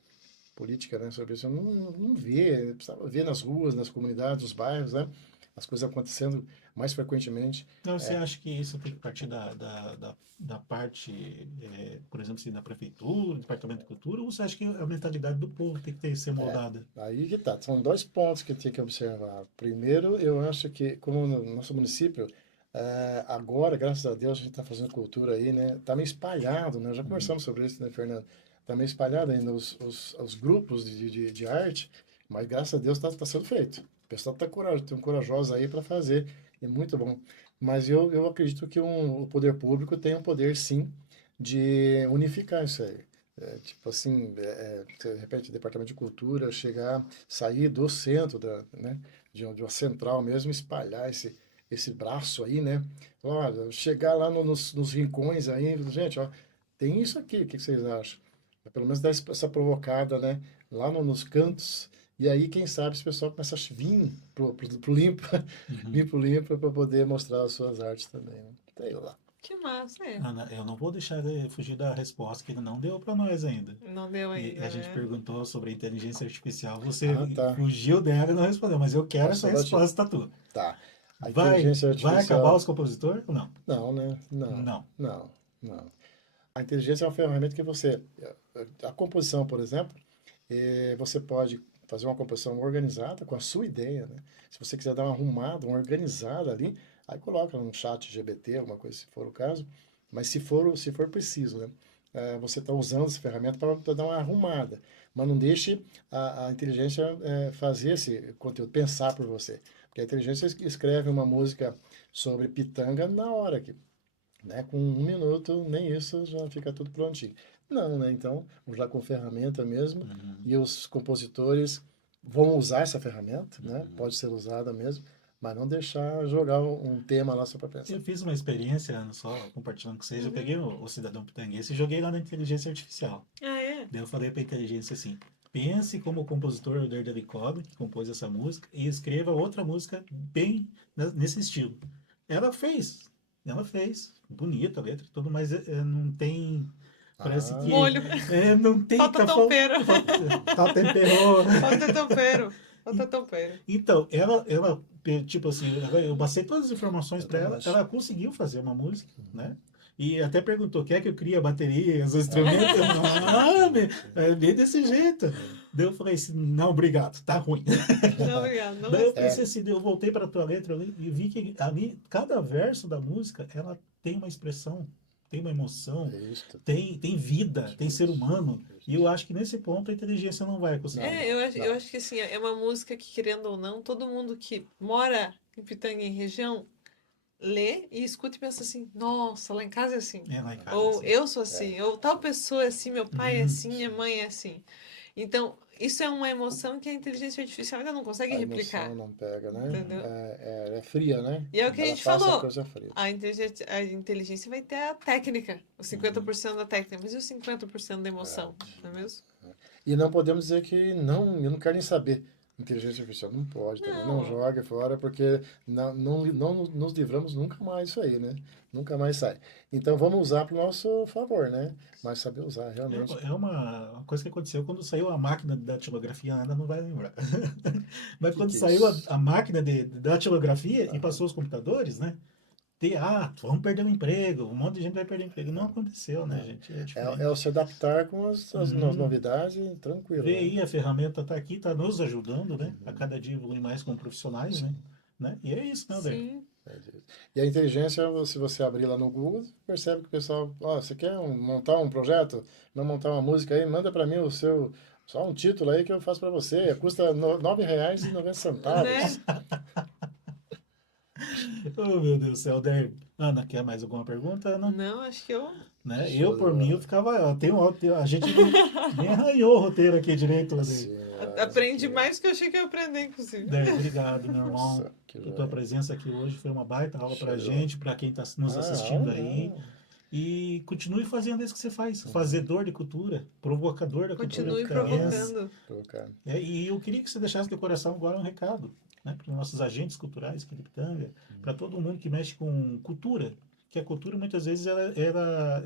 política, né, sobre isso. Eu não vê. Eu precisava ver nas ruas, nas comunidades, nos bairros, né? As coisas acontecendo mais frequentemente. Então, você É, acha que isso tem que partir da parte, por exemplo, assim, da prefeitura, do departamento de cultura, ou você acha que a mentalidade do povo tem que ser moldada? aí que tá. São dois pontos que tem que observar. Primeiro, eu acho que, como no nosso município, agora, graças a Deus, a gente está fazendo cultura aí, né? Está meio espalhado, né? Já Uhum. conversamos sobre isso, né, Fernando? Está meio espalhado ainda os grupos de arte, mas graças a Deus está sendo feito. O pessoal está corajoso aí para fazer, e muito bom. Mas eu acredito que o poder público tem o poder, sim, de unificar isso aí. Tipo assim, de repente, o Departamento de Cultura chegar, sair do centro, né, de uma central mesmo, espalhar esse braço aí, né? Olha, chegar lá nos rincões aí, gente, ó, tem isso aqui, o que vocês acham? Pelo menos dar essa provocada, né? Lá nos cantos, e aí, quem sabe, esse pessoal começa a vir pro limpo, Uhum. vir pro limpo para poder mostrar as suas artes também, né? Sei lá. Que massa, é. Ana, eu não vou deixar de fugir da resposta que ele não deu para nós ainda. Não deu E ainda, a gente né? perguntou sobre a inteligência artificial, você Ah, tá. fugiu dela e não respondeu, mas eu quero essa Passou batido. resposta tua. Tá. A inteligência Vai acabar artificial. os compositores ou não? Não, né? Não, Não. não, não. A inteligência é uma ferramenta que você. A composição, por exemplo, você pode fazer uma composição organizada com a sua ideia, né? Se você quiser dar uma arrumada, uma organizada ali, aí coloca no chat GBT, alguma coisa, se for o caso. Mas se for preciso, né? Você está usando essa ferramenta para dar uma arrumada. Mas não deixe a inteligência fazer esse conteúdo, pensar por você. Porque a inteligência escreve uma música sobre pitanga na hora aqui, né? Com 1 minuto, nem isso, já fica tudo prontinho. Não, né? Então, usar com ferramenta mesmo, Uhum. e os compositores vão usar essa ferramenta, né? Uhum. Pode ser usada mesmo, mas não deixar jogar um tema lá só para pensar. Eu fiz uma experiência, Ana, só compartilhando com vocês, eu Uhum. peguei o cidadão pitanguense e joguei lá na inteligência artificial. Ah, é? Daí eu falei para a inteligência assim, pense como o compositor David Cobb, que compôs essa música, e escreva outra música bem nesse estilo. Ela fez, ela fez, bonita a letra e tudo, mas não tem, parece Ah, que Molho. não tem, Falta tempero. tá temperou. Falta tempero. Falta tempero. Então, tipo assim, eu passei todas as informações para ela, exatamente. ela conseguiu fazer uma música, né? E até perguntou, quer que eu crie a bateria, os instrumentos? Eu, é bem desse jeito. Daí eu falei assim, não, obrigado, tá ruim. Não, obrigado. Não Daí eu gostei. pensei assim, eu voltei para a tua letra ali e vi que ali, cada verso da música, ela tem uma expressão, tem uma emoção, É isto. tem vida, tem ser Isso, humano. E isso. eu acho que nesse ponto a inteligência não vai conseguir. Não, Eu não. acho que assim, é uma música que, querendo ou não, todo mundo que mora em Pitanga e região lê e escuta e pensa assim, nossa, lá em casa é assim. É lá em casa, Ou assim. eu sou assim, ou tal pessoa é assim, meu pai é Uhum. assim, minha mãe é assim. Então, isso é uma emoção que a inteligência artificial ainda não consegue A emoção replicar, não pega, né? entendeu? É fria, né? E é o que a Ela gente passa a falou. coisa fria. A inteligência vai ter a técnica, os Uhum. 50% da técnica, mas e os 50% da emoção, não é mesmo? E não podemos dizer que não, eu não quero nem saber. Inteligência artificial não pode também, não Não, joga fora, porque não nos livramos nunca mais disso aí, né? Nunca mais sai. Então vamos usar para o nosso favor, né? Mas saber usar, realmente. É uma coisa que aconteceu quando saiu a máquina de datilografia, a Ana não vai lembrar. O Mas que quando que é saiu isso? a máquina de datilografia e Aham, passou os computadores, né? Vamos perder o emprego, um monte de gente vai perder o emprego. Não aham, aconteceu, né, não. gente? É É o diferente. se adaptar com as Uhum. novidades, tranquilo, Vê né? aí, a ferramenta está aqui, está nos ajudando, né? A Uhum, cada dia evoluir mais como profissionais, sim. né? E é isso, né, Alder? sim. É isso. E a inteligência, se você abrir lá no Google, percebe que o pessoal, ó, você quer montar um projeto, não montar uma música aí, manda para mim o seu, só um título aí que eu faço para você. Custa Né? R$ 9,90. Oh, meu Deus do céu, Alder. Ana, quer mais alguma pergunta, Ana? Não, acho que eu. Né? Eu, Show de por mim, eu bola. ficava. A gente nem arranhou o roteiro aqui direito, Alder. Sim, mas Aprendi aqui, mais do que eu achei que eu ia aprender, inclusive. Alder, obrigado, meu irmão, nossa, que por tua joia. presença aqui hoje. Foi uma baita aula Show pra de bola. gente, pra quem está nos Ah, assistindo aí. não. E continue fazendo isso que você faz, Uhum. fazedor de cultura, provocador da cultura Continue Provocando, pitanguense. provocando. provocando. E eu queria que você deixasse do coração agora um recado, né, para os nossos agentes culturais aqui de Pitanga, para todo mundo que mexe com cultura, que a cultura muitas vezes ela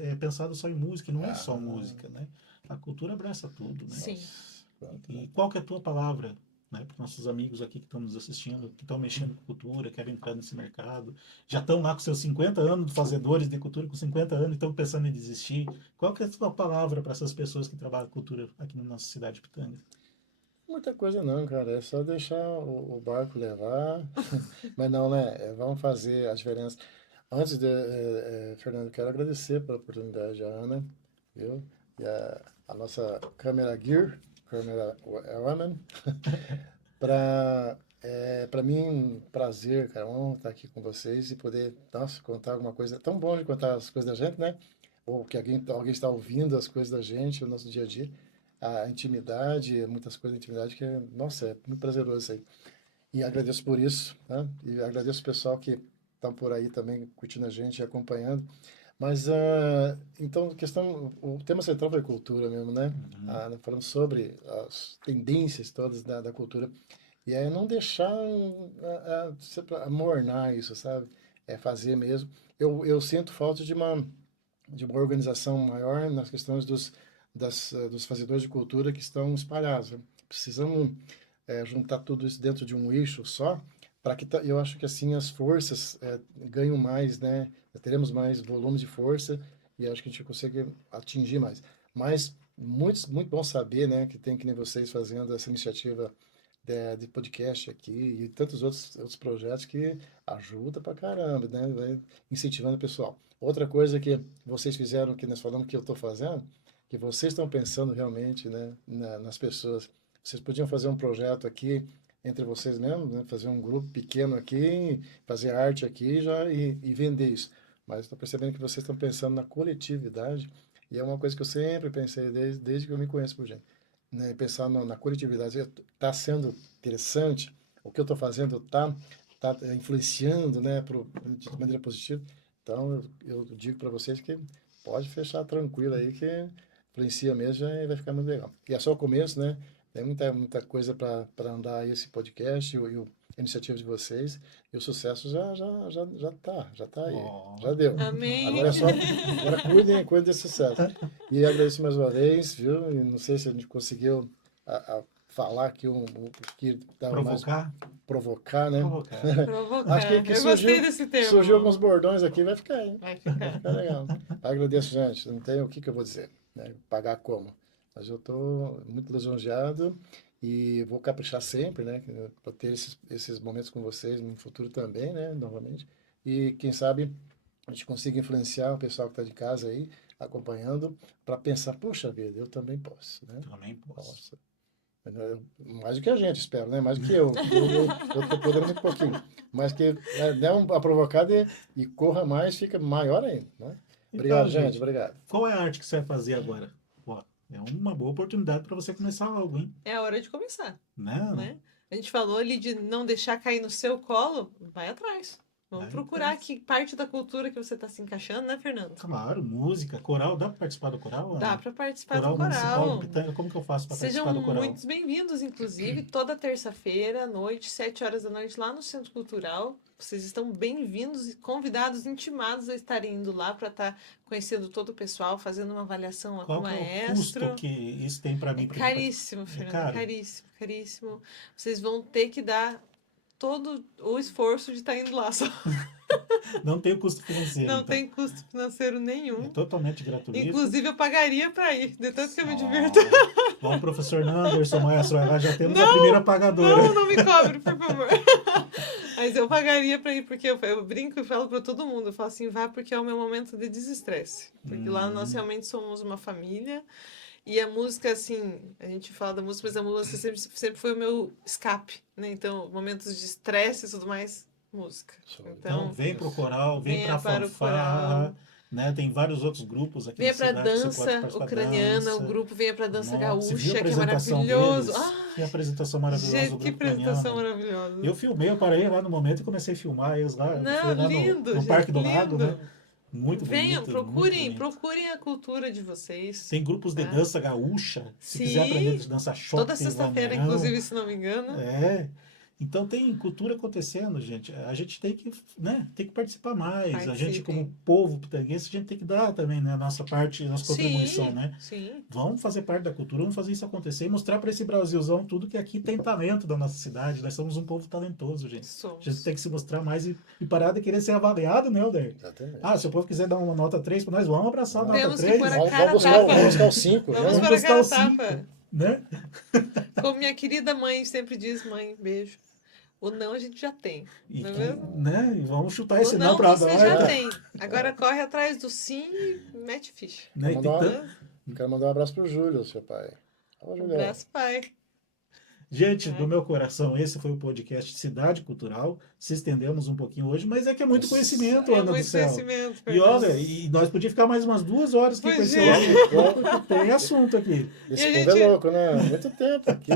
é pensada só em música, e não é só Ah, música, né? A cultura abraça tudo, né? Sim. nossa, pronto, E né? qual que é a tua palavra, né, para os nossos amigos aqui que estão nos assistindo, que estão mexendo com cultura, querem entrar nesse mercado, já estão lá com seus 50 anos, fazedores de cultura com 50 anos, e estão pensando em desistir. Qual que é a tua palavra para essas pessoas que trabalham com cultura aqui na nossa cidade de Pitanga? Muita coisa não, cara. É só deixar o barco levar. Mas não, né? Vamos fazer a diferença. Antes de, Fernando, quero agradecer pela oportunidade, a Ana, viu? E a nossa câmera gear, câmera woman, para mim, um prazer, cara, honra estar aqui com vocês e poder, nossa, contar alguma coisa. É tão bom de contar as coisas da gente, né? Ou que alguém está ouvindo as coisas da gente, o nosso dia a dia. A intimidade, muitas coisas da intimidade que, nossa, é muito prazeroso isso aí. E agradeço por isso, né? E agradeço o pessoal que estão por aí também curtindo a gente e acompanhando. Mas, então, o tema central foi cultura mesmo, né? Uhum. Falando sobre as tendências todas da cultura. E é não deixar amornar isso, sabe? É fazer mesmo. Eu sinto falta de uma organização maior nas questões dos fazedores de cultura que estão espalhados, né? Precisamos juntar tudo isso dentro de um eixo só, para que eu acho que assim as forças ganham mais, né? Teremos mais volume de força e acho que a gente consegue atingir mais. Mas muito bom saber, né, que tem que nem vocês fazendo essa iniciativa de podcast aqui e tantos outros projetos que ajuda pra caramba, né? Vai incentivando o pessoal. Outra coisa que vocês fizeram, que nós falamos que eu estou fazendo, que vocês estão pensando realmente, né, nas pessoas. Vocês podiam fazer um projeto aqui entre vocês mesmos, né? Fazer um grupo pequeno aqui, fazer arte aqui já e vender isso. Mas estou percebendo que vocês estão pensando na coletividade e é uma coisa que eu sempre pensei desde que eu me conheço por gente, né? Pensar na coletividade está sendo interessante, o que eu estou fazendo tá influenciando, né, de maneira positiva. Então eu digo para vocês que pode fechar tranquilo aí que influencia mesmo, já vai ficar muito legal. E é só o começo, né? Tem muita coisa para andar aí esse podcast a iniciativa de vocês. E o sucesso já tá aí. Ó. Já deu. Amém. Agora é só, agora cuidem desse sucesso. E agradeço mais uma vez, viu? E não sei se a gente conseguiu falar aqui o que dava mais Provocar? provocar, né? Provocar. Provocar. Acho que Eu gostei desse termo. surgiu alguns bordões aqui, vai ficar, hein? Vai Vai ficar. ficar legal. Agradeço, gente. Não tem o que eu vou dizer, né? Pagar como? Mas eu estou muito lisonjeado e vou caprichar sempre, né? Para ter esses momentos com vocês no futuro também, né? Novamente. E quem sabe a gente consiga influenciar o pessoal que está de casa aí, acompanhando, para pensar, puxa vida, eu também posso, né? Também posso. Posso. Mais do que a gente, espero, né? Mais do que eu. Eu estou podendo um pouquinho. Mas que dê uma provocada e corra mais, fica maior ainda, né? Obrigado, Então, gente. Obrigado. Qual é a arte que você vai fazer agora? Ó, é uma boa oportunidade para você começar algo, hein? É a hora de começar, Né? né? A gente falou ali de não deixar cair no seu colo, vai atrás. Vamos Vai procurar atrás. que parte da cultura que você está se encaixando, né, Fernando? Claro, música, coral. Dá para participar do coral, Dá Ana? para participar do Coral Municipal coral. de Pitanga. Como que eu faço para Sejam participar do coral? muito bem-vindos, inclusive, toda terça-feira, à noite, 7 horas da noite, lá no Centro Cultural. Vocês estão bem-vindos e convidados, intimados a estarem indo lá para estar conhecendo todo o pessoal, fazendo uma avaliação lá com o Qual que é o maestro. custo que isso tem para mim? É caríssimo, Fernando, caro? caríssimo, caríssimo. Vocês vão ter que dar todo o esforço de estar indo lá. Só Não tem custo financeiro, não então. tem custo financeiro É nenhum. totalmente gratuito. Inclusive, eu pagaria para ir, de tanto que eu me divirto. Ó, o professor Anderson, maestro, lá já temos a primeira pagadora. Não me cobre, por favor. Mas eu pagaria pra ir, porque eu brinco e falo pra todo mundo. Eu falo assim, vá porque é o meu momento de desestresse. Porque lá nós realmente somos uma família. E a música, assim, a gente fala da música, mas a música sempre foi o meu escape, né? Então, momentos de estresse e tudo mais, música. Então, vem pro coral, vem venha pra para o fanfarra, coral. né? Tem vários outros grupos aqui Venha na pra cidade que você pode dança participar. ucraniana, Dança. o grupo venha pra dança Nossa, você viu a gaúcha, que é apresentação maravilhoso. deles? Ah, Que apresentação maravilhosa do gente, que grupo apresentação ucraniano. maravilhosa. Eu filmei, eu parei lá no momento e comecei a filmar eles lá. Não, Foi lá lindo, no gente, Parque do Lago, lindo. né? Muito Venham, bonito, muito bonito. procurem a cultura de vocês. Tem grupos de tá? dança gaúcha. Se Sim. quiser aprender a dançar choque, Toda sexta-feira, inclusive, se não me engano. É. Então tem cultura acontecendo, gente. A gente tem que, né, tem que participar mais. A gente, Participem. como povo pitanguense, a gente tem que dar também, né, a nossa parte, a nossa contribuição, né? Sim. Vamos fazer parte da cultura, vamos fazer isso acontecer e mostrar para esse Brasilzão tudo que aqui tem talento da nossa cidade. Nós somos um povo talentoso, gente. A gente Somos. tem que se mostrar mais e parar de querer ser avaliado, né, Alder? Exatamente. Ah, se o povo quiser dar uma nota 3 para nós, vamos abraçar a nota Temos que 3, pôr a Vamos, cara vamos a buscar, tapa. vamos buscar o 5. Vamos Vamos para a buscar cara o cinco. tapa. né? Como minha querida mãe sempre diz, mãe, beijo. O não a gente já tem. E, Não é mesmo? né? E vamos chutar O esse não não para você nós. já tem. Agora corre atrás do sim e mete ficha. Né? Vamos dar- Né? Quero mandar um abraço pro Júlio, seu pai. Ô, Um Julião. abraço, pai. Gente, do meu coração, esse foi o podcast Cidade Cultural. Se estendemos um pouquinho hoje, mas é que é muito conhecimento, É Ana do muito céu. conhecimento. E Fernando. olha, e nós podíamos ficar mais umas 2 horas aqui Pois com esse é. assunto, porque tem assunto aqui. Esse E a povo gente- é louco, né? Muito tempo aqui.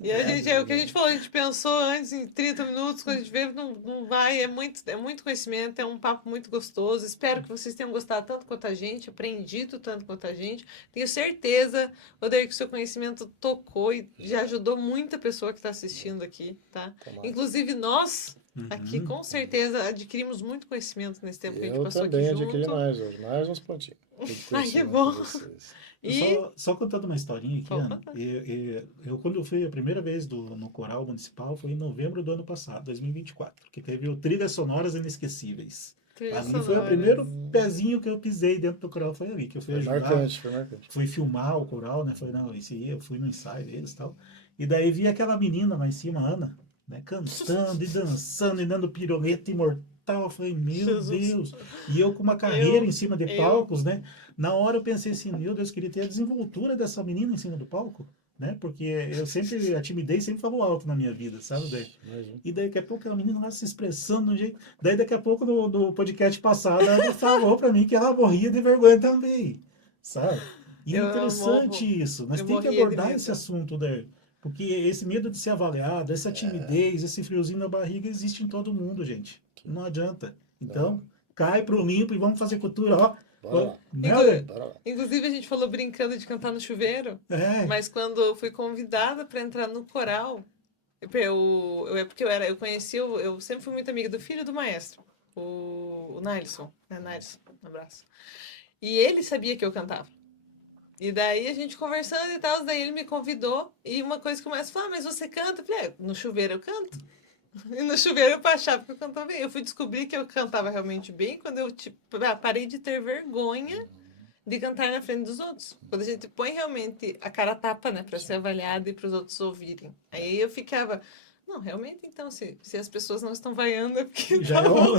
E a gente, é o que a gente falou, a gente pensou antes em 30 minutos, quando a gente vê, não vai, é muito conhecimento, é um papo muito gostoso. Espero que vocês tenham gostado tanto quanto a gente, aprendido tanto quanto a gente. Tenho certeza, Odair, que o seu conhecimento tocou e já ajudou muita pessoa que está assistindo aqui, tá? Inclusive nós, aqui, Uhum. com certeza, adquirimos muito conhecimento nesse tempo que a gente Eu passou também aqui adquiri junto. mais hoje, mais uns pontinhos. Ai, que Conhecimento bom. de vocês. E Só contando uma historinha aqui, Pode Ana. contar. Eu, quando eu fui a primeira vez no Coral Municipal, foi em novembro do ano passado, 2024, que teve o Trilhas Sonoras Inesquecíveis. trilha Ali foi o sonora. primeiro pezinho que eu pisei dentro do coral, foi ali, que eu fui Foi ajudar. marcante, foi marcante. Fui filmar o coral, né? Foi, não, esse aí, eu fui no ensaio deles e tal. E daí vi aquela menina lá em cima, Ana, né? Cantando e dançando e dando pironeta imortal. Eu falei, meu Jesus. Deus. E eu com uma carreira Eu- em cima de eu- palcos, né? Na hora eu pensei assim, meu Deus, queria ter a desenvoltura dessa menina em cima do palco, né? Porque eu sempre, a timidez sempre falou alto na minha vida, sabe? Daí? Mais um. E daí daqui a pouco a menina lá se expressando de um jeito. Daí daqui a pouco no podcast passado ela falou pra mim que ela morria de vergonha também, sabe? E é Eu interessante isso. Nós eu temos que morria de abordar medo. esse assunto, né? Porque esse medo de ser avaliado, essa timidez, esse friozinho na barriga existe em todo mundo, gente. Não adianta. Então, cai pro limpo e vamos fazer cultura, ó. Bora lá. Né? Bora lá. Inclusive, a gente falou brincando de cantar no chuveiro, É. mas quando eu fui convidada para entrar no coral, é porque eu conheci, eu sempre fui muito amiga do filho do maestro, o Nilson, né, Nilson, um abraço. E ele sabia que eu cantava. E daí a gente conversando e tal, daí ele me convidou, e uma coisa que o maestro falou, mas você canta? Eu falei, no chuveiro eu canto. E no chuveiro eu achava que eu cantava bem. Eu fui descobrir que eu cantava realmente bem quando eu parei de ter vergonha de cantar na frente dos outros. Quando a gente põe realmente a cara a tapa, né, para ser avaliado e para os outros ouvirem. Aí eu ficava, não, realmente então, se as pessoas não estão vaiando é porque Já tá é bom. um-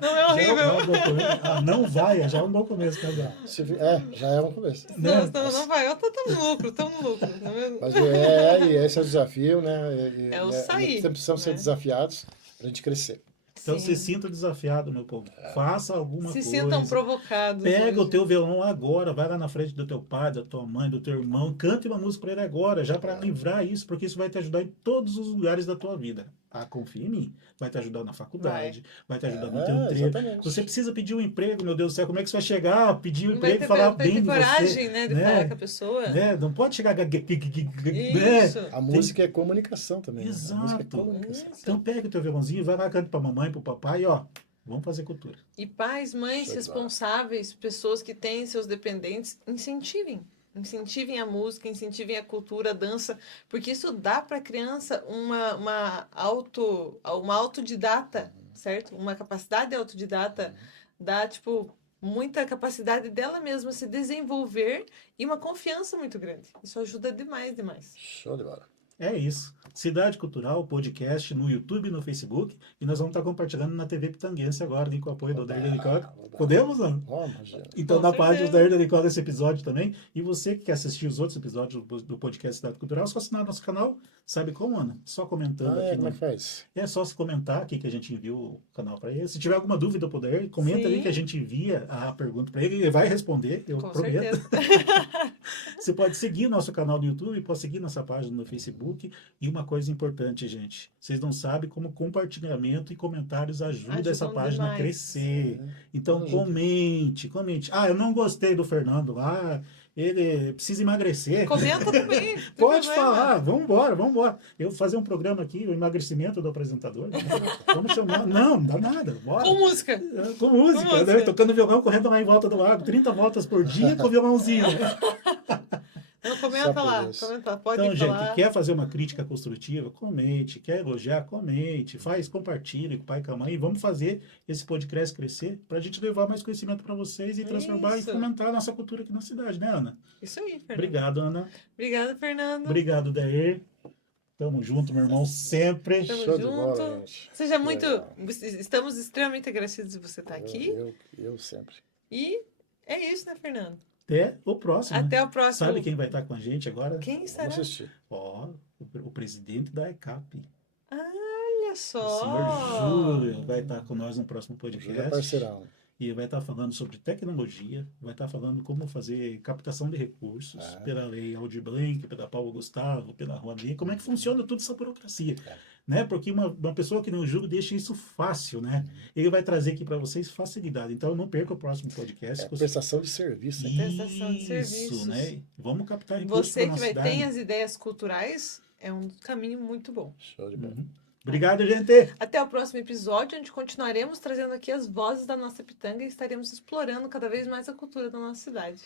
Não é Já horrível. é um bom começo. Ah, não vai, já é um bom começo, tá bom? Já é um começo. Não, Né? não vai. Eu tô no lucro, tamo no lucro. Não é mesmo? Mas e esse é o desafio, né? É o sair, Sempre precisamos ser né? desafiados para a gente crescer. Então se Sim. sinta desafiado, meu povo. Faça alguma Se coisa. sintam provocados Pega o hoje. teu violão agora, vai lá na frente do teu pai, da tua mãe, do teu irmão, cante uma música para ele agora, já para livrar isso, porque isso vai te ajudar em todos os lugares da tua vida. Ah, confia em mim. Vai te ajudar na faculdade, vai te ajudar no teu emprego. Exatamente. Você precisa pedir um emprego, meu Deus do céu, como é que você vai chegar, pedir um Não vai emprego ter, e falar vai bem ter de coragem, você? né, de falar com a pessoa. Né? Não pode chegar... Né? Isso. A música é comunicação também. Né? A música é Exato. comunicação. Então pega o teu violãozinho, vai lá, canta pra mamãe, pro papai e ó, vamos fazer cultura. E pais, mães Show de bola. responsáveis, pessoas que têm seus dependentes, incentivem. Incentivem a música, incentivem a cultura, a dança, porque isso dá para a criança uma autodidata, certo? Uma capacidade autodidata, dá, tipo, muita capacidade dela mesma se desenvolver e uma confiança muito grande. Isso ajuda demais, demais. Show de bola. É isso. Cidade Cultural, podcast no YouTube e no Facebook. E nós vamos estar compartilhando na TV Pitanguense agora, com o apoio do Odair Nicole. Podemos, não? Oh, imagina. Então, Com na página do certeza. Odair Nicole esse episódio também. E você que quer assistir os outros episódios do podcast Cidade Cultural, é só assinar nosso canal. Sabe como, Ana? Só comentando aqui. Como é que faz? É só se comentar aqui que a gente enviou o canal para ele. Se tiver alguma dúvida, poder, comenta ali Sim. que a gente envia a pergunta para ele. Ele vai responder, eu Com prometo. certeza. Você pode seguir nosso canal no YouTube, pode seguir nossa página no Facebook. E uma coisa importante, gente, vocês não sabem como compartilhamento e comentários ajudam essa página demais. a crescer. Então Ajuda. comente. Ah, eu não gostei do Fernando lá, ele precisa emagrecer. Comenta também. não tem Pode problema. falar, vambora. Eu vou fazer um programa aqui, o emagrecimento do apresentador. Vamos chamar. Não dá nada, bora. Com música. Com música, Com né? música. Tocando violão, correndo lá em volta do lago, 30 voltas por dia com violãozinho. Não, comenta Só por lá. isso. Comenta, pode Então, falar. gente, quer fazer uma crítica construtiva? Comente. Quer elogiar? Comente. Compartilhe com o pai e com a mãe. E vamos fazer esse podcast crescer para a gente levar mais conhecimento para vocês e transformar Isso. e fomentar a nossa cultura aqui na cidade, né, Ana? Isso aí, Fernando. Obrigado, Ana. Obrigada, Fernando. Obrigado, Dair. Tamo junto, meu irmão, sempre. Tamo Show de junto. bola, gente. Seja muito. Legal. Estamos extremamente agradecidos de você estar aqui. Eu sempre. E é isso, né, Fernando? Até o próximo. Até né? o próximo. Sabe quem vai estar com a gente agora? Quem estará? Vamos assistir. Ó, o presidente da ECAP. Olha O só. senhor Júlio vai estar com nós no próximo Júlio é podcast. parceirão. E vai estar falando sobre tecnologia, vai estar falando como fazer captação de recursos pela lei Aldir Blanc, pela Paulo Gustavo, pela Rouanet, como é que funciona toda essa burocracia. Né? Porque uma pessoa que não julga deixa isso fácil, né? Ele vai trazer aqui para vocês facilidade. Então não perca o próximo podcast. Prestação de serviço. É prestação de serviços. Isso, né? Vamos captar recursos Você para que nossa cidade. tem as ideias culturais, é um caminho muito bom. Show de bola. Uhum. Obrigado, gente! Até o próximo episódio, onde continuaremos trazendo aqui as vozes da nossa pitanga e estaremos explorando cada vez mais a cultura da nossa cidade.